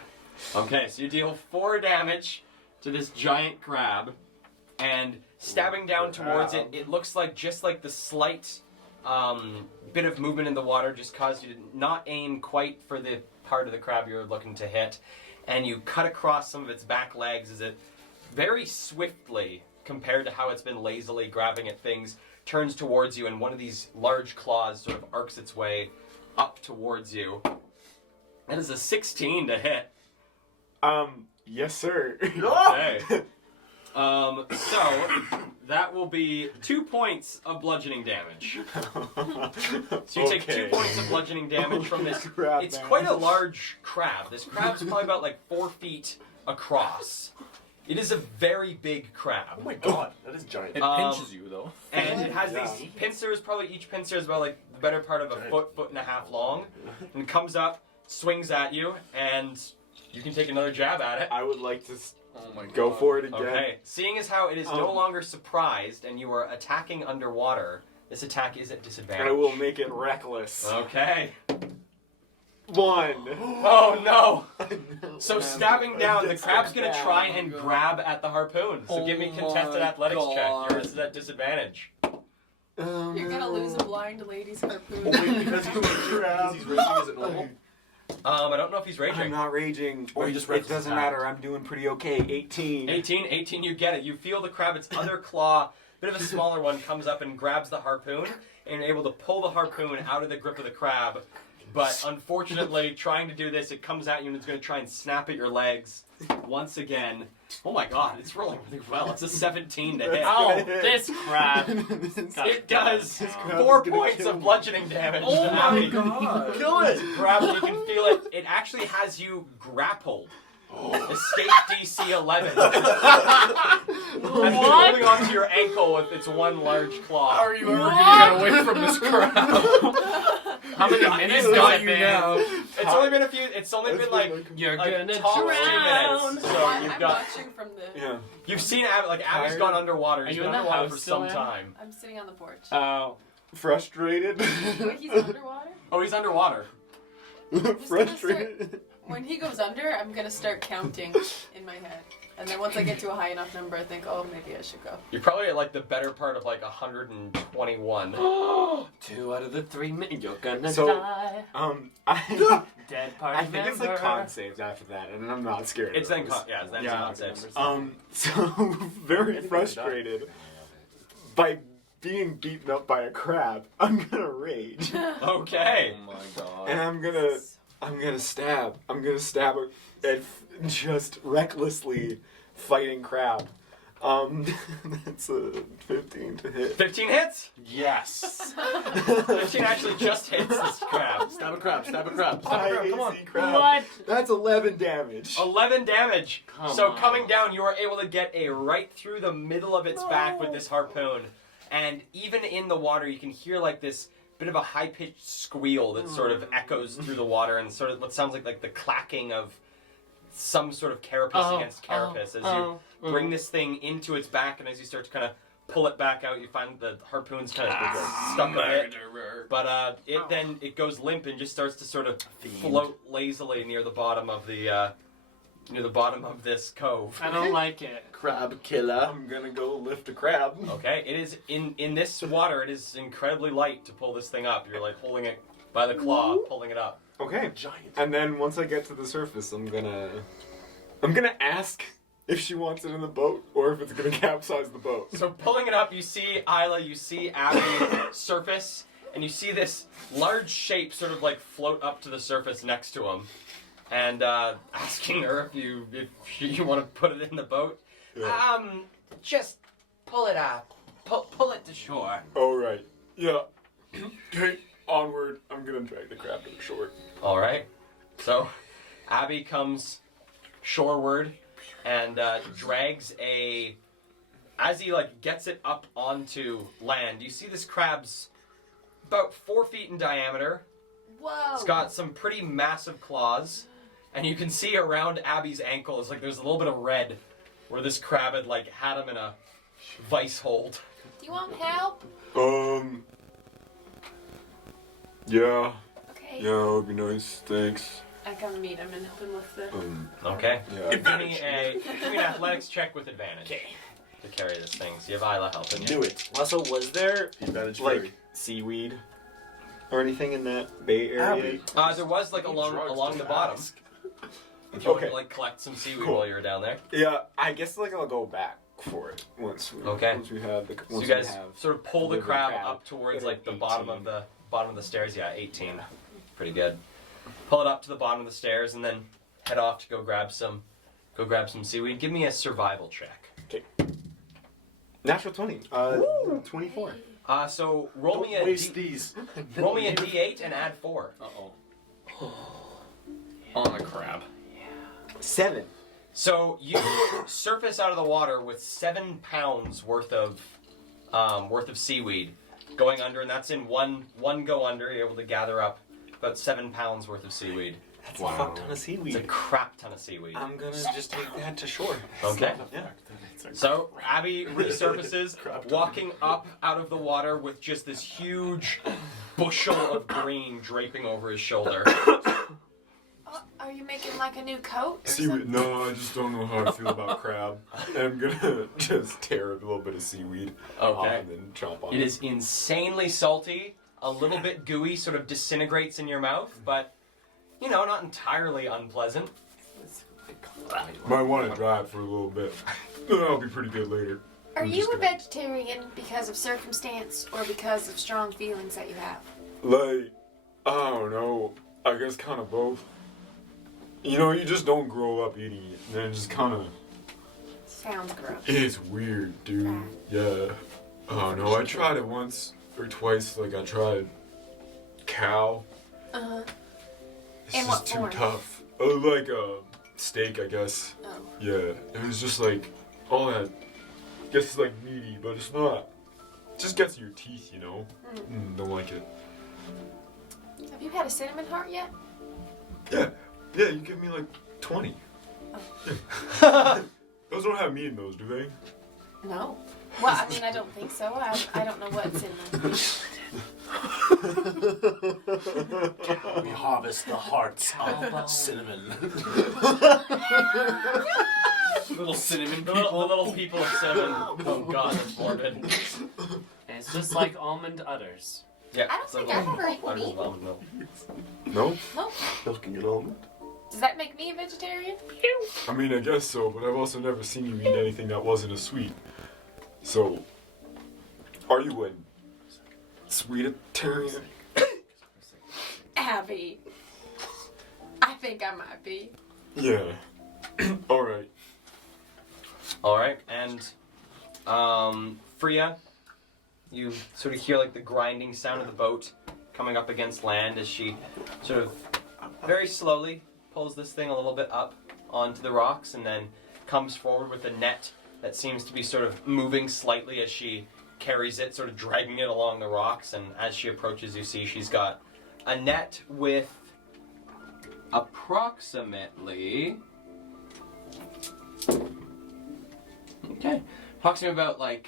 Okay, so you deal 4 damage to this giant crab, and stabbing down towards it, it looks like just like the slight bit of movement in the water just caused you to not aim quite for the part of the crab you're looking to hit, and you cut across some of its back legs as it very swiftly, compared to how it's been lazily grabbing at things, turns towards you, and one of these large claws sort of arcs its way up towards you. That is a 16 to hit. Yes, sir. Okay. So that will be 2 points of bludgeoning damage. So you take 2 points of bludgeoning damage from this. Crab It's man. quite a large crab. This crab's probably about like 4 feet across. It is a very big crab. Oh my god, that is giant. It pinches you though. And it has Yeah. these pincers, probably each pincer is about like the better part of a foot and a half long. And comes up, swings at you, and you can take another jab at it. I would like to Oh my god. go for it again. Okay. Seeing as how it is no longer surprised and you are attacking underwater, this attack is at disadvantage. I will make it reckless. Okay. 1. Oh no! So stabbing down, the crab's gonna try and grab at the harpoon. So give me a contested my athletics check. God. Yours is at disadvantage. You're gonna lose a blind lady's harpoon. Oh, wait, because he's raging, is it normal? I don't know if he's I'm raging. not raging. Or you just it reckless doesn't attack. matter. I'm doing pretty okay. 18. 18, you get it. You feel the crab, its other claw, bit of a smaller one, comes up and grabs the harpoon, and you're able to pull the harpoon out of the grip of the crab. But unfortunately, trying to do this, it comes at you and it's going to try and snap at your legs once again. Oh my god, it's rolling really well. It's a 17 to hit. Oh, this crab. It does crab 4 is gonna points kill of me. bludgeoning damage. Oh to my Abby. god. Kill it! Grab it, you can feel it. It actually has you grappled. Escape DC 11. And holding onto your ankle with its one large claw. How are you ever gonna get away from this crab? How many minutes He's got has it you been? now. It's only been a few. It's only been like You're like gonna tops 2 drown. minutes. So I'm you've got. watching from the. Yeah. You've seen Abby. Like Abby's Tired? gone underwater. Are He's you been in the underwater house for still, some Em? time. I'm sitting on the porch. Oh. Frustrated. Wait, he's underwater? Oh, he's underwater. Frustrated. When he goes under, I'm gonna start counting in my head. And then once I get to a high enough number, I think, oh, maybe I should go. You're probably at like the better part of like 121. 2 out of the 3 minutes. You're gonna So- die. I Dead party I think it's like member. con saves after that, and I'm not scared. It's of then those. con. Yeah, it's then Yeah. con saves. So very frustrated by being beaten up by a crab, I'm gonna rage. Okay. Oh my god. And I'm gonna stab at just recklessly fighting crab. That's a 15 to hit. 15 hits? Yes. 15 actually just hits this crab. Stab a crab. Stab a crab. Stab a High crab. Come on. AC crab. What? That's 11 damage. 11 damage. Come So on. coming down, you are able to get a right through the middle of its back with this harpoon. And even in the water, you can hear like this bit of a high-pitched squeal that sort of echoes through the water and sort of what sounds like the clacking of some sort of carapace against carapace as you bring this thing into its back, and as you start to kind of pull it back out, you find the harpoon's kind of stuck a bit. But it goes limp and just starts to sort of float lazily near the bottom of this cove. I don't like it. Crab killer. I'm gonna go lift a crab. Okay, it is in this water. It is incredibly light to pull this thing up. You're like holding it by the claw, pulling it up. Okay. Giant. And then once I get to the surface, I'm gonna ask if she wants it in the boat or if it's gonna capsize the boat. So pulling it up, you see Isla, you see Abby surface, and you see this large shape sort of like float up to the surface next to him, and asking her if you want to put it in the boat. Yeah. Just pull it up. Pull it to shore. All right. Yeah. Okay. Onward. I'm gonna drag the crab to the shore. All right. So Abby comes shoreward and drags as he like gets it up onto land. You see this crab's about 4 feet in diameter. Whoa. It's got some pretty massive claws, and you can see around Abby's ankles like there's a little bit of red where this crab had him in a vice hold. Do you want help? Yeah. Okay. Yeah, that would be nice. Thanks. I come meet him and help him lift it. Okay. Yeah. Give me an athletics check with advantage to carry this thing. So you have Isla helping you. Do it. Also, was there Advantage like fairy. seaweed or anything in that bay area? There was along the bottom. If you Okay. want to collect some seaweed Cool. while you're down there. Yeah, I guess I'll go back for it once we have the. So Once you guys we have sort of pull the delivered crab up towards Got the an bottom 18. of the stairs. Yeah, 18. Pretty good. Pull it up to the bottom of the stairs and then head off to go grab some seaweed. Give me a survival check. Natural 20. 24. So roll me a Waste these. roll me a D8 and add 4. Uh-oh. On a crab. 7. So you surface out of the water with 7 pounds worth of seaweed going under, and that's in one go under. You're able to gather up about 7 pounds worth of seaweed. That's a fuck ton of It's a seaweed. crap ton of seaweed. I'm gonna just take that to shore. Okay. Yeah. So Abby resurfaces, walking up out of the water with just this huge bushel of green draping over his shoulder. Are you making like a new coat? Or Seaweed. something? No, I just don't know how I feel about crab. And I'm gonna just tear a little bit of seaweed off Okay. and then chomp on It is insanely salty, a little bit gooey, sort of disintegrates in your mouth, but not entirely unpleasant. Might want to dry it for a little bit. That'll be pretty good later. Are I'm you just a gonna- vegetarian because of circumstance or because of strong feelings that you have? Like, I don't know. I guess kind of both. You just don't grow up eating it. And then it just kind of. Sounds gross. It's weird, dude. Yeah. I don't know. I tried it once or twice. Like, I tried cow. Uh-huh. It's In just what too form? tough. Like a steak, I guess. Oh. Yeah. It was just like all that. I guess it's like meaty, but it's not. It just gets in your teeth, Don't like it. Have you had a cinnamon heart yet? Yeah. Yeah, you give me like 20. Oh. Yeah. Those don't have meat in those, do they? No. Well, I mean, I don't think so. I don't know what's in them. We harvest the hearts of cinnamon. Little cinnamon The people. little people of cinnamon. Oh god, that's morbid. And it's just like almond udders. Yeah. I don't think I've ever eaten meat. No? Nope. Milking an almond. Does that make me a vegetarian? I mean, I guess so, but I've also never seen you eat anything that wasn't a sweet. So, Are you a Sweditarian? Abby. I think I might be. Yeah. Alright. Alright, and Fria, you sort of hear like the grinding sound of the boat coming up against land as she sort of very slowly pulls this thing a little bit up onto the rocks and then comes forward with a net that seems to be sort of moving slightly as she carries it, sort of dragging it along the rocks. And as she approaches, you see she's got a net with approximately about like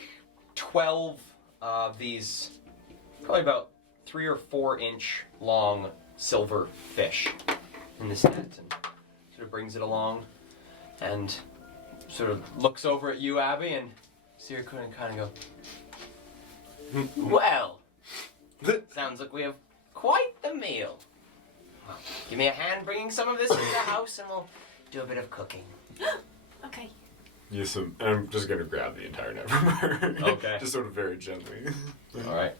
12 of these, probably about 3 or 4 inch long silver fish in this net, and sort of brings it along and sort of looks over at you, Abby, and see her kind of go, Well, sounds like we have quite the meal. Well, give me a hand bringing some of this into the house and we'll do a bit of cooking. Okay. Yes, and I'm just gonna grab the entire net from her. Okay. Just sort of very gently. Alright.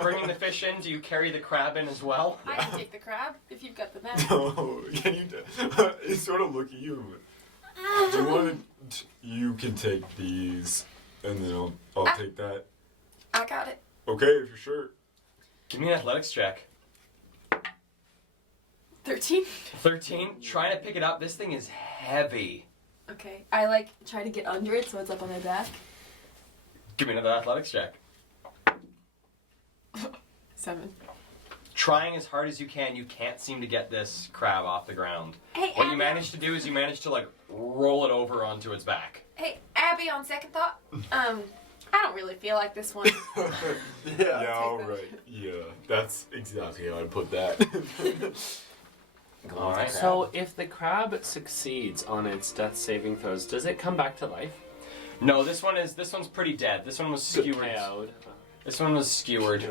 Bringing the fish in, do you carry the crab in as well? I can take the crab if you've got the net. No, can you? It's sort of look at you. Do you want to? You can take these, and then I'll take that. I got it. Okay, if you're sure. Give me an athletics check. 13. 13. Trying to pick it up. This thing is heavy. Okay. I like try to get under it so it's up on my back. Give me another athletics check. 7. Trying as hard as you can't seem to get this crab off the ground. Hey, What you Abby. manage to do is you manage to like roll it over onto its back. Hey, Abby, on second thought, I don't really feel like this one. Yeah, alright. Yeah, that's exactly how I put that. Alright. So if the crab succeeds on its death saving throws, does it come back to life? No, this one's pretty dead. This one was skewered. KO'd. This one was skewered.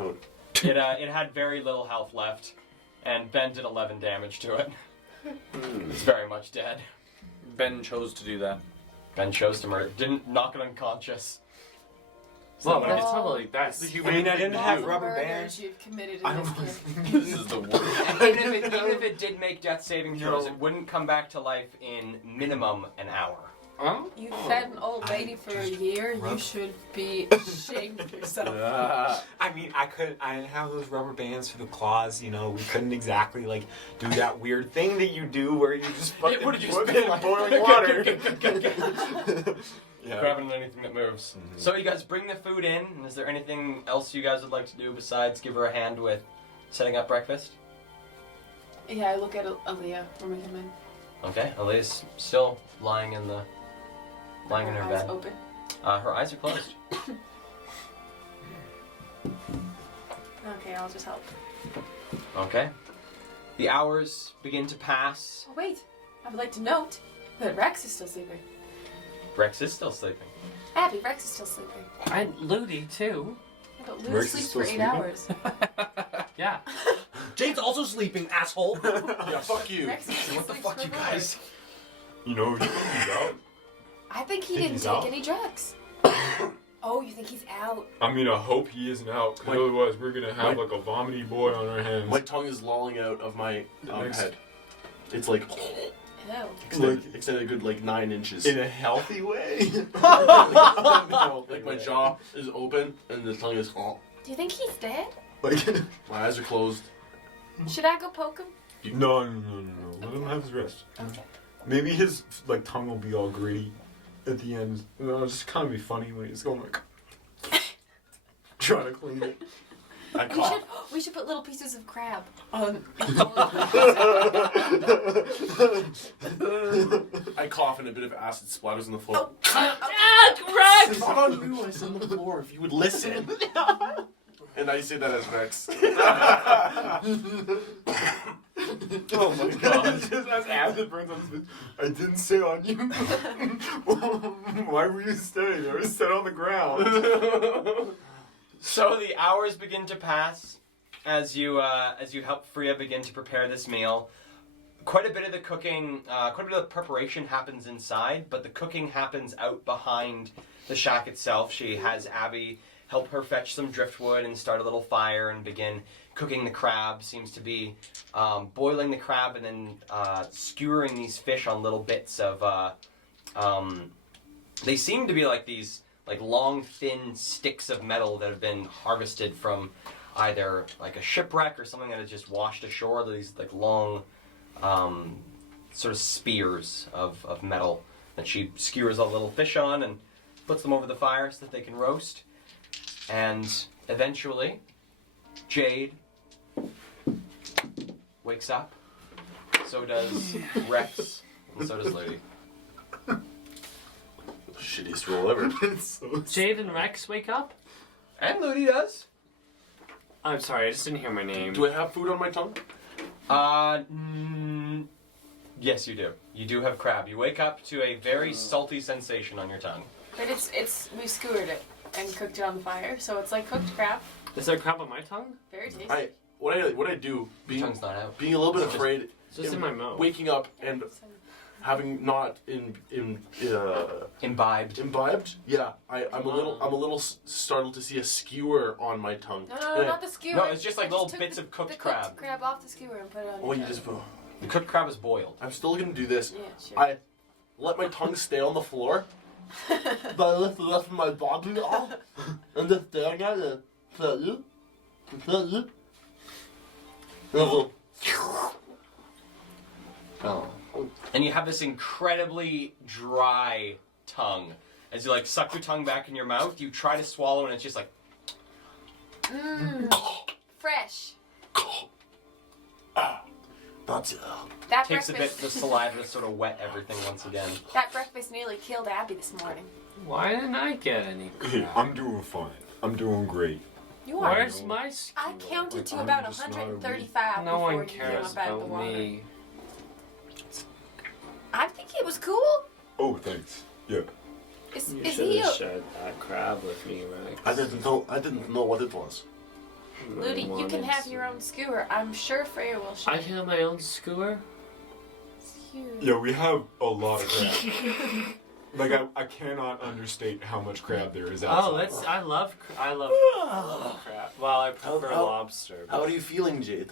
It had very little health left, and Ben did 11 damage to it. It's very much dead. Ben chose to do that. Ben chose to murder. Didn't knock it unconscious. Well, but if it's probably that's the human human. I mean, I didn't have All rubber murders bands. you've committed in this game. This is the worst. even if it did make death saving throws, it wouldn't come back to life in minimum an hour. Huh? You fed an old lady for a year. You should be ashamed of yourself. I mean, I didn't have those rubber bands for the claws, you know. We couldn't exactly, like, do that weird thing that you do where you just fucking What did you put spin it in like? boiling water. Yeah. Grabbing anything that moves. So you guys bring the food in, and is there anything else you guys would like to do besides give her a hand with setting up breakfast? Yeah, I look at Aaliyah when we come in. Okay, Aaliyah's still lying in her eyes bed. open. Her eyes are closed. Okay, I'll just help. Okay. The hours begin to pass. Oh wait, I would like to note that Rex is still sleeping. Rex is still sleeping. Abby, Rex is still sleeping. And Ludi too. Yeah, but Rex Luke is sleeps still for 8 sleeping? hours. Yeah. Jade's also sleeping, asshole. Yeah, fuck you. Rex What the sleeps fuck, you forever. guys? You know, he's out. I think he Think didn't he's take out? any drugs. Oh, you think he's out? I mean, I hope he isn't out, because Wait. otherwise we're gonna have Wait. like a vomity boy on our hands. My tongue is lolling out of my Next. head. It's like Ew. extended a good like 9 inches. In a healthy way. No, like my jaw is open and the tongue is. Do you think he's dead? Like, My eyes are closed. Should I go poke him? no. Let him have his rest. Okay. Maybe his like tongue will be all gritty at the end. It'll just kind of be funny when he's going like trying to clean it. I We cough. should put little pieces of crab. On. I cough and a bit of acid splatters on the floor. Rex! It's not on you. I said on the floor. If you would listen. And I say that as Rex. Oh my god. Just as acid burns on his face. I didn't say on you. Why were you staying there? I said on the ground. So the hours begin to pass as you help Fria begin to prepare this meal. quite a bit of the cooking, quite a bit of the preparation happens inside, but the cooking happens out behind the shack itself. She has Abby help her fetch some driftwood and start a little fire and begin cooking the crab. Seems to be boiling the crab and then skewering these fish on little bits of. They seem to be like these long, thin sticks of metal that have been harvested from either like a shipwreck or something that has just washed ashore. These like long, sort of spears of metal that she skewers all the little fish on and puts them over the fire so that they can roast. And eventually, Jade wakes up. So does Rex, and so does Lady. Shittiest roll ever. Jade and Rex wake up? And Ludi does. I'm sorry, I just didn't hear my name. Do I have food on my tongue? Yes, you do. You do have crab. You wake up to a very salty sensation on your tongue. But we skewered it and cooked it on the fire, so it's like cooked crab. Is there crab on my tongue? Very tasty. What I do, being Tongue's not out. being a little bit afraid, It's just in my mouth. waking up and having not Imbibed. Yeah, I'm a little startled to see a skewer on my tongue. No, not the skewer. No, it's just like I little took bits the- of cooked the crab. crab off the skewer and put it on. Oh, your you tongue. just. The cooked crab is boiled. I'm still gonna do this. Yeah, sure. I let my tongue stay on the floor. But I lift the rest of my body off and just staring at it. Oh. And you have this incredibly dry tongue. As you like suck your tongue back in your mouth, you try to swallow and it's just like Fresh. That's That takes a breakfast. bit, the saliva to sort of wet everything once again. That breakfast nearly killed Abby this morning. Why didn't I get any Hey, crab? I'm doing fine. I'm doing great. You are. Where's my skewer? I counted to I'm about just not a 135 No before one you came cares up out of the about water. me. I think it was cool. Oh, thanks. Yeah. Is You he? should have shared that crab with me, Rex. I didn't know what it was. Ludi, you can have your own skewer. I'm sure Freya will share. I can have my own skewer? It's huge. Yeah, we have a lot of crab. Like I cannot understate how much crab there is outside. Oh, I love crab. Well, I prefer How- lobster. How are you feeling, Jade?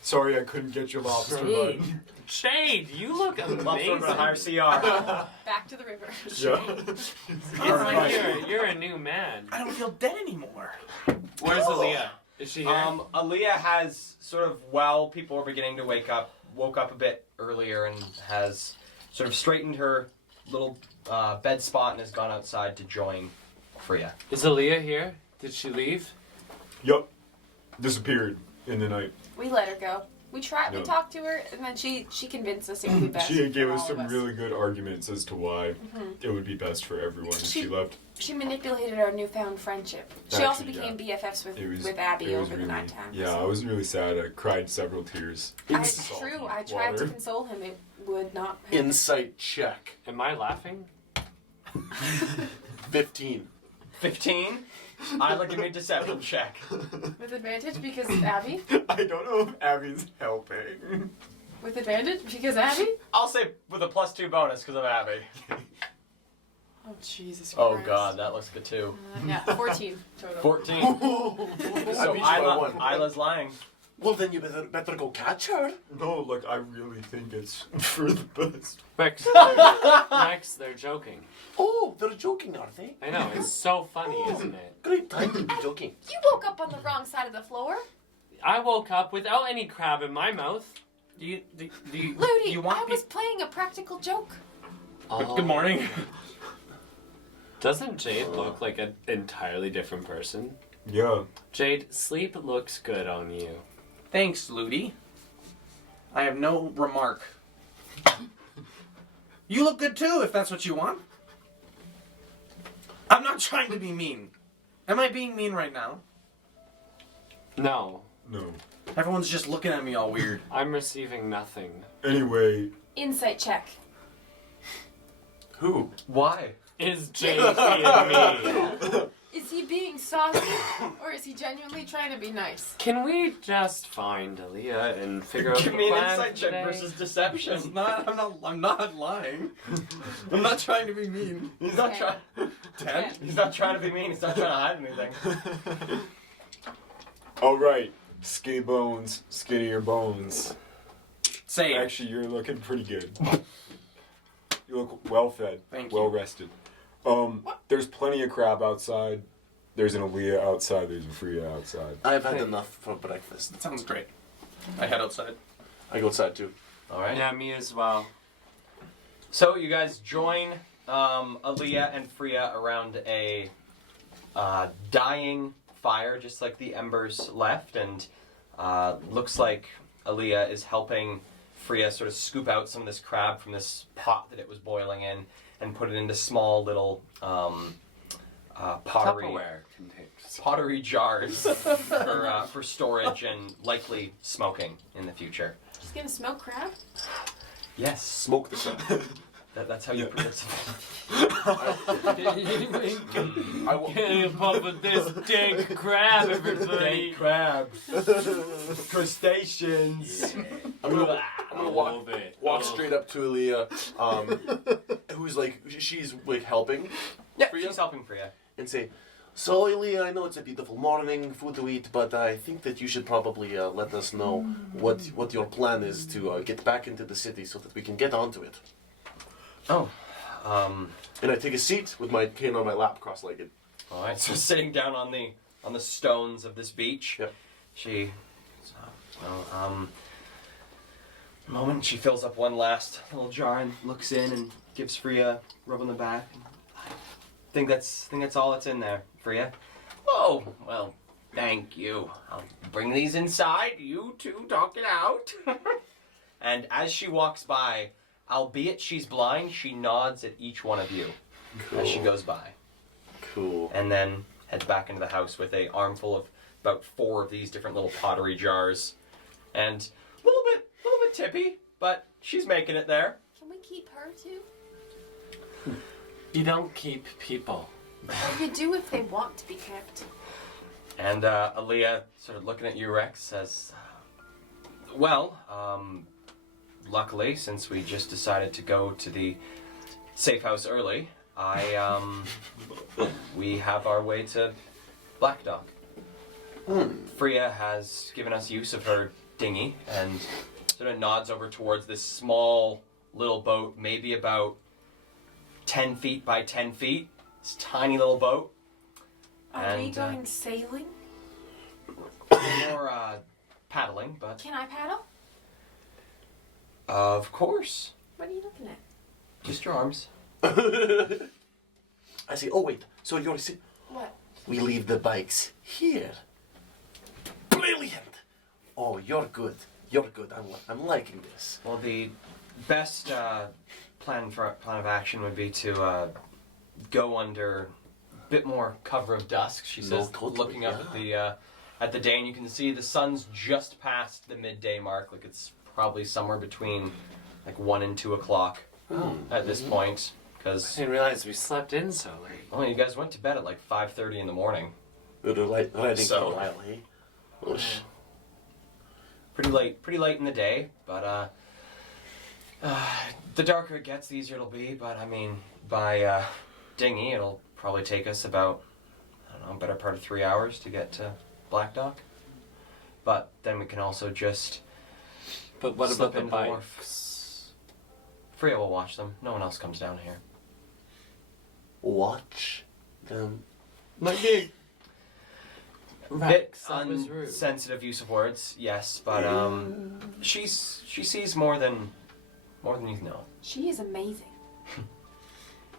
Sorry, I couldn't get your lobster, bud. Shade, you look Lobster amazing. with a higher CR. Back to the river. Yeah. It's like you're a new man. I don't feel dead anymore. Where's Aaliyah? Is she here? Aaliyah has sort of, while people are beginning to wake up, woke up a bit earlier and has sort of straightened her little bed spot and has gone outside to join Fria. Is Aaliyah here? Did she leave? Yup. Disappeared in the night. We let her go. We tried. No. We talked to her, and then she convinced us it would be best. She gave for us all some of us. really good arguments as to why it would be best for everyone if she left. She manipulated our newfound friendship. She also Actually, became BFFs It was with Abby it was over really, the nighttime. Yeah, so. I was really sad. I cried several tears. It's true. I tried to console him. It would not. happen. Insight check. Am I laughing? 15. 15? I'd like to make a deception check. With advantage because Abby? I don't know if Abby's helping. With advantage because Abby? I'll say with a +2 bonus because of Abby. Oh, Jesus Christ. Oh god, that looks good too. Yeah, 14 total. 14. I So beat you by Isla, one. Isla's lying. Well, then you better go catch her. No, like I really think it's for the best. Rex, they're joking. Oh, they're joking, are they? I know, it's so funny, isn't it? Great time to be joking. You woke up on the wrong side of the floor. I woke up without any crab in my mouth. Do you Ludi, you want I was playing a practical joke. Good morning. Doesn't Jade look like an entirely different person? Yeah. Jade, sleep looks good on you. Thanks, Ludi. I have no remark. You look good too, if that's what you want. I'm not trying to be mean. Am I being mean right now? No. No. Everyone's just looking at me all weird. I'm receiving nothing. Anyway. Insight check. Who? Why? Is Jade being mean? Is he being saucy or is he genuinely trying to be nice? Can we just find Aaliyah and figure out Give the me an plan insight check today? versus deception. It's not. I'm not lying. I'm not trying to be mean. He's not trying. 10. He's not trying to be mean. He's not trying to hide anything. All right, skinny bones, skinnier bones. Same. Actually, you're looking pretty good. You look well fed, Thank you. well rested. There's plenty of crab outside. There's an Aaliyah outside. There's a Fria outside. I've had enough for breakfast. That sounds great. I head outside. I go outside too. All right. Yeah, me as well. So you guys join Aaliyah and Fria around a dying fire, just like the embers left, and looks like Aaliyah is helping Fria sort of scoop out some of this crab from this pot that it was boiling in and put it into small little pottery jars for storage and likely smoking in the future. She's gonna smoke crab? Yes, Smoke the crab. that's how you. That's, I will, Puff of this dank crab, everybody. crabs, crustaceans. I'm gonna walk straight up to Aaliyah, who's like she's like helping, Yeah, Fria? she's helping Fria. And say, so Aaliyah, I know it's a beautiful morning, food to eat, but I think that you should probably let us know what your plan is to get back into the city so that we can get onto it. Oh, And I take a seat with my cane on my lap, cross-legged. all right. So sitting down on the stones of this beach, Yep. she, moment she fills up one last little jar and looks in and gives Fria a rub on the back. I think that's all that's in there, Fria. Oh, well, thank you. I'll bring these inside. You two talk it out. And as she walks by, albeit she's blind, she nods at each one of you as she goes by. Cool. And then heads back into the house with a armful of about 4 of these different little pottery jars. And a little bit tippy, but she's making it there. Can we keep her too? You don't keep people. Well, you do if they want to be kept. And Aaliyah, sort of looking at you, Rex, says, well, luckily, since we just decided to go to the safe house early, we have our way to Black Dock. Fria has given us use of her dinghy and sort of nods over towards this small little boat, maybe about 10 feet by 10 feet. This tiny little boat. Are we And, going sailing? More paddling, but Can I paddle? of course, What are you looking at? just your arms. I say, oh wait, so you're What? we leave the bikes here. Brilliant! Oh, you're good. You're good. I'm liking this. Well, the best plan of action would be to go under a bit more cover of dusk. She says, totally, looking up at the day, and you can see the sun's just past the midday mark. Like it's probably somewhere between like 1 and 2 o'clock at this point. I Because didn't realize we slept in so late. well, you guys went to bed at like 5:30 in the morning. We're riding So- for a while, eh? Whoosh. Pretty late in the day, but the darker it gets, the easier it'll be. But I mean, by dinghy, it'll probably take us about, I don't know, better part of 3 hours to get to Black Dock. But then we can also just But what slip about the into the wharf. bikes? Fria will watch them. No one else comes down here. Watch them. My gig. Bit that was rude. unsensitive use of words, yes, but she sees more than you know. She is amazing.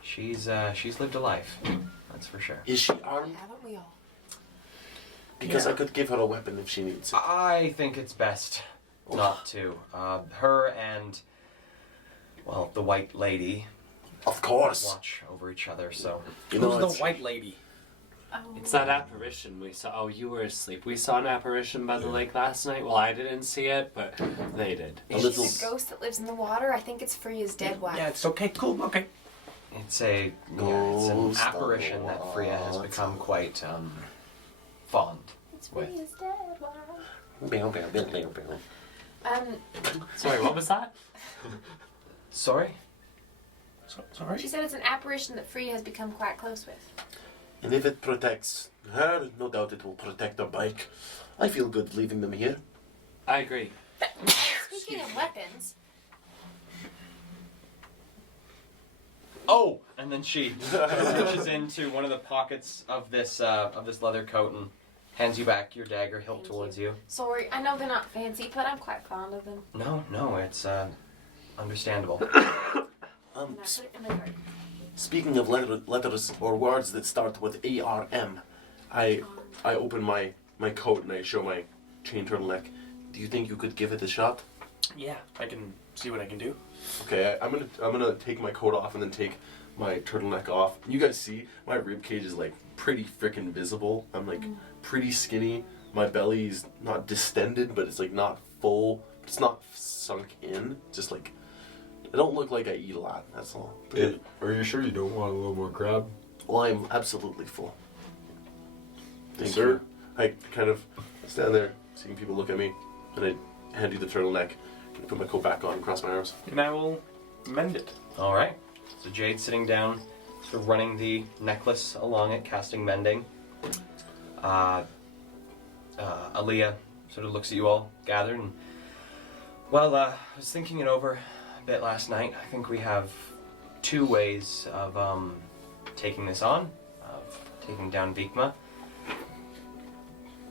She's lived a life, that's for sure. Is she armed? Haven't we all? Because Yeah. I could give her a weapon if she needs it. I think it's best not to. Her and, well, the White Lady Of course. watch over each other, so. You know, Who's it's- the white lady? Oh. It's that apparition we saw. Oh, you were asleep. We saw an apparition by the lake last night. Well, I didn't see it, but they did. A Is little- she the ghost that lives in the water? I think it's Fria's dead wife. Yeah, it's okay. Cool. Okay. It's an apparition that Fria has become quite fond It's with. Fria's dad. Wow. Sorry, what was that? Sorry? Sorry? She said it's an apparition that Fria has become quite close with. And if it protects her, no doubt it will protect the bike. I feel good leaving them here. I agree. Speaking of weapons, Oh! And then she reaches into one of the pockets of this leather coat and hands you back your dagger hilt Thank towards you. sorry, I know they're not fancy, but I'm quite fond of them. No, it's understandable. And I put it in my garden. Speaking of letters or words that start with ARM, I open my coat and I show my chain turtleneck. Do you think you could give it a shot? Yeah, I can see what I can do. Okay, I'm gonna take my coat off and then take my turtleneck off. You guys see my rib cage is like pretty freaking visible. I'm like pretty skinny. My belly's not distended, but it's like not full. It's not sunk in. Just like I don't look like I eat a lot. That's all. Hey, are you sure you don't want a little more crab? Well, I'm absolutely full. Thank Yes, sir. you. I kind of stand there, seeing people look at me, and I hand you the turtleneck. And I put my coat back on and cross my arms. And I will mend it. Alright. So Jade's sitting down, sort of running the necklace along it, casting mending. Aaliyah sort of looks at you all gathered and, well, I was thinking it over a bit last night. I think we have two ways of taking this on, of taking down Vikma.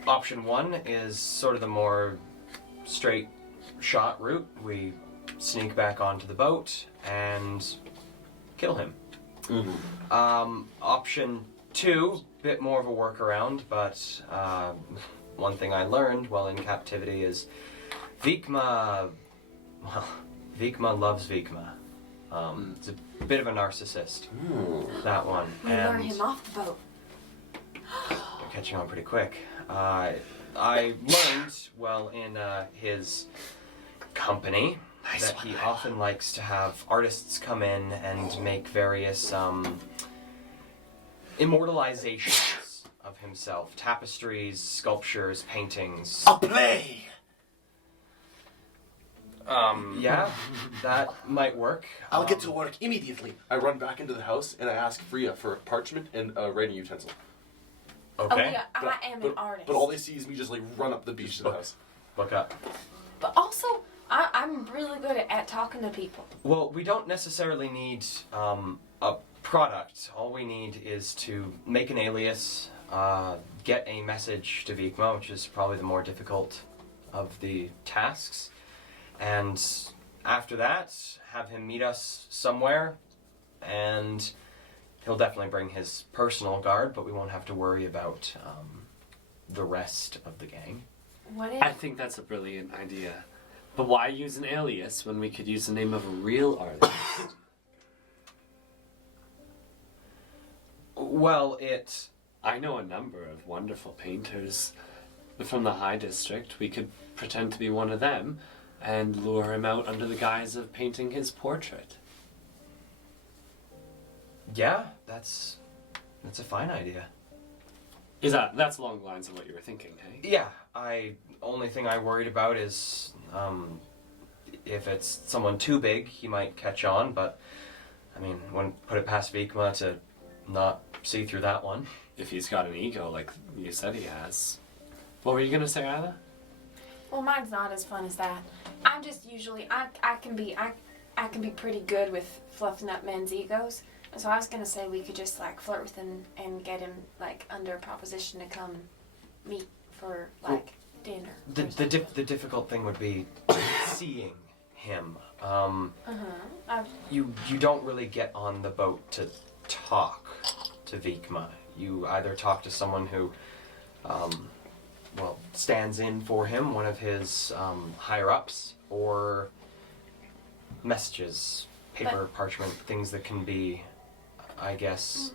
Option one is sort of the more straight shot route. We sneak back onto the boat and kill him. Option two, bit more of a workaround, but one thing I learned while in captivity is Vikma loves Vikma. It's a bit of a narcissist, that one. We lure him off the boat. You're catching on pretty quick. I learned, well, in his company, that he often likes to have artists come in and make various immortalizations of himself. Tapestries, sculptures, paintings. A play! Yeah, that might work. I'll get to work immediately. I run back into the house and I ask Fria for parchment and a writing utensil. Okay. Oh, yeah, I am an artist. But all they see is me just like run up the beach to the house. Look up. But also, I'm really good at talking to people. Well, we don't necessarily need a product. All we need is to make an alias, get a message to Vikma, which is probably the more difficult of the tasks, and after that, have him meet us somewhere, and he'll definitely bring his personal guard, but we won't have to worry about the rest of the gang. What I think that's a brilliant idea. But why use an alias when we could use the name of a real artist? Well, I know a number of wonderful painters from the High District. We could pretend to be one of them and lure him out under the guise of painting his portrait. Yeah, that's a fine idea. That's along the lines of what you were thinking, hey? Yeah, only thing I worried about is if it's someone too big, he might catch on, but I mean, wouldn't put it past Vikma to not see through that one. If he's got an ego like you said he has. What were you gonna say, Isla? Well, mine's not as fun as that. I'm just usually I can be pretty good with fluffing up men's egos. So I was gonna say we could just like flirt with him and get him like under a proposition to come meet for like dinner. The difficult thing would be seeing him. You don't really get on the boat to talk to Vikma. You either talk to someone who stands in for him, one of his higher ups, or messages, paper, parchment, things that can be, I guess,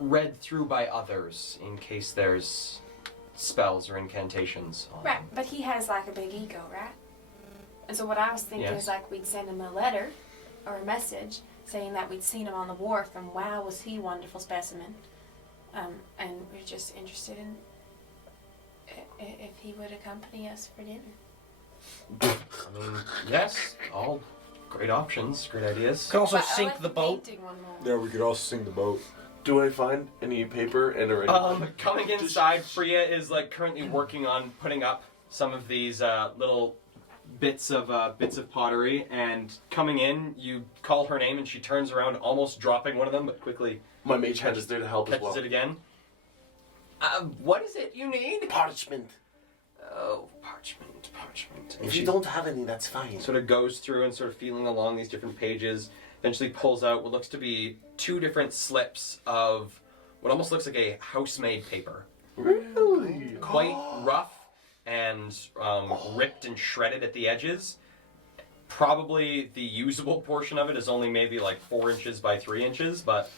read through by others in case there's spells or incantations on Right, him. but he has like a big ego, right? And so what I was thinking Yes. is like we'd send him a letter or a message saying that we'd seen him on the wharf, and wow, was he a wonderful specimen. And we're just interested in if he would accompany us for dinner. I mean, yes, all great options, great ideas. Could also But I sink like the boat. painting one more. Yeah, we could also sing the boat. Do I find any paper and or Coming inside, Fria is like currently working on putting up some of these little bits of pottery, and coming in, you call her name, and she turns around, almost dropping one of them, but quickly my mage hand is there to help as catches well? it again. What is it you need? Parchment. Oh, parchment. And If she you don't have any, that's fine. sort of goes through and sort of feeling along these different pages, eventually pulls out what looks to be 2 different slips of what almost looks like a house-made paper. Really? Quite rough and ripped and shredded at the edges. Probably the usable portion of it is only maybe like 4 inches by 3 inches, but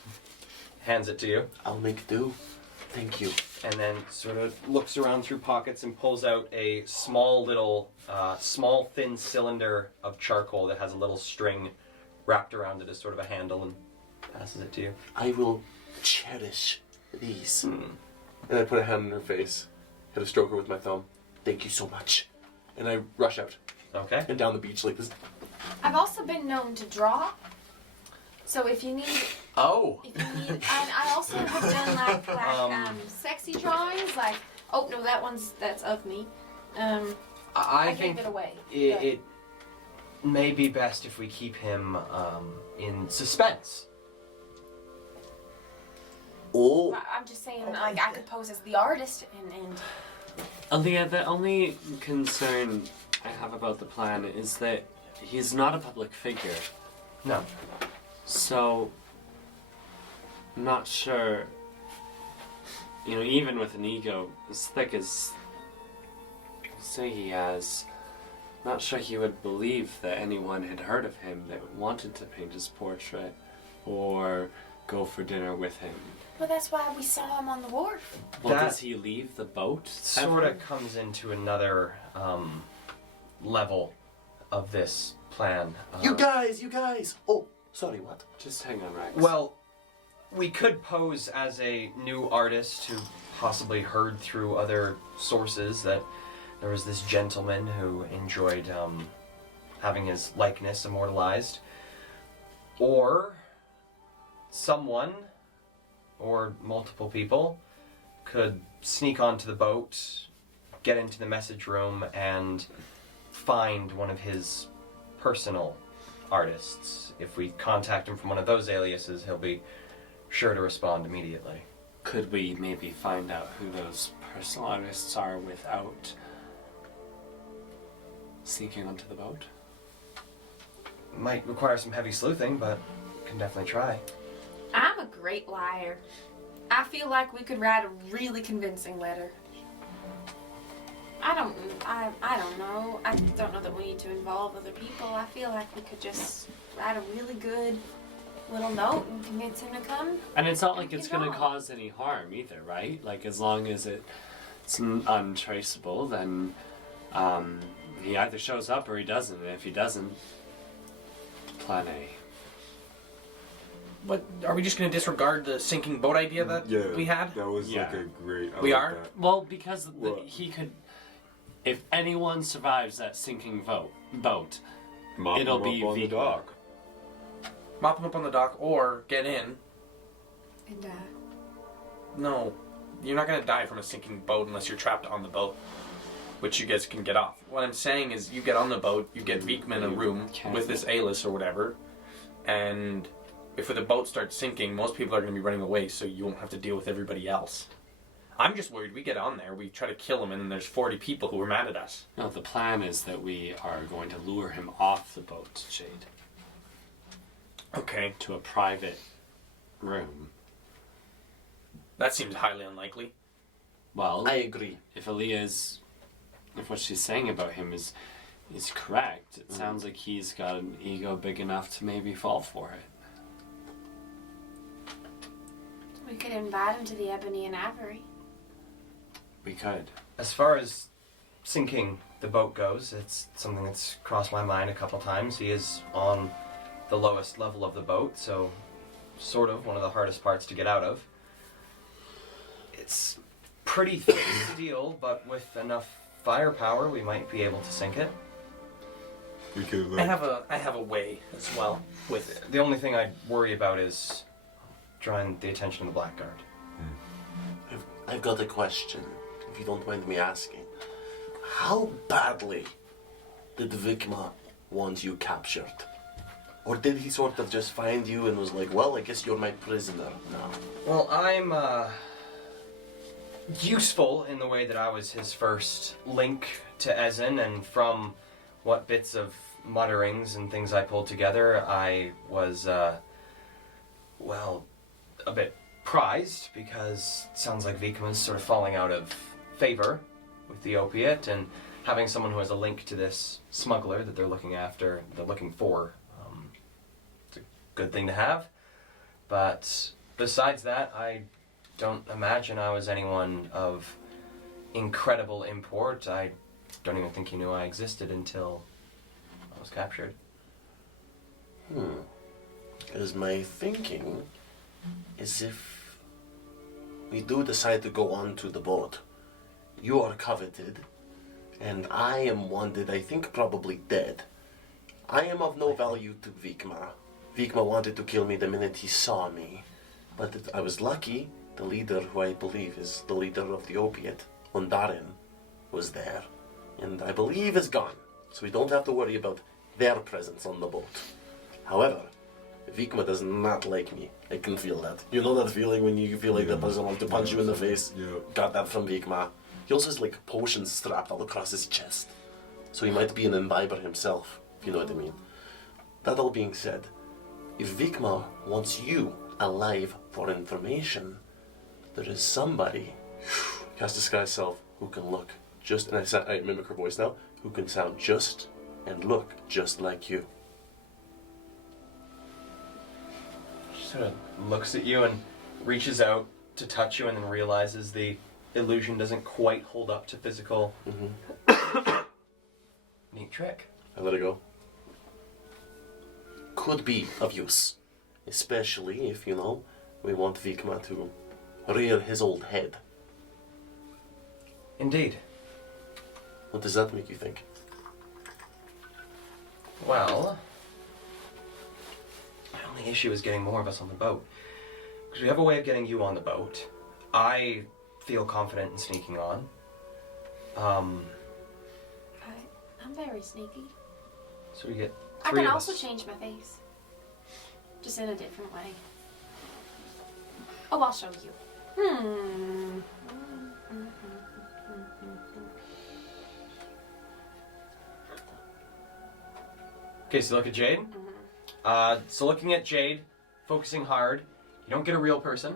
hands it to you. I'll make do. Thank you. And then sort of looks around through pockets and pulls out a small little, small thin cylinder of charcoal that has a little string wrapped around it as sort of a handle, and passes it to you. I will cherish these. And I put a hand in her face, hit a stroke her with my thumb. Thank you so much. And I rush out Okay. and down the beach like this. I've also been known to draw. So if you need, Oh. and I also have done like sexy drawings. Like, oh no, that's of me. I gave think it away. it may be best if we keep him in suspense. Oh. I'm just saying, like, I could pose as the artist and Aaliyah, the only concern I have about the plan is that he's not a public figure. No. So, I'm not sure, even with an ego as thick as say he has, not sure he would believe that anyone had heard of him that wanted to paint his portrait or go for dinner with him. well, that's why we saw him on the wharf. Well, That- does he leave the boat? Sort ever? of comes into another level of this plan. You guys! Oh, sorry, what? Just hang on, Rex. Well, we could pose as a new artist who possibly heard through other sources that there was this gentleman who enjoyed having his likeness immortalized. Or someone, or multiple people, could sneak onto the boat, get into the message room, and find one of his personal artists. If we contact him from one of those aliases, he'll be sure to respond immediately. Could we maybe find out who those personal artists are without sneaking onto the boat? Might require some heavy sleuthing, but can definitely try. I'm a great liar. I feel like we could write a really convincing letter. I don't know. I don't know that we need to involve other people. I feel like we could just write a really good little note and convince him to come. And it's not like And it's get going to on. cause any harm either, right? Like, as long as it's untraceable, then he either shows up or he doesn't. And if he doesn't, plan A. What, are we just going to disregard the sinking boat idea that we had? That was Yeah. like a great. I We like are? that. Well, because What? he could... If anyone survives that sinking boat, Mop it'll him be up on the Vika. dock. Mop them up on the dock or get in. And No, you're not going to die from a sinking boat unless you're trapped on the boat, which you guys can get off. What I'm saying is you get on the boat, you get Beekman a room Can't. with this Alice or whatever, and if the boat starts sinking, most people are going to be running away, so you won't have to deal with everybody else. I'm just worried we get on there, we try to kill him, and then there's 40 people who are mad at us. No, the plan is that we are going to lure him off the boat, Jade, Okay. to a private room. That seems highly unlikely. Well, I agree. if what she's saying about him is correct, it sounds like he's got an ego big enough to maybe fall for it. we could invite him to the Ebony and Ivory. We could. As far as sinking the boat goes, it's something that's crossed my mind a couple times. He is on the lowest level of the boat, so sort of one of the hardest parts to get out of. It's pretty thick steel, but with enough firepower, we might be able to sink it. We could I like. have a way as well with it. The only thing I'd worry about is drawing the attention of the Blackguard. I've got a question, if you don't mind me asking. How badly did Vikma want you captured? Or did he sort of just find you and was like, well, I guess you're my prisoner now? Well, I'm useful in the way that I was his first link to Ezen, and from what bits of mutterings and things I pulled together, I was, well, a bit prized, because it sounds like Vikma's sort of falling out of favor with the opiate, and having someone who has a link to this smuggler that they're looking for, it's a good thing to have. But besides that, I don't imagine I was anyone of incredible import. I don't even think he knew I existed until I was captured. Because my thinking is if we do decide to go on to the boat, you are coveted, and I am wanted, I think probably dead. I am of no value to Vikma. Vikma wanted to kill me the minute he saw me. But I was lucky, the leader, who I believe is the leader of the opiate, Ondaren, was there. And I believe is gone, so we don't have to worry about their presence on the boat. However, Vikma does not like me. I can feel that. You know that feeling when you feel like that person wants to punch you in the face? Yeah. Got that from Vikma. He also has like potions strapped all across his chest. So he might be an imbiber himself, if you know what I mean. That all being said, if Vikma wants you alive for information, there is somebody, cast disguise self, who can look just, and I mimic her voice now, who can sound just and look just like you. She sort of looks at you and reaches out to touch you, and then realizes the illusion doesn't quite hold up to physical. Neat trick. I let it go. Could be of use. Especially if, you know, we want Vikma to rear his old head. Indeed. What does that make you think? Well, my only issue is getting more of us on the boat. Because we have a way of getting you on the boat. I feel confident in sneaking on. I'm very sneaky. So we get I three can of also us. change my face. Just in a different way. Oh, I'll show you. Okay, so look at Jade. So looking at Jade, focusing hard, you don't get a real person.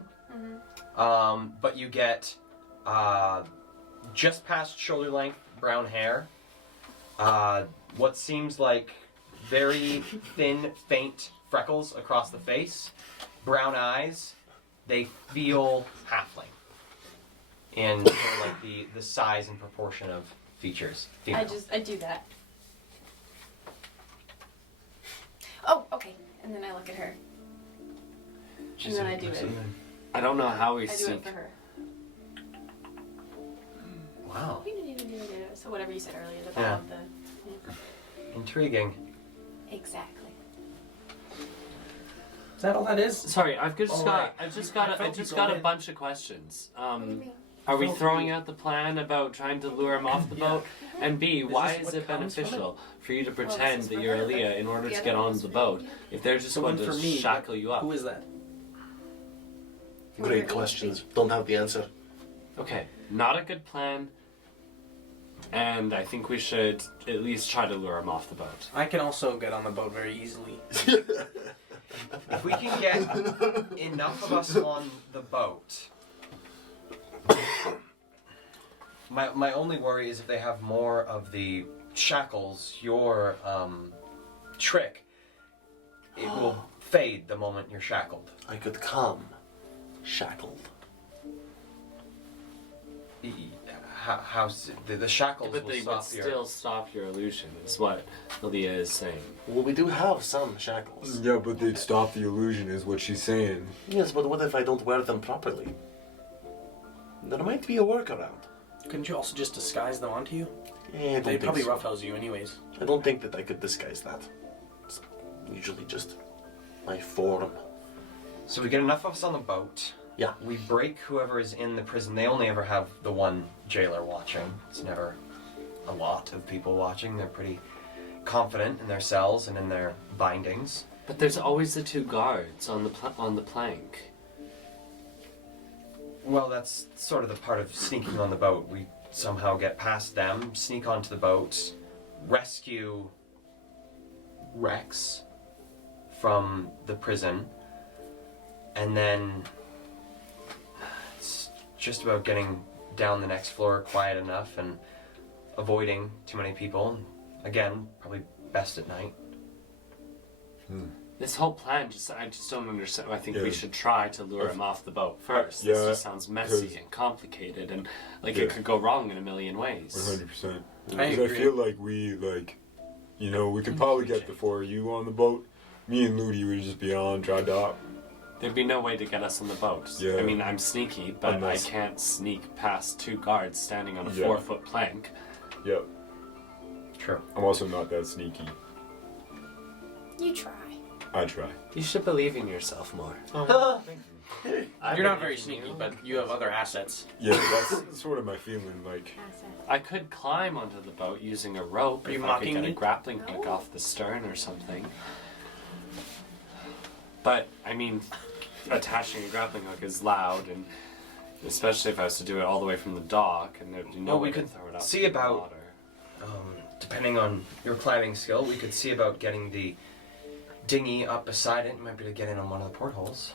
But you get just past shoulder length brown hair, what seems like very thin, faint freckles across the face, brown eyes. They feel halfling in sort of like the size and proportion of features. Female. I do that. Oh, okay. And then I look at her. And then I do it. I don't know how we I do it sync. for her. Wow. So whatever you said earlier about Yeah. the... Intriguing. Exactly. Is that all that is? Sorry, I've just All got right. I've just got I I felt just you got go a in. bunch of questions. What do you mean? Are we felt throwing you- out the plan about trying to lure him off the boat? And B, why this is what it comes from beneficial for you to this pretend is that for you're her, Aaliyah but in order the to other get one on was the for boat you. if they're just The going one to for me, shackle you up? Who is that? Great questions. Don't have the answer. Okay, not a good plan. And I think we should at least try to lure him off the boat. I can also get on the boat very easily. If we can get enough of us on the boat, my only worry is if they have more of the shackles, your trick, it will fade the moment you're shackled. I could come shackled. the shackles But will they stop would still stop your illusion, is what Leah is saying. Well, we do have some shackles. Yeah, but they'd stop the illusion, is what she's saying. Yes, but what if I don't wear them properly? There might be a workaround. Couldn't you also just disguise them onto you? Yeah, I don't They'd think probably so. roughhouse you anyways. I don't think that I could disguise that. It's usually just my form. So we get enough of us on the boat. Yeah. We break whoever is in the prison. They only ever have the one jailer watching. It's never a lot of people watching. They're pretty confident in their cells and in their bindings. But there's always the 2 guards on the plank. Well, that's sort of the part of sneaking on the boat. We somehow get past them, sneak onto the boat, rescue Rex from the prison, and then it's just about getting down the next floor quiet enough and avoiding too many people. Again, probably best at night. This whole plan, I just don't understand. I think Yeah. we should try to lure him off the boat first. Yeah, This just sounds messy 'cause- and complicated, and like Yeah. it could go wrong in a million ways. 100%. I Because I agree. feel like we could probably get the 4 of you on the boat. Me and Ludi would just be on dry dock. There'd be no way to get us on the boat. Yeah. I mean, I'm sneaky, but Unless- I can't sneak past 2 guards standing on a Yeah. 4-foot plank. Yep. True. I'm also not that sneaky. You try. I try. You should believe in yourself more. You're not very sneaky, but you have other assets. Yeah, that's sort of my feeling. Like, I could climb onto the boat using a rope Are you if I could mocking get me? a grappling hook off the stern or something. But, I mean, attaching a grappling hook is loud, and especially if I was to do it all the way from the dock, and there'd be no Well, we way to could throw it up see in the about- water. Depending on your climbing skill, we could see about getting the dinghy up beside it. You might be able to get in on one of the portholes.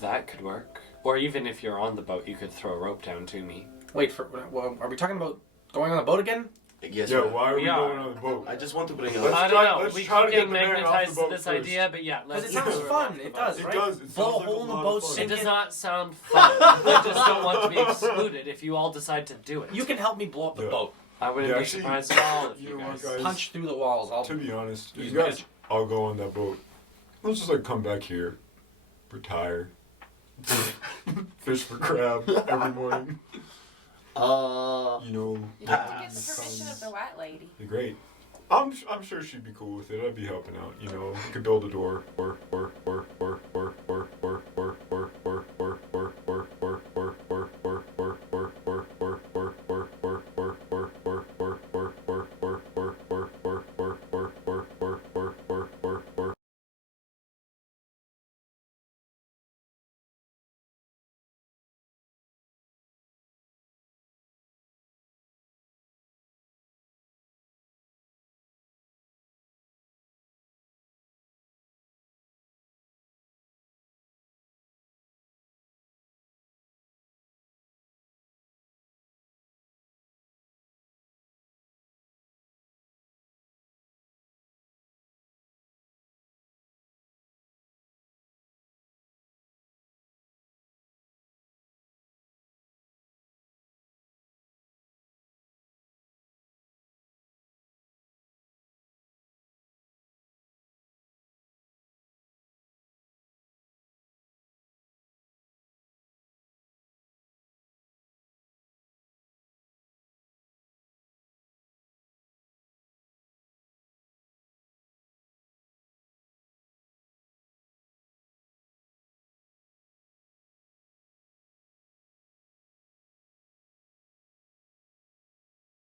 That could work. Or even if you're on the boat, you could throw a rope down to me. Wait, well, are we talking about going on the boat again? Yes, yeah, but why are we We are. going on the boat? I just want to bring Let's up. I try- don't know. let's We try to keep get getting the man off the magnetized to boat this first. idea, but yeah, Because let's it sounds do fun. It does, It right? does. It Blow a sounds like hole a in the lot boat, of fun. It sink does it. not sound fun. I just don't want to be excluded if you all decide to do it. You can help me blow up the Yeah. boat. I wouldn't Yeah, be actually, surprised at all if you you know what, guys. guys? Punch through the walls. I'll To be honest, use you guys magic. all go on that boat. Let's just like come back here, retire, fish for crab every morning. You know, You have to get the permission of the white lady. be great. I'm sure she'd be cool with it. I'd be helping out. You know, we could build a door or.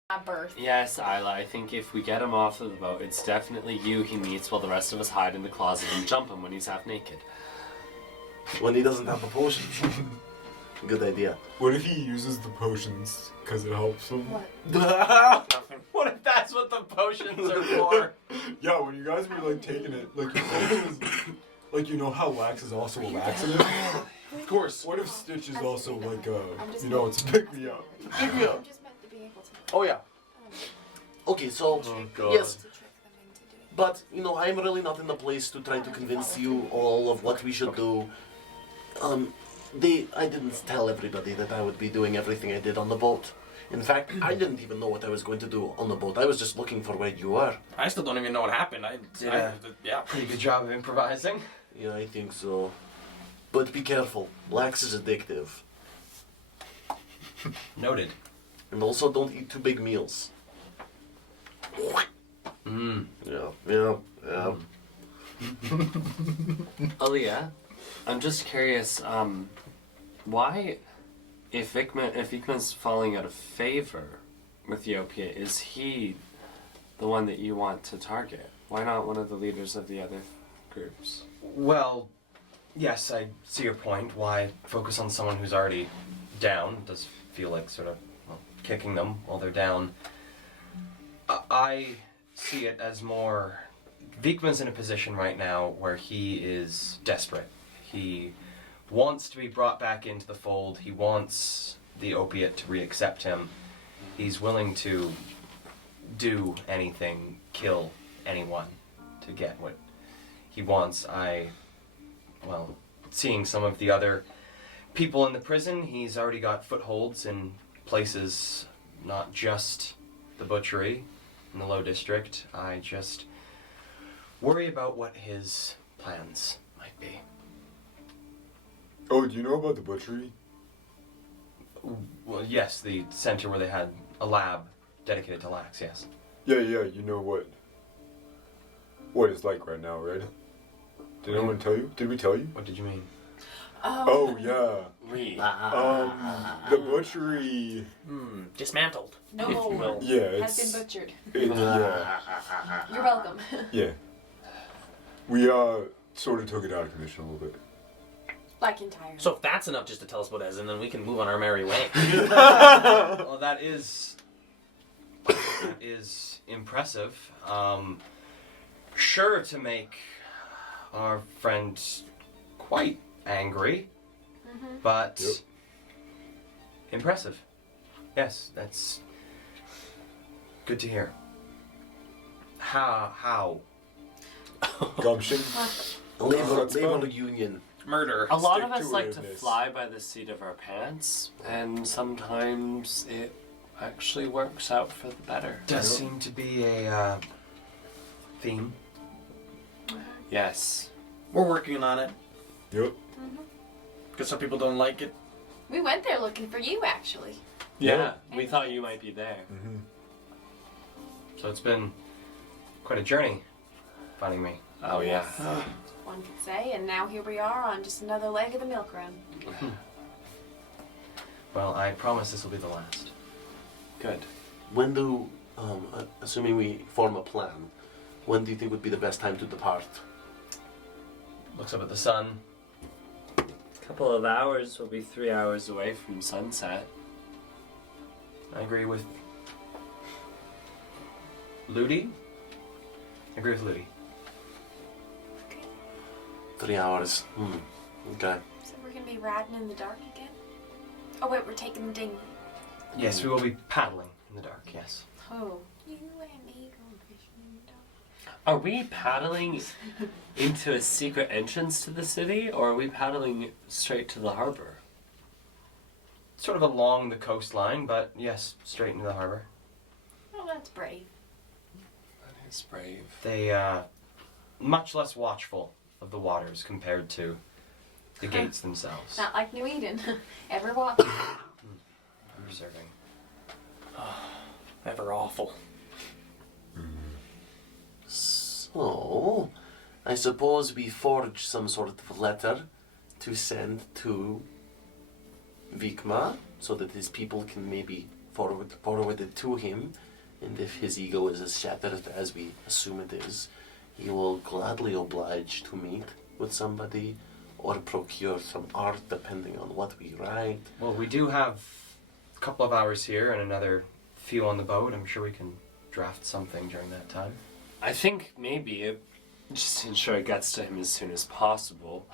My birth. Yes, Isla, I think if we get him off of the boat, it's definitely you he meets while the rest of us hide in the closet and jump him when he's half naked. When he doesn't have the potions. Good idea. What if he uses the potions because it helps him? What? What if that's what the potions are for? Yeah, when you guys were like taking it, like your potions, like you know how wax is also a laxative. Of course. What if Stitch is also like I'm just you know, it's a pick me up. Pick me up. I'm just meant to be able to. Oh yeah. Okay, so yes, To trick them into doing. but you know I'm really not in the place to try to convince you all of what we should do. I didn't tell everybody that I would be doing everything I did on the boat. In fact, I didn't even know what I was going to do on the boat. I was just looking for where you were. I still don't even know what happened. Yeah. Pretty good job of improvising. Yeah, I think so. But be careful. Lax is addictive. Noted. And also don't eat too big meals. Mm. Yeah. Aaliyah, I'm just curious, why, if Vikman's falling out of favor with the opiate, is he the one that you want to target? Why not one of the leaders of the other groups? Well, yes, I see your point. Why focus on someone who's already down? It does feel like sort of kicking them while they're down. I see it as more... Vikman's in a position right now where he is desperate. He wants to be brought back into the fold. He wants the opiate to reaccept him. He's willing to do anything, kill anyone to get what he wants. Seeing some of the other people in the prison, he's already got footholds in places, not just the butchery in the Low District. I just worry about what his plans might be. Oh, do you know about the butchery? Well, yes, the center where they had a lab dedicated to lax, yes. Yeah, you know what it's like right now, right? Did anyone tell you? Did we tell you? What did you mean? Oh, yeah. The butchery... Dismantled. No. If you will. Yeah, Has it's... been butchered. Yeah. You're welcome. Yeah. We, sort of took it out of commission a little bit. Like entirely. So if that's enough just to tell us what it is, and then we can move on our merry way. Well, that is impressive. Sure to make our friend quite angry, but impressive. Yes, that's good to hear. How? Gumption. Labor union. Murder. A lot of us like to Stick-to-itiveness. fly by the seat of our pants, and sometimes it actually works out for the better. Does seem to be a theme. Yes. We're working on it. Yep. Because some people don't like it. We went there looking for you, actually. Yeah, we thought you might be there. Mm-hmm. So it's been quite a journey finding me. Oh, yeah. One could say, and now here we are on just another leg of the milk run. Well, I promise this will be the last. Good. When do, assuming we form a plan, when do you think would be the best time to depart? Looks up at the sun. A couple of hours will be 3 hours away from sunset. I agree with Ludi. I agree with Ludi. 3 hours. Okay. So we're gonna be riding in the dark again? Oh wait, we're taking the dinghy. Yes, we will be paddling in the dark, yes. Oh. You and me going fishing in the dark. Are we paddling into a secret entrance to the city, or are we paddling straight to the harbor? Sort of along the coastline, but yes, straight into the harbor. Oh, that's brave. That is brave. They, much less watchful of the waters compared to the gates themselves. Not like New Eden. Ever watching. Observing. Ever awful. So, I suppose we forge some sort of letter to send to Vikma so that his people can maybe forward it to him, and if his ego is as shattered as we assume it is, he will gladly oblige to meet with somebody or procure some art depending on what we write. Well, we do have a couple of hours here and another few on the boat. I'm sure we can draft something during that time. I think maybe, just to ensure it gets to him as soon as possible,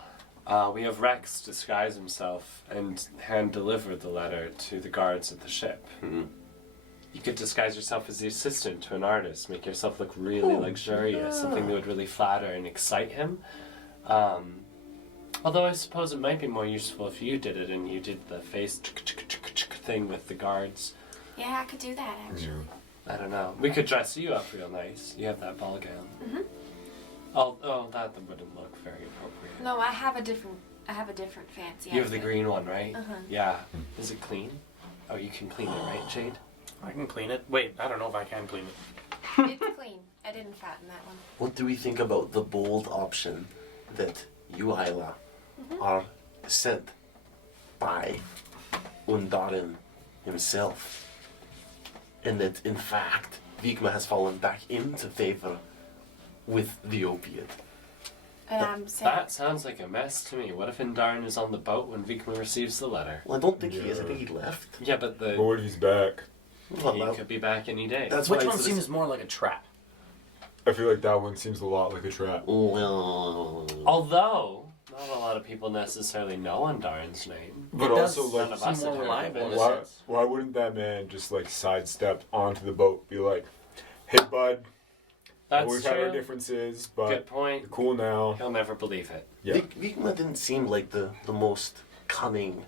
we have Rex disguise himself and hand deliver the letter to the guards at the ship. You could disguise yourself as the assistant to an artist, make yourself look really luxurious, something that would really flatter and excite him. Although I suppose it might be more useful if you did it and you did the face thing with the guards. Yeah, I could do that actually. I don't know. We could dress you up real nice. You have that ball gown. Mhm. Oh, that wouldn't look very appropriate. No, I have a different fancy. You have the outfit. green one, right? Uh-huh. Yeah. Is it clean? Oh, you can clean it, right, Jade? I can clean it. Wait, I don't know if I can clean it. It's clean. I didn't fatten that one. What do we think about the bold option that you, Isla, are sent by Undarin himself? And that, in fact, Vigma has fallen back into favor with the opiate. And I'm saying That sounds like a mess to me. What if Indarn is on the boat when Vigma receives the letter? Well, I don't think he is. I think he left. Yeah, but But what if he's back? Well, he could be back any day. that's Which why one it's- seems more like a trap? I feel like that one seems a lot like a trap. Well, Although, not a lot of people necessarily know Indarn's name. But It does also, None like, of us seem more had heard reliable of in it. a why, sense. why wouldn't that man just like sidestep onto the boat, be like, "Hey, bud, That's we've had our true. differences, but Good point. you're cool now." He'll never believe it. Yeah. Vigma didn't seem like the most cunning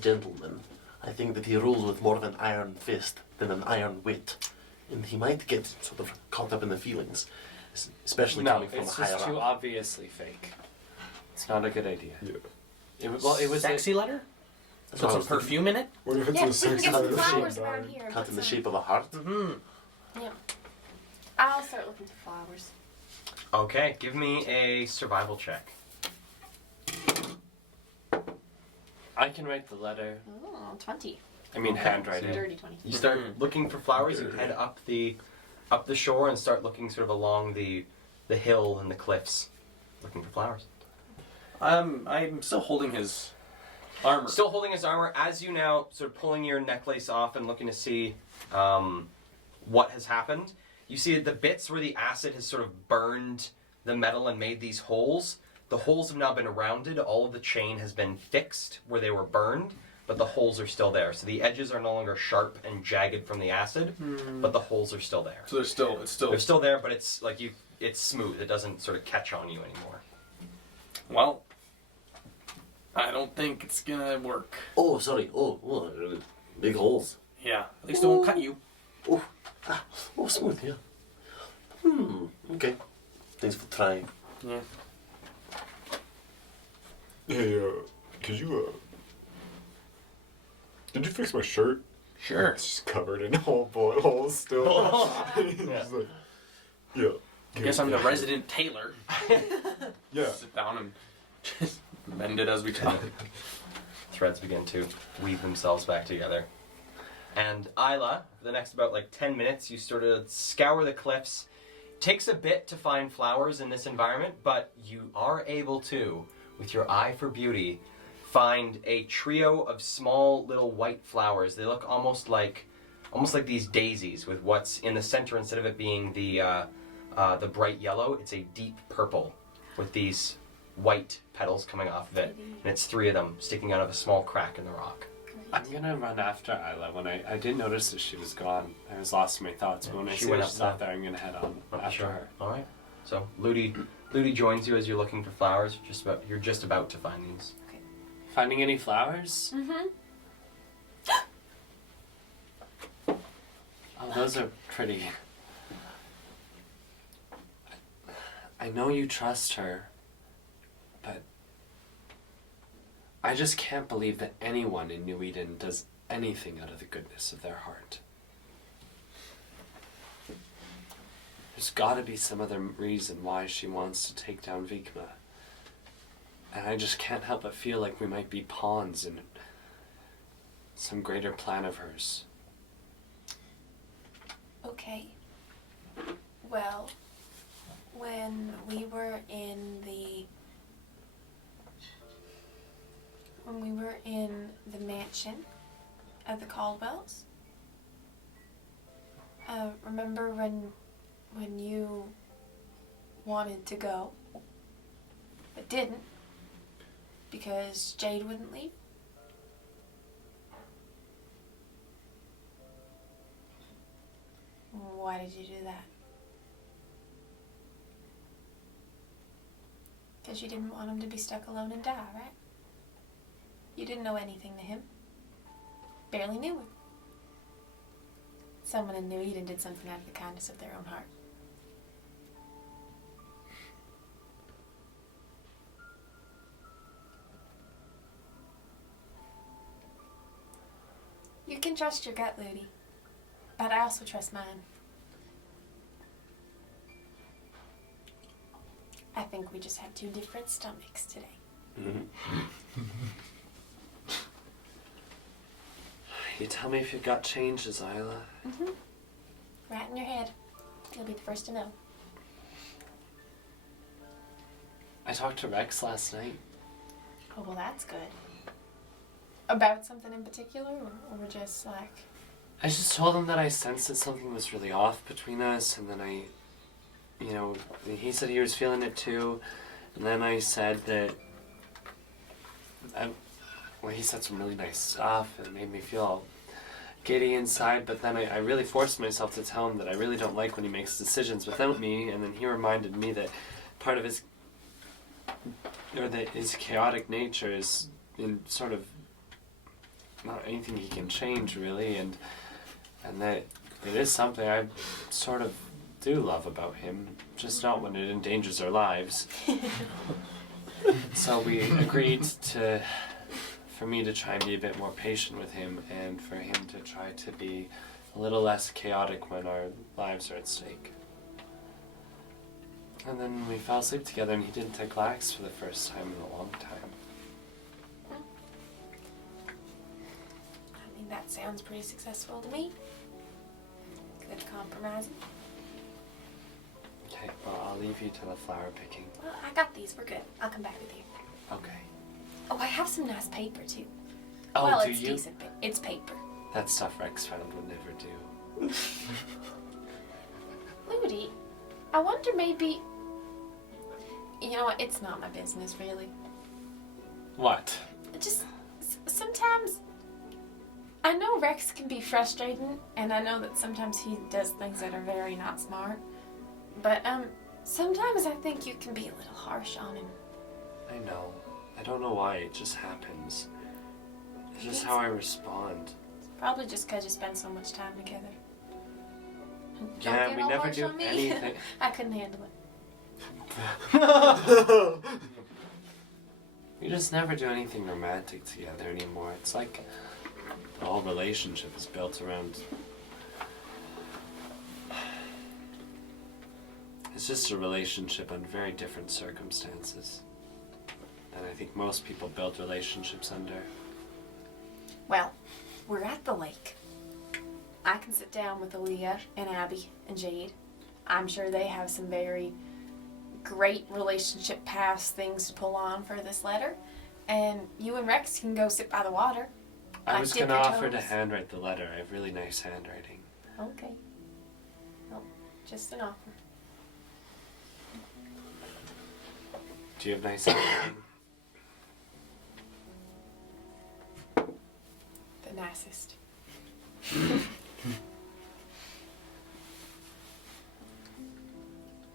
gentleman. I think that he rules with more of an iron fist than an iron wit. And he might get sort of caught up in the feelings, especially No, coming from a it's higher just too up. obviously fake. It's not a good idea. Yeah. It was Sexy letter? That's Put what I some was thinking. perfume in it? What if it's yeah, a we can sexy get some letter from flowers Darn? around here. and Cut put in the some- shape of a heart. Mm-hmm. Yeah. I'll start looking for flowers. Okay, give me a survival check. I can write the letter. Oh, 20. I mean, handwriting. Dirty 20. You start looking for flowers. You head up the shore and start looking sort of along the hill and the cliffs, looking for flowers. I'm still holding his armor. Still holding his armor, as you now sort of pulling your necklace off and looking to see what has happened. You see the bits where the acid has sort of burned the metal and made these holes. The holes have now been rounded. All of the chain has been fixed where they were burned, but the holes are still there. So the edges are no longer sharp and jagged from the acid, but the holes are still there. So it's still They're still there, but it's like it's smooth. It doesn't sort of catch on you anymore. Well, I don't think it's gonna work. Oh, sorry. Oh, big holes. Yeah, at least it won't cut you. Oh, smooth, yeah. Okay. Thanks for trying. Yeah. Hey, could you, did you fix my shirt? Sure. It's just covered in holes still. He's just like, yeah. I guess I'm the resident tailor. Yeah. Sit down and just mend it as we talk. Threads begin to weave themselves back together. And Isla, for the next about 10 minutes, you sort of scour the cliffs. Takes a bit to find flowers in this environment, but you are able to, with your eye for beauty, find a trio of small little white flowers. They look almost like these daisies, with what's in the center, instead of it being the bright yellow, it's a deep purple with these white petals coming off of it, and it's 3 of them sticking out of a small crack in the rock. I'm gonna run after Isla. When I did notice that she was gone, I was lost in my thoughts. But when I She see went her she's outside. out there, I'm gonna head on after her. All right. So Ludi joins you as you're looking for flowers. You're just about to find these. Finding any flowers? Mm-hmm. Oh, those are pretty. I know you trust her, but I just can't believe that anyone in New Eden does anything out of the goodness of their heart. There's gotta be some other reason why she wants to take down Vigma. And I just can't help but feel like we might be pawns in some greater plan of hers. Okay. Well, when we were in the mansion of the Caldwells, remember when you wanted to go but didn't because Jade wouldn't leave? Why did you do that? Because you didn't want him to be stuck alone and die, right? You didn't know anything to him. Barely knew him. Someone in New Eden did something out of the kindness of their own heart. You can trust your gut, Ludi. But I also trust mine. I think we just have two different stomachs today. You tell me if your gut changes, Isla. Right in your head. You'll be the first to know. I talked to Rex last night. Oh, well, that's good. About something in particular, or just like... I just told him that I sensed that something was really off between us, and then he said he was feeling it too, and then I said that, he said some really nice stuff, and it made me feel all giddy inside, but then I really forced myself to tell him that I really don't like when he makes decisions without me, and then he reminded me that part of his chaotic nature is in sort of not anything he can change really, and that it is something I sort of do love about him, just not when it endangers our lives. So we agreed for me to try and be a bit more patient with him, and for him to try to be a little less chaotic when our lives are at stake. And then we fell asleep together, and he didn't take lax for the first time in a long time. I mean, that sounds pretty successful to me. Good compromising. Okay, well, I'll leave you to the flower picking. Well, I got these. We're good. I'll come back with you. Okay. Oh, I have some nice paper, too. Oh, well, do it's you? decent, but it's paper. That stuff Rex found would never do. Ludi, I wonder maybe... You know what? It's not my business, really. What? Just sometimes... I know Rex can be frustrating, and I know that sometimes he does things that are very not smart. But, sometimes I think you can be a little harsh on him. I know. I don't know why, it just happens. It's just how I respond. Probably just because you spend so much time together. Don't Yeah, get we all never harsh do on me. anything. I couldn't handle it. We just never do anything romantic together anymore. It's like the whole relationship is built around... It's just a relationship under very different circumstances. And I think most people build relationships under. Well, we're at the lake. I can sit down with Aaliyah and Abby and Jade. I'm sure they have some very great relationship past things to pull on for this letter. And you and Rex can go sit by the water. I Like was dip going to your offer to toes. handwrite the letter. I have really nice handwriting. Okay. Well, just an offer. Do you have nice handwriting? The nicest.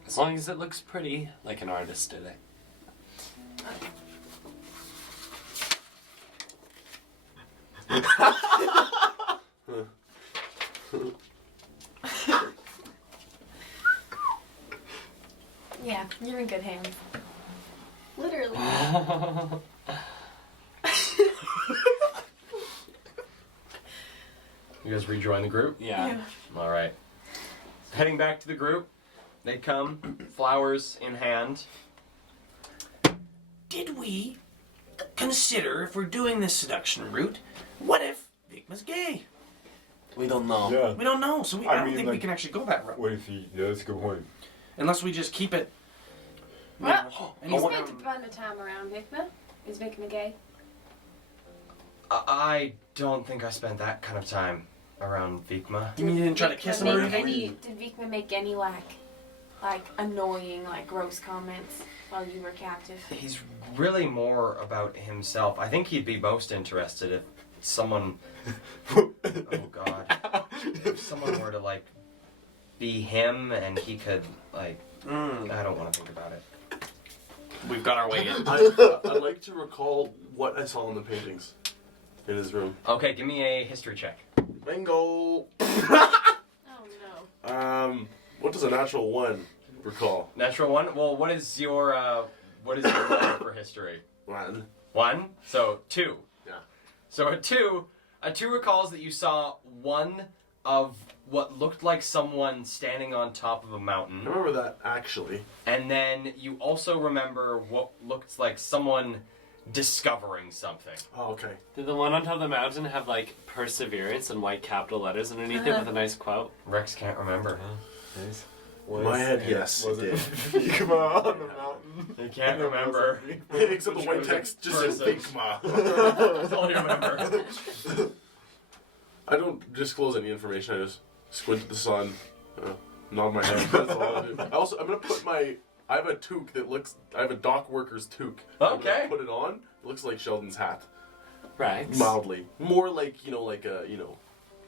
As long as it looks pretty, like an artist did it. Yeah, you're in good hands. Literally. You guys rejoin the group? Yeah. All right. Heading back to the group, they come, flowers in hand. Did we consider, if we're doing this seduction route, what if Vigma's gay? We don't know. Yeah. We don't know, so I don't mean, think we like, can actually go that route. What if he? Yeah, that's a good point. Unless we just keep it. Well, And you he's- spent a bunch of time around Vikma. Is Vikma gay? I don't think I spent that kind of time around Vikma. You mean you didn't try to Vikma kiss him make or anything? Did Vikma make any like annoying, like gross comments while you were captive? He's really more about himself. I think he'd be most interested if someone... oh God. If someone were to like be him and he could like... I don't want to think about it. We've got our way in. I'd like to recall what I saw in the paintings in his room. Okay, give me a history check. Bingo. Oh no. What does a natural 1 recall? Natural 1. Well, what is your roll for history? 1. 1. So 2. Yeah. So a 2 recalls that you saw one of what looked like someone standing on top of a mountain. I remember that actually. And then you also remember what looked like someone discovering something. Oh, okay. Did the one on top of the mountain have like perseverance in white capital letters underneath it with a nice quote? Rex can't remember. Nice. In my head, yes, Was it it did. Come on the mountain? You can't remember. Except the white text just said Person. Figma. That's all you remember. I don't disclose any information. I just squint at the sun, nod my head. That's all I do. I'm gonna put I have a toque that looks. I have a dock worker's toque. I'm Okay. gonna put it on. It looks like Sheldon's hat. Right. Mildly, more like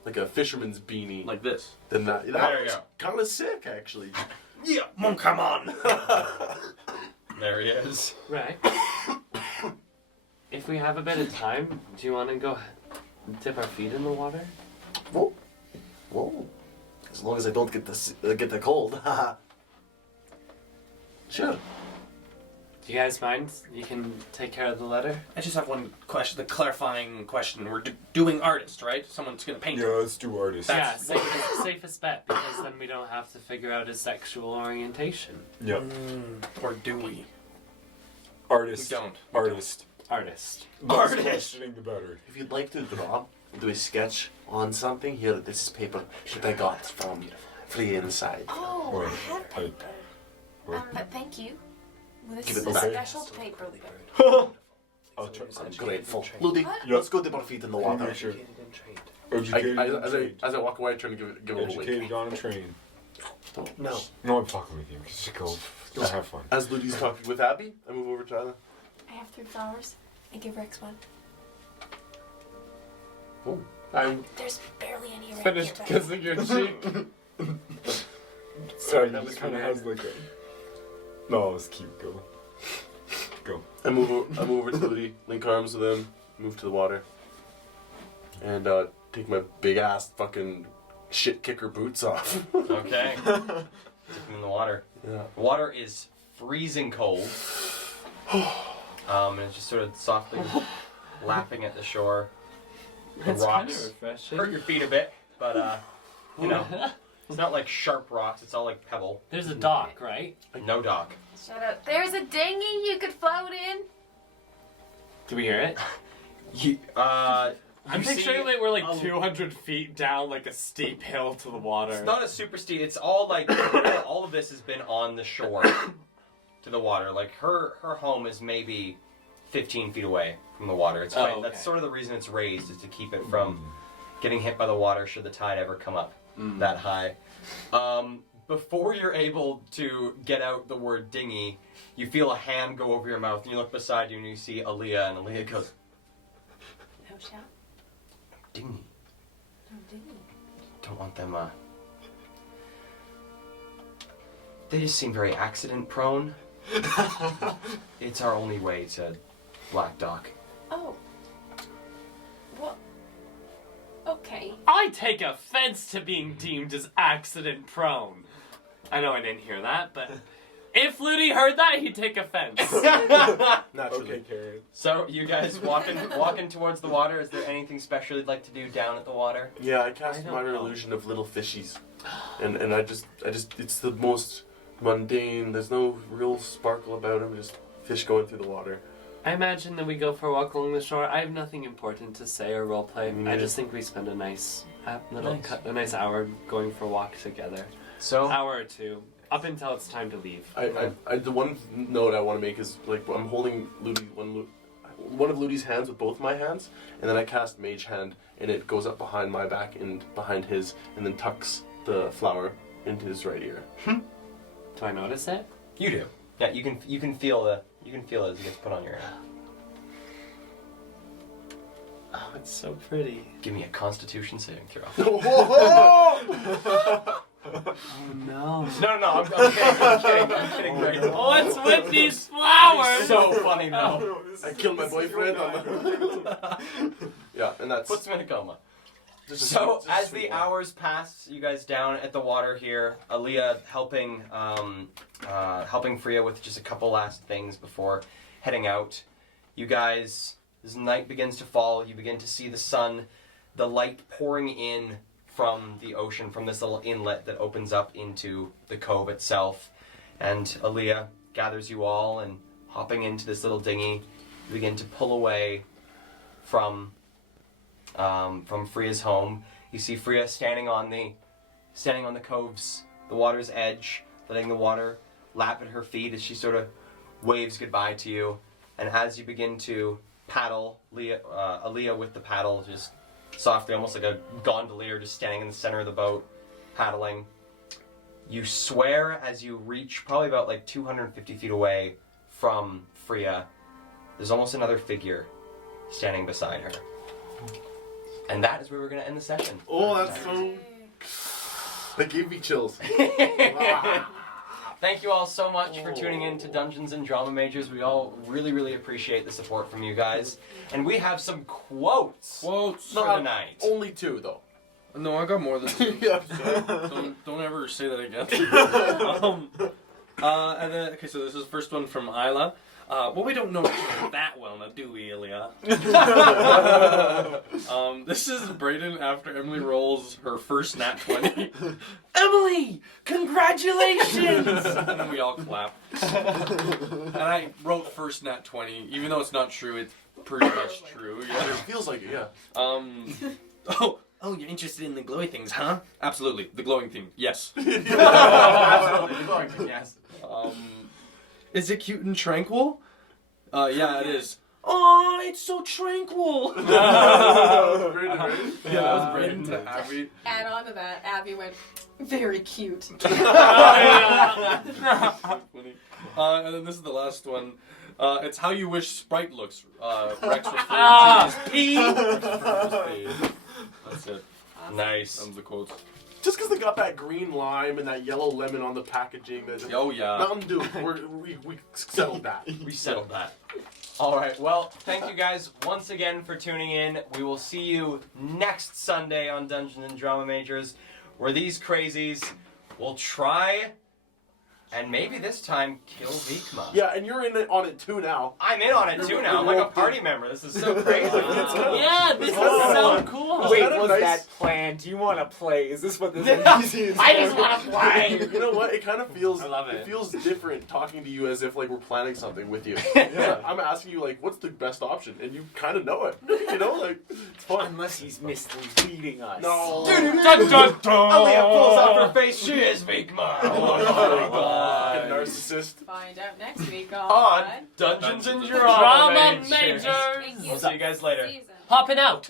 like a fisherman's beanie. Like this. Than that. There That you was go. kind of sick, actually. Yeah, monk, come on. There he is. Right. If we have a bit of time, do you want to go dip our feet in the water? Whoa. Whoa. As long as I don't get the cold. Haha. Sure. Do you guys mind? You can take care of the letter? I just have one question, the clarifying question. We're doing artist, right? Someone's gonna paint Yeah, it. let's do artists. Yeah, safest bet, because then we don't have to figure out his sexual orientation. Yep. Or do we? Artist. We don't. Artist. Artist. Less Artist. questioning, the better. If you'd like to draw, do a sketch on something, here, this is paper that I got from Fria inside. Oh, Wait, I have I- paper. But thank you. This Give is it a back. special paper. I'll try. I'm grateful. Ludi, What? let's go dip our feet in the I'll water. make sure. I, Educated, and trained. as I walk away, I turn to give a little wink. Educated on and trained. No. No, I'm fucking with you. Just go have fun. As Ludi's talking with Abby, I move over to Tyler. I have 3 flowers. I give Rex 1. I'm There's barely any around finished here, kissing your cheek. Sorry, that he was kind of weird. has like a. No, it's cute. Go. Go. I move over to Ludi, link arms with him, move to the water, and take my big ass fucking shit kicker boots off. Okay. Dip him in the water. Yeah. The water is freezing cold. And it's just sort of softly lapping at the shore. The It's kind of rocks refreshing. hurt your feet a bit, but you know, it's not like sharp rocks. It's all like pebble. There's a dock, right? No dock. Shut up. There's a dinghy you could float in. Do we hear it? I'm see picturing like we're like a- 200 feet down like a steep hill to the water. It's not a super steep. It's all like all of this has been on the shore to the water. Like her home is maybe 15 feet away from the water. It's quite, okay. That's sort of the reason it's raised, is to keep it from getting hit by the water should the tide ever come up that high. Before you're able to get out the word dinghy, you feel a hand go over your mouth, and you look beside you and you see Aaliyah, and Aaliyah goes, No shout. dinghy. No dinghy. Don't want them, they just seem very accident prone. It's our only way to Black Dock. Oh. What? Okay. I take offense to being deemed as accident prone. I know I didn't hear that, but if Ludi heard that, he'd take offense. Naturally. Okay, Karen. So, you guys walking towards the water. Is there anything special you'd like to do down at the water? Yeah, I cast minor illusion of little fishies, and I just it's the most mundane. There's no real sparkle about them. Just fish going through the water. I imagine that we go for a walk along the shore. I have nothing important to say or roleplay. I Yeah. just think we spend a nice Nice. a nice hour going for a walk together. So, Hour or two, up until it's time to leave. I the one note I want to make is like I'm holding Ludi one of Ludi's hands with both my hands, and then I cast Mage Hand, and it goes up behind my back and behind his, and then tucks the flower into his right ear. Do I notice it? you do. Yeah, you can feel it as it gets put on your hand. Oh, it's so pretty. Give me a Constitution saving throw. No. No, I'm kidding. Greg. What's with these flowers? So funny though. I killed my boyfriend. Yeah, and that's. Puts him in a coma. just a So sweet- just a as sweet the one. hours pass, you guys down at the water here, Aaliyah helping Fria with just a couple last things before heading out. You guys, as night begins to fall, you begin to see the sun, the light pouring in from the ocean, from this little inlet that opens up into the cove itself. And Aaliyah gathers you all, and hopping into this little dinghy, you begin to pull away from Fria's home. You see Fria standing on the cove's, the water's edge, letting the water lap at her feet as she sort of waves goodbye to you. And as you begin to paddle, Aaliyah with the paddle, just softly, almost like a gondolier, just standing in the center of the boat, paddling. You swear as you reach probably about like 250 feet away from Fria, there's almost another figure standing beside her. And that is where we're going to end the session. Oh, that's so. That gave me chills. Thank you all so much for tuning in to Dungeons and Drama Majors. We all really, really appreciate the support from you guys. And we have some quotes for the night. Only 2, though. No, I got more than 2. Yeah. Don't ever say that again. And then, okay, so this is the first one from Isla. Well, we don't know each other that well, now do we, Ilya? This is Brayden after Emily rolls her first nat 20. Emily! Congratulations! And then we all clap. And I wrote first nat 20, even though it's not true, it's pretty much true. Yeah. It feels like it, yeah. Oh, you're interested in the glowy things, huh? Absolutely. The glowing theme, yes. Absolutely, the glowing thing, yes. Is it cute and tranquil? Yeah, it is. Oh, it's so tranquil. Yeah, that was Brayden to Abby. Add on to that, Abby went, very cute. Funny. And then this is the last one. It's how you wish Sprite looks. Rex referring to his pee. That's it. Nice. Them's the quotes. Just because they got that green lime and that yellow lemon on the packaging. Oh, yeah. Mountain Dew. We settled that. We settled that. All right. Well, thank you guys once again for tuning in. We will see you next Sunday on Dungeons and Drama Majors, where these crazies will try and maybe this time kill Vikma. Yeah, and you're in it on it too now. I'm in on it too now. I'm like a party member. This is so crazy. Yeah, this is so cool. Wait, kind of was nice. that planned? Do you want to play? Is this what this NPC is? I just want to play. You know what? It kind of feels. I love it. It feels different talking to you as if like we're planning something with you. So I'm asking you like, what's the best option, and you kind of know it. You know, like it's fun. Unless he's misleading us. No. Aaliyah pulls out her face. She is Vikma. Fucking narcissist. Find out next week On on Dungeons and Drama Drama Majors. Thank you. We'll see you guys later. Season. Popping out.